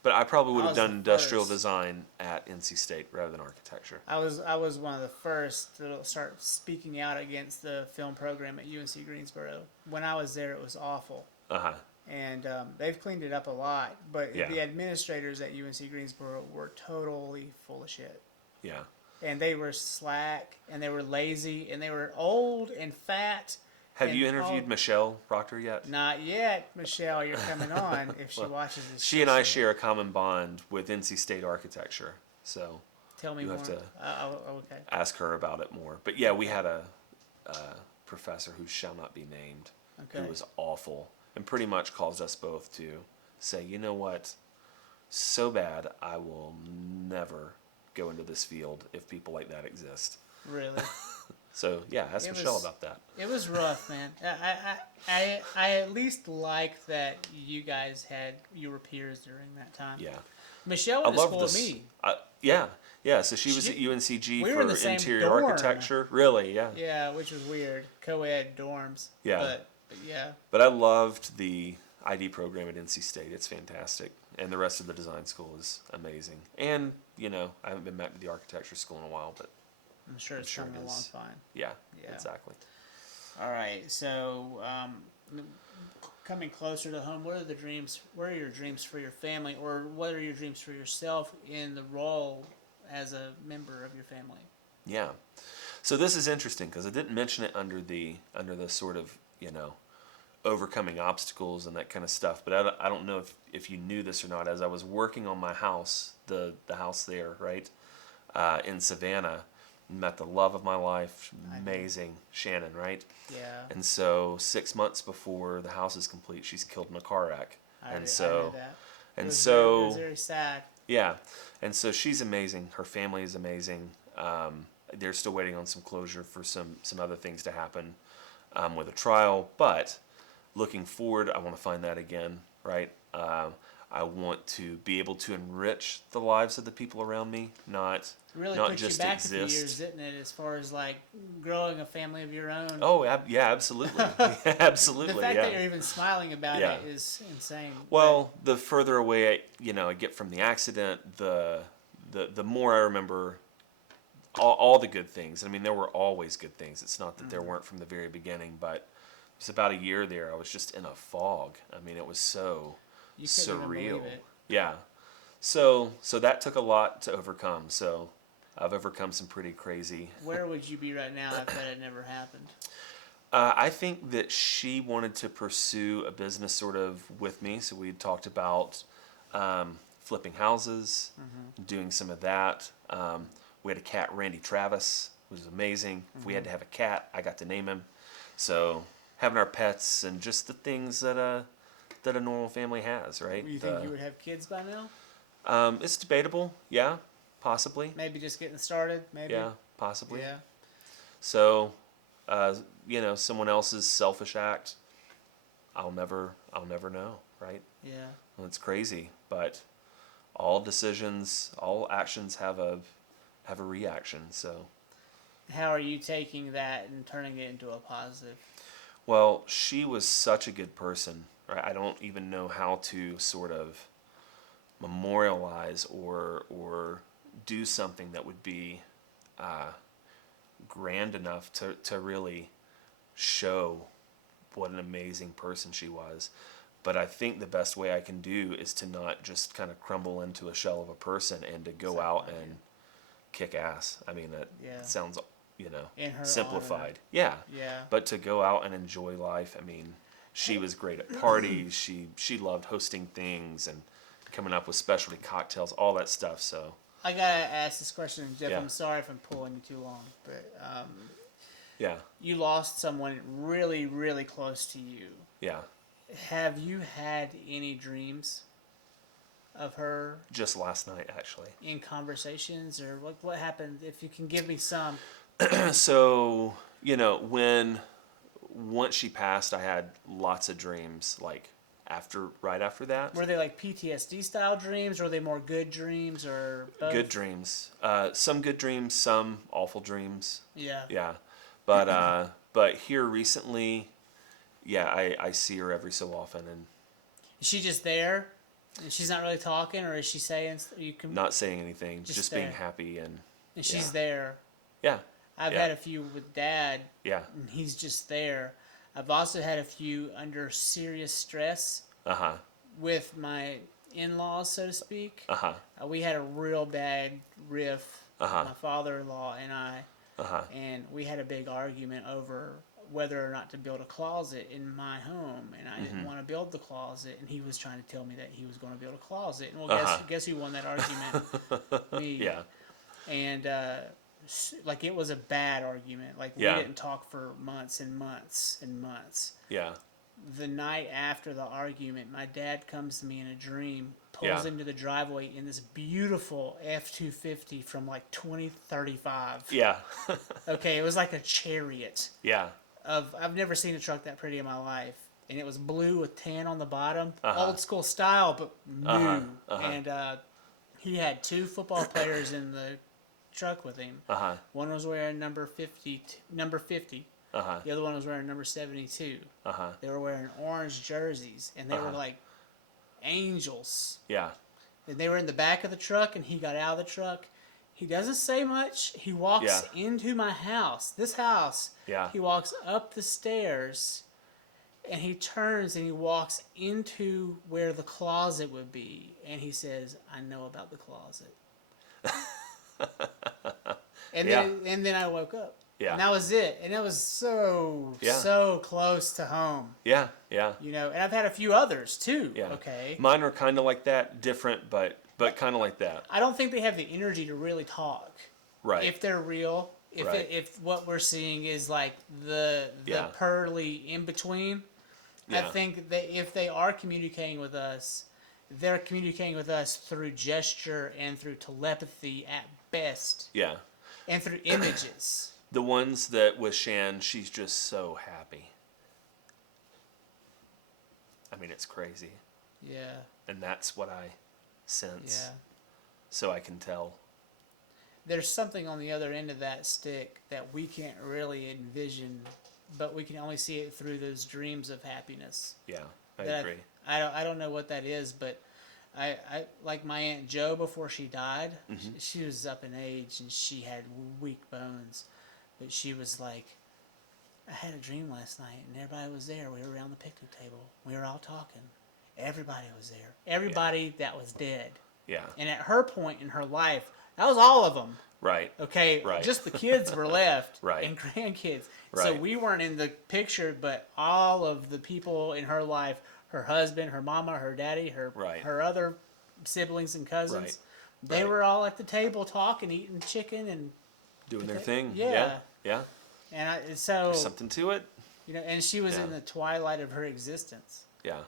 But I probably would I have was done the industrial first. design at NC State rather than architecture. I was one of the first to start speaking out against the film program at UNC Greensboro. When I was there, it was awful, Uh-huh. and they've cleaned it up a lot. But Yeah. the administrators at UNC Greensboro were totally full of shit, Yeah. and they were slack, and they were lazy, and they were old and fat. Have and you interviewed all- Michelle Proctor yet? Not yet, Michelle. You're coming on if she watches this. She and I show. share a common bond with NC State architecture, so Tell me you more. have to Okay. ask her about it more. But yeah, we had a professor who shall not be named Okay. who was awful and pretty much caused us both to say, you know what, so bad I will never go into this field if people like that exist. Really. So yeah, ask It Michelle was- about that. It was rough, man. I at least like that you were peers during that time. Yeah, Michelle I went to love school this. with me. Yeah. So she was She- at UNCG we were in for the same interior dorm. architecture. Really, yeah. Yeah, which was weird. Co-ed dorms. Yeah. But yeah. But I loved the ID program at NC State. It's fantastic, and the rest of the design school is amazing. And you know, I haven't been back to the architecture school in a while, but I'm sure it's sure coming it along is. fine. yeah, Yeah. exactly. All right. So coming closer to home, what are your dreams for your family, or what are your dreams for yourself in the role as a member of your family? Yeah. So this is interesting because I didn't mention it under the sort of, you know, overcoming obstacles and that kind of stuff. But I don't know if you knew this or not. As I was working on my house, the house there, right, in Savannah, met the love of my life, amazing Shannon, right? Yeah. And so 6 months before the house is complete, she's killed in a car wreck. I and read so that. It and was so it was very sad. yeah, and so she's amazing. Her family is amazing. They're still waiting on some closure for some other things to happen with a trial. But looking forward, I want to find that again, right? I want to be able to enrich the lives of the people around me, not Really not puts you just back exist. a few years, didn't it? As far as like growing a family of your own. Oh, yeah, absolutely, absolutely. The fact yeah. that you're even smiling about Yeah. it is insane. Well, the further away I get from the accident, the more I remember all the good things. I mean, there were always good things. It's not that there weren't from the very beginning, but it was about a year there. I was just in a fog. I mean, it was so You couldn't even surreal. believe it. Yeah. So that took a lot to overcome. So I've overcome some pretty crazy. Where would you be right now if that had never happened? I think that she wanted to pursue a business sort of with me. So we had talked about flipping houses, doing some of that. We had a cat, Randy Travis, who was amazing. If we had to have a cat, I got to name him. So having our pets and just the things that a normal family has, right? You think you would have kids by now? It's debatable. Yeah, possibly. Maybe just getting started. Maybe. Yeah, possibly. Yeah. So, someone else's selfish act, I'll never know, right? Yeah. Well, it's crazy, but all decisions, all actions have a reaction. So, How are you taking that and turning it into a positive? well, she was such a good person, right? I don't even know how to sort of memorialize or do something that would be grand enough to really show what an amazing person she was. But I think the best way I can do is to not just kind of crumble into a shell of a person and to go out and kick ass. I mean, that Yeah. sounds, In her simplified. Yeah. Yeah. But to go out and enjoy life, I mean, she was great at parties. She loved hosting things and coming up with specialty cocktails, all that stuff. So I gotta ask this question, Jeff. Yeah. I'm sorry if I'm pulling you too long, but yeah, you lost someone really, really close to you. yeah. Have you had any dreams of her Just last night, actually. in conversations, or what happened? If you can give me some. So once she passed, I had lots of dreams. Like right after that, Were they like PTSD style dreams, or were they more good dreams, or both? good dreams. Some good dreams, some awful dreams. Yeah. Yeah, but here recently, yeah, I see her every so often, and Is she just there? And she's not really talking, or is she saying you can? Not saying anything, just being there. happy and she's yeah. there. Yeah. I've Yeah. had a few with Dad, Yeah. and he's just there. I've also had a few under serious stress Uh-huh. with my in-laws, so to speak. Uh-huh. We had a real bad riff, Uh-huh. my father-in-law and I, Uh-huh. and we had a big argument over whether or not to build a closet in my home, and I didn't want to build the closet, and he was trying to tell me that he was going to build a closet. And well, guess who won that argument? Me. Yeah. And like it was a bad argument. Like we Yeah. didn't talk for months and months and months. Yeah. The night after the argument, my dad comes to me in a dream, pulls Yeah. into the driveway in this beautiful F-250 from like 2035. Yeah. Okay, it was like a chariot. Yeah. I've never seen a truck that pretty in my life, and it was blue with tan on the bottom, Uh-huh. old school style, but new. Uh-huh. Uh-huh. And he had two football players in the truck with him. Uh-huh. One was wearing number 50. Uh-huh. The other one was wearing number 72. Uh-huh. They were wearing orange jerseys, and they were like angels. Yeah. And they were in the back of the truck, and he got out of the truck. He doesn't say much. He walks into my house, this house. Yeah. He walks up the stairs, and he turns and he walks into where the closet would be. And he says, I know about the closet. And then I woke up. Yeah. And that was it. And it was so close to home. Yeah. Yeah. You know, and I've had a few others too. Yeah. Okay. Mine are kind of like that, different, but kind of like that. I don't think they have the energy to really talk. Right. If they're real, if what we're seeing is like the pearly in between, I think that if they are communicating with us, they're communicating with us through gesture and through telepathy at best. Yeah. And through images. The ones that with Shan, she's just so happy. I mean, it's crazy. Yeah. And that's what I sense. Yeah. So I can tell. There's something on the other end of that stick that we can't really envision, but we can only see it through those dreams of happiness. Yeah, I that agree. I don't know what that is, but I like my Aunt Jo before she died. She was up in age and she had weak bones, but she was like, I had a dream last night and everybody was there. We were around the picnic table. We were all talking. Everybody was there. Everybody that was dead. Yeah. And at her point in her life, that was all of them. Right. Okay, Right. just the kids were left, Right. and grandkids. So Right. we weren't in the picture, but all of the people in her life, her husband, her mama, her daddy, her other siblings and cousins, Right. they Right. were all at the table talking, eating chicken, and Doing their thing. Yeah. Yeah. and so There's something to it. you know, and she was in Yeah. the twilight of her existence. Yeah.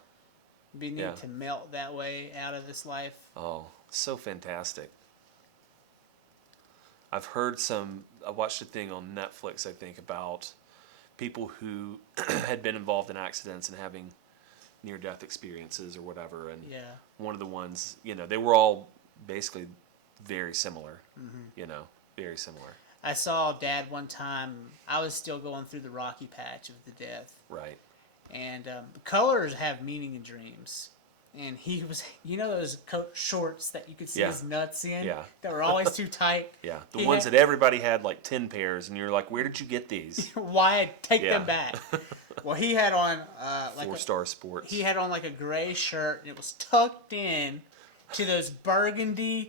It'd be neat Yeah. to melt that way out of this life. Oh, so fantastic. I've heard I watched a thing on Netflix, I think, about people who had been involved in accidents and having near-death experiences or whatever. And Yeah. one of the ones, they were all basically very similar, very similar. I saw Dad one time. I was still going through the rocky patch of the death. Right. And colors have meaning in dreams. And he was, those coat shorts that you could see his nuts in? Yeah. That were always too tight? Yeah. The ones that everybody had like 10 pairs, and you're like, where did you get these? Why take Yeah. them back? Well, he had on like 4-star sports. he had on like a gray shirt, and it was tucked in to those burgundy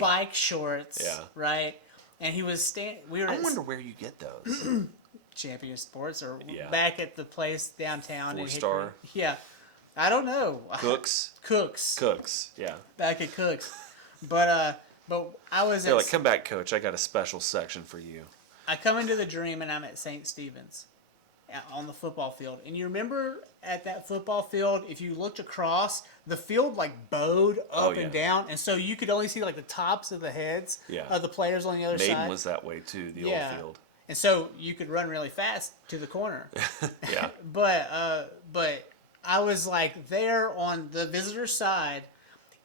bike shorts. Yeah. Right? And he was we were I at wonder where you get those. Champion Sports or Yeah. back at the place downtown in 4-star. Hickory. Yeah. I don't know. Cooks. Cooks. Yeah. Back at Cooks. But I was They're like, come back, coach. I got a special section for you. I come into the dream and I'm at St. Stephen's on the football field. And you remember at that football field, if you looked across, the field like bowed up and down. And so you could only see like the tops of the heads of the players on the other side. Maiden was that way too, the old field. And so you could run really fast to the corner. Yeah. But I was like there on the visitor side,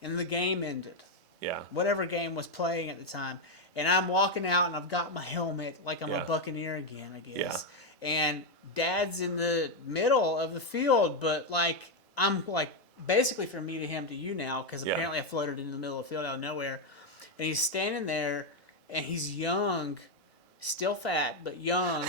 and the game ended. Yeah. Whatever game was playing at the time, and I'm walking out, and I've got my helmet like I'm a Buccaneer again, I guess. Yeah. And Dad's in the middle of the field, but like I'm like basically from me to him to you now, because Yeah. apparently I floated into the middle of the field out of nowhere, and he's standing there, and he's young, still fat but young.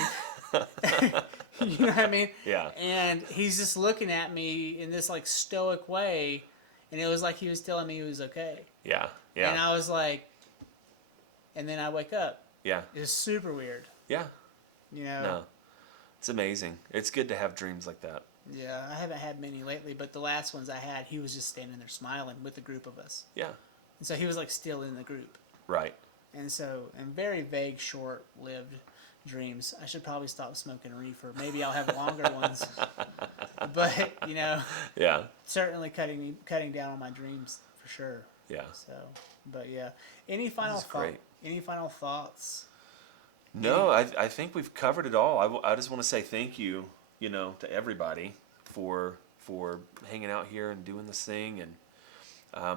You know what I mean? Yeah. And he's just looking at me in this like stoic way, and it was like he was telling me he was okay. Yeah. And Yeah. I was like, and then I wake up. Yeah. It's super weird, Yeah. you know. No. It's amazing. It's good to have dreams like that. Yeah, I haven't had many lately, but the last ones I had, he was just standing there smiling with a group of us, Yeah. and so he was like still in the group. Right. And so, and very vague, short-lived dreams. I should probably stop smoking reefer. Maybe I'll have longer ones. But you know, Yeah. certainly cutting down on my dreams for sure. Yeah. So, but yeah. Any final is great. Any final thoughts? No, I think we've covered it all. I just want to say thank you, to everybody for hanging out here and doing this thing, and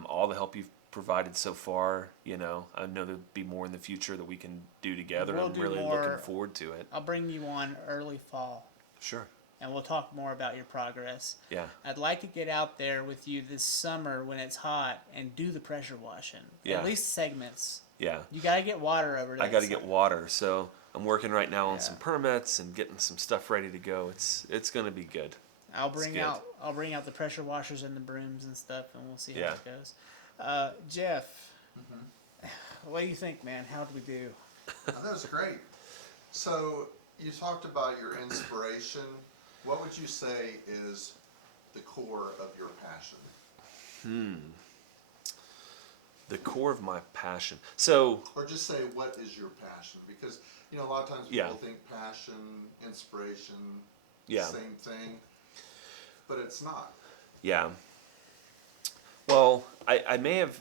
all the help you've provided so far. I know there'll be more in the future that we can do together. We'll I'm do really more. looking forward to it. I'll bring you on early fall, Sure. and we'll talk more about your progress. Yeah. I'd like to get out there with you this summer when it's hot and do the pressure washing. Yeah. At least segments. Yeah. You gotta get water over there. I got to get water, so I'm working right now on Yeah. some permits and getting some stuff ready to go. It's going to be good. I'll bring good. out the pressure washers and the brooms and stuff, and we'll see how Yeah. it goes. Jeff, what do you think, man? How did we do? That was great. So you talked about your inspiration. What would you say is the core of your passion? The core of my passion. So, Or just say, what is your passion? Because, a lot of times people think passion, inspiration, Yeah. same thing. But it's not. yeah. Well, I may have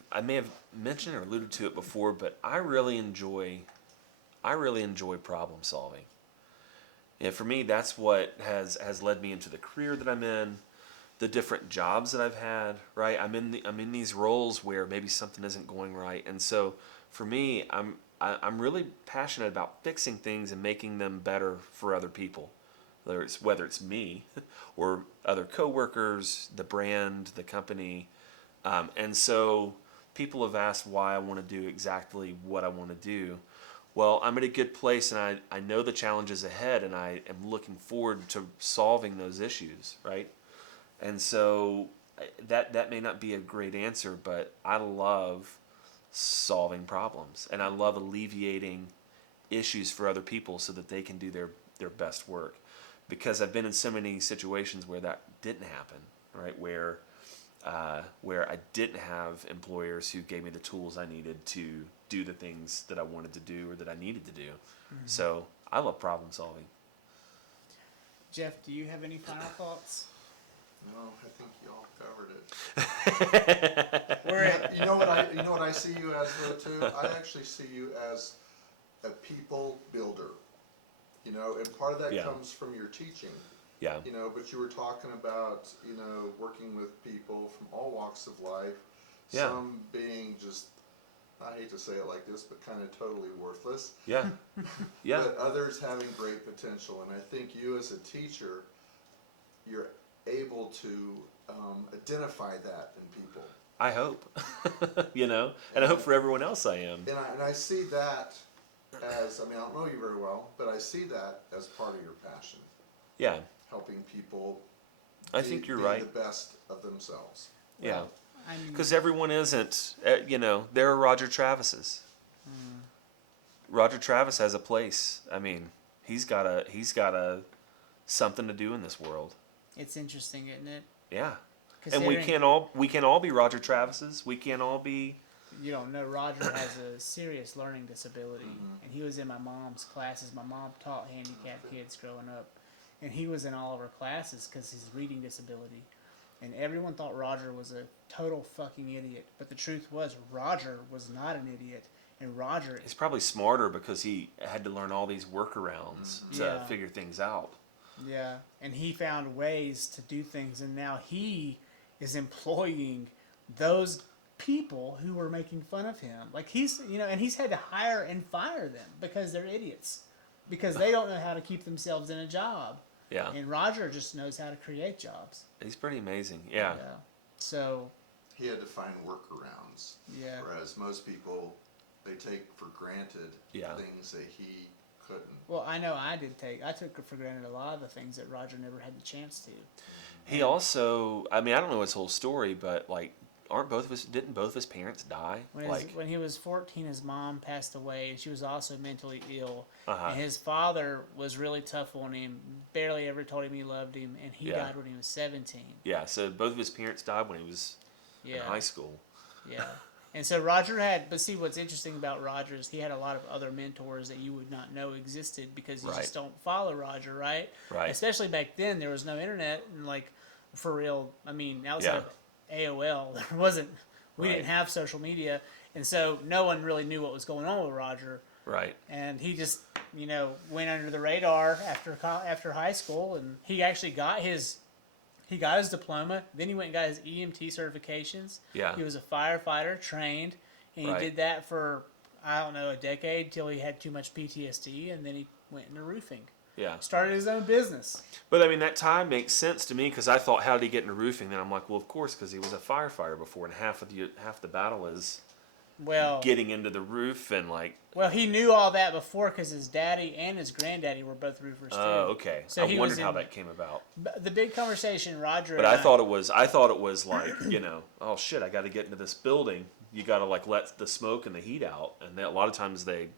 mentioned or alluded to it before, but I really enjoy problem solving. And for me, that's what has led me into the career that I'm in, the different jobs that I've had. Right, I'm in these roles where maybe something isn't going right, and so for me, I'm really passionate about fixing things and making them better for other people, whether it's me or other coworkers, the brand, the company, and so people have asked why I want to do exactly what I want to do. Well, I'm in a good place, and I know the challenges ahead, and I am looking forward to solving those issues, right? And so that may not be a great answer, but I love solving problems, and I love alleviating issues for other people so that they can do their best work. Because I've been in so many situations where that didn't happen, right? Where I didn't have employers who gave me the tools I needed to do the things that I wanted to do or that I needed to do. Mm-hmm. So I love problem solving. Jeff, do you have any final thoughts? No, I think you all covered it. You know what I see you as though too? I actually see you as a people builder. And part of that Yeah. comes from your teaching. Yeah. But you were talking about, working with people from all walks of life. Yeah. Some being just, I hate to say it like this, but kind of totally worthless. Yeah. Yeah. But others having great potential. And I think you as a teacher, you're able to identify that in people. I hope. And I hope for everyone else I am. And I see that as, I don't know you very well, but I see that as part of your passion, Yeah. helping people I think you're be right. the best of themselves. Yeah. I mean, Because everyone isn't, there are Roger Travises. Roger Travis has a place. He's got a something to do in this world. it's interesting, isn't it? Yeah. And we Considering- can't all be Roger Travises. We can't all be. You don't know, Roger has a serious learning disability, and he was in my mom's classes. My mom taught handicapped kids growing up, and he was in all of her classes because his reading disability. And everyone thought Roger was a total fucking idiot, but the truth was Roger was not an idiot, and Roger He's probably smarter because he had to learn all these workarounds to Yeah. figure things out. Yeah, and he found ways to do things, and now he is employing those people who were making fun of him. Like and he's had to hire and fire them because they're idiots, because they don't know how to keep themselves in a job. Yeah. And Roger just knows how to create jobs. He's pretty amazing. Yeah. Yeah. So, He had to find workarounds. yeah. Whereas most people, they take for granted Yeah. things that he couldn't. Well, I know I took for granted a lot of the things that Roger never had the chance to. He also, I mean, I don't know his whole story, but like, didn't both of his parents die? When he was 14, his mom passed away, and she was also mentally ill. Uh-huh. And his father was really tough on him, barely ever told him he loved him, and he Yeah. died when he was 17. Yeah, so both of his parents died when he was in Yeah. high school. Yeah. And so Roger had, but see, what's interesting about Roger is he had a lot of other mentors that you would not know existed because you Right. just don't follow Roger, right? Right. Especially back then, there was no internet, and like, for real, I mean, outside of AOL, there wasn't, we Right. didn't have social media, and so no one really knew what was going on with Roger. Right. And he just, went under the radar after high school, and he actually got his diploma. Then he went and got his EMT certifications. Yeah. He was a firefighter, trained, and he Right. did that for, I don't know, a decade till he had too much PTSD, and then he went into roofing. Yeah. Started his own business. But I mean, that time makes sense to me because I thought, how did he get into roofing? Then I'm like, well, of course, because he was a firefighter before, and half the battle is Well, getting into the roof and like. well, he knew all that before because his daddy and his granddaddy were both roofers too. Oh, okay. So I he wondered was how in- that came about. The big conversation, Roger. But and I thought it was like, oh shit, I got to get into this building. You got to like let the smoke and the heat out, and a lot of times they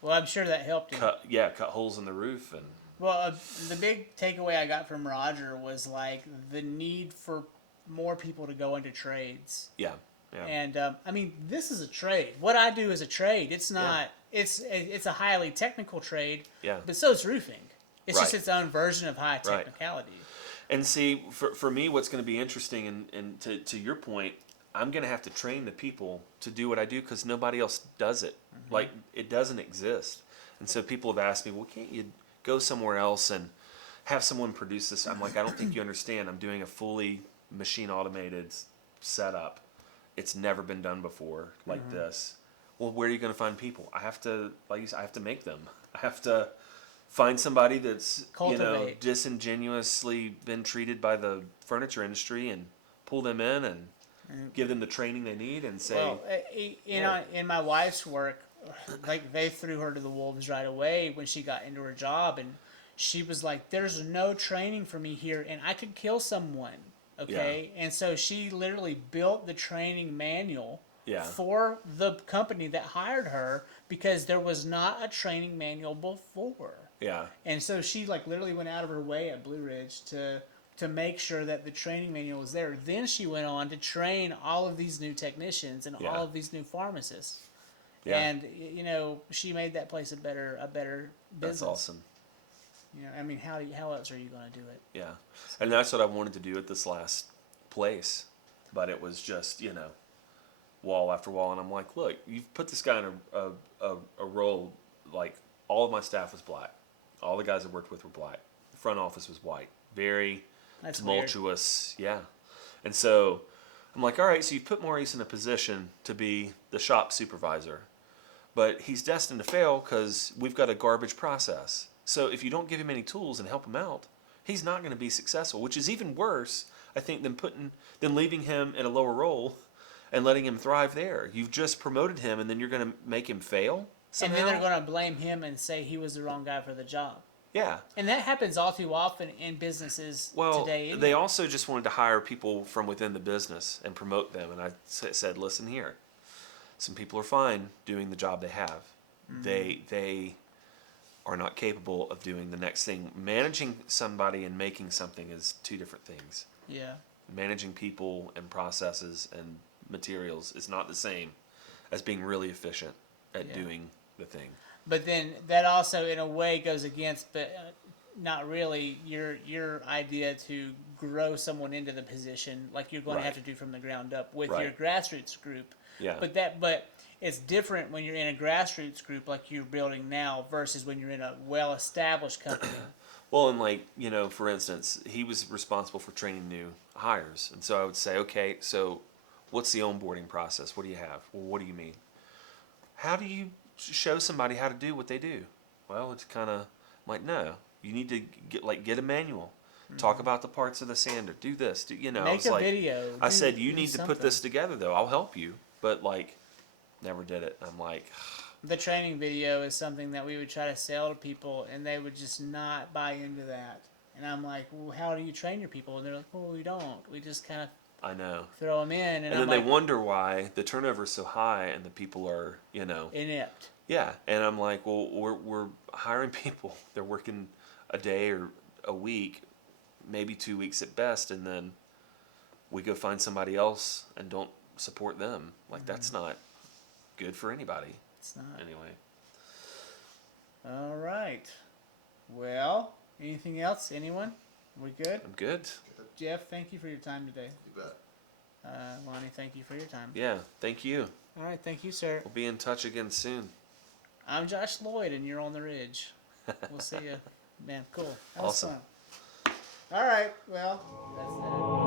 Well, I'm sure that helped him. cut holes in the roof and. Well, the big takeaway I got from Roger was like the need for more people to go into trades. Yeah. Yeah. And I mean, this is a trade. What I do is a trade. It's not. It's a highly technical trade. Yeah. But so is roofing. It's just Right. its own version of high Right. technicality. And see, for me, what's going to be interesting, and to your point, I'm going to have to train the people to do what I do because nobody else does it. Mm-hmm. Like, it doesn't exist. And so people have asked me, well, can't you go somewhere else and have someone produce this? I'm like, I don't think you understand. I'm doing a fully machine automated setup. It's never been done before like Mm-hmm. this. Well, where are you going to find people? I have to, like you said, I have to make them. I have to find somebody that's Cultivate. disingenuously been treated by the furniture industry and pull them in and give them the training they need and say, Well, in my wife's work, like they threw her to the wolves right away when she got into her job, and she was like, "There's no training for me here, and I could kill someone." Okay, and so she literally built the training manual Yeah. for the company that hired her because there was not a training manual before. yeah, And so she like literally went out of her way at Blue Ridge to make sure that the training manual was there. Then she went on to train all of these new technicians and Yeah. all of these new pharmacists. yeah. And she made that place a better business. That's awesome. I mean, how else are you going to do it? Yeah. And that's what I wanted to do at this last place. But it was just, wall after wall. And I'm like, look, you've put this guy in a role, like all of my staff was black. All the guys I worked with were black. The front office was white. Very That's weird. tumultuous. Yeah. And so I'm like, all right, so you've put Maurice in a position to be the shop supervisor. But he's destined to fail because we've got a garbage process. So if you don't give him any tools and help him out, he's not going to be successful, which is even worse, I think, than leaving him in a lower role and letting him thrive there. You've just promoted him, and then you're going to make him fail somehow? And then they're going to blame him and say he was the wrong guy for the job. Yeah. And that happens all too often in businesses Well, today. they also just wanted to hire people from within the business and promote them. And I said, listen here, some people are fine doing the job they have. Mm-hmm. They are not capable of doing the next thing. Managing somebody and making something is two different things. Yeah. Managing people and processes and materials is not the same as being really efficient at doing the thing. But then that also, in a way, goes against, but not really, your idea to grow someone into the position like you're going to have to do from the ground up with your grassroots group. Yeah. But it's different when you're in a grassroots group like you're building now versus when you're in a well-established company. Well, and for instance, he was responsible for training new hires. And so I would say, okay, so what's the onboarding process? What do you have? Well, what do you mean? How do you show somebody how to do what they do? Well, it's kind of like, no, you need to get a manual. Talk about the parts of the sander. Do this. Do you know? Make It's a like, video. I Do- said you do need to something. put this together though. I'll help you, but like, never did it. I'm like, The training video is something that we would try to sell to people, and they would just not buy into that. And I'm like, well, how do you train your people? And they're like, well, we don't. We just kind of I know. throw them in, and, And I'm then like, they wonder why the turnover is so high and the people are, inept. yeah. And I'm like, well, we're hiring people. They're working a day or a week, maybe 2 weeks at best, and then we go find somebody else and don't support them. Like that's not good for anybody. It's not. Anyway. All right. Well, anything else? Anyone? We good? I'm good. Jeff, thank you for your time today. You bet. Lonnie, thank you for your time. Yeah. Thank you. All right, thank you, sir. We'll be in touch again soon. I'm Josh Lloyd, and you're on the Ridge. We'll see you. Man, cool. That was Awesome. fun. All right, well, that's that.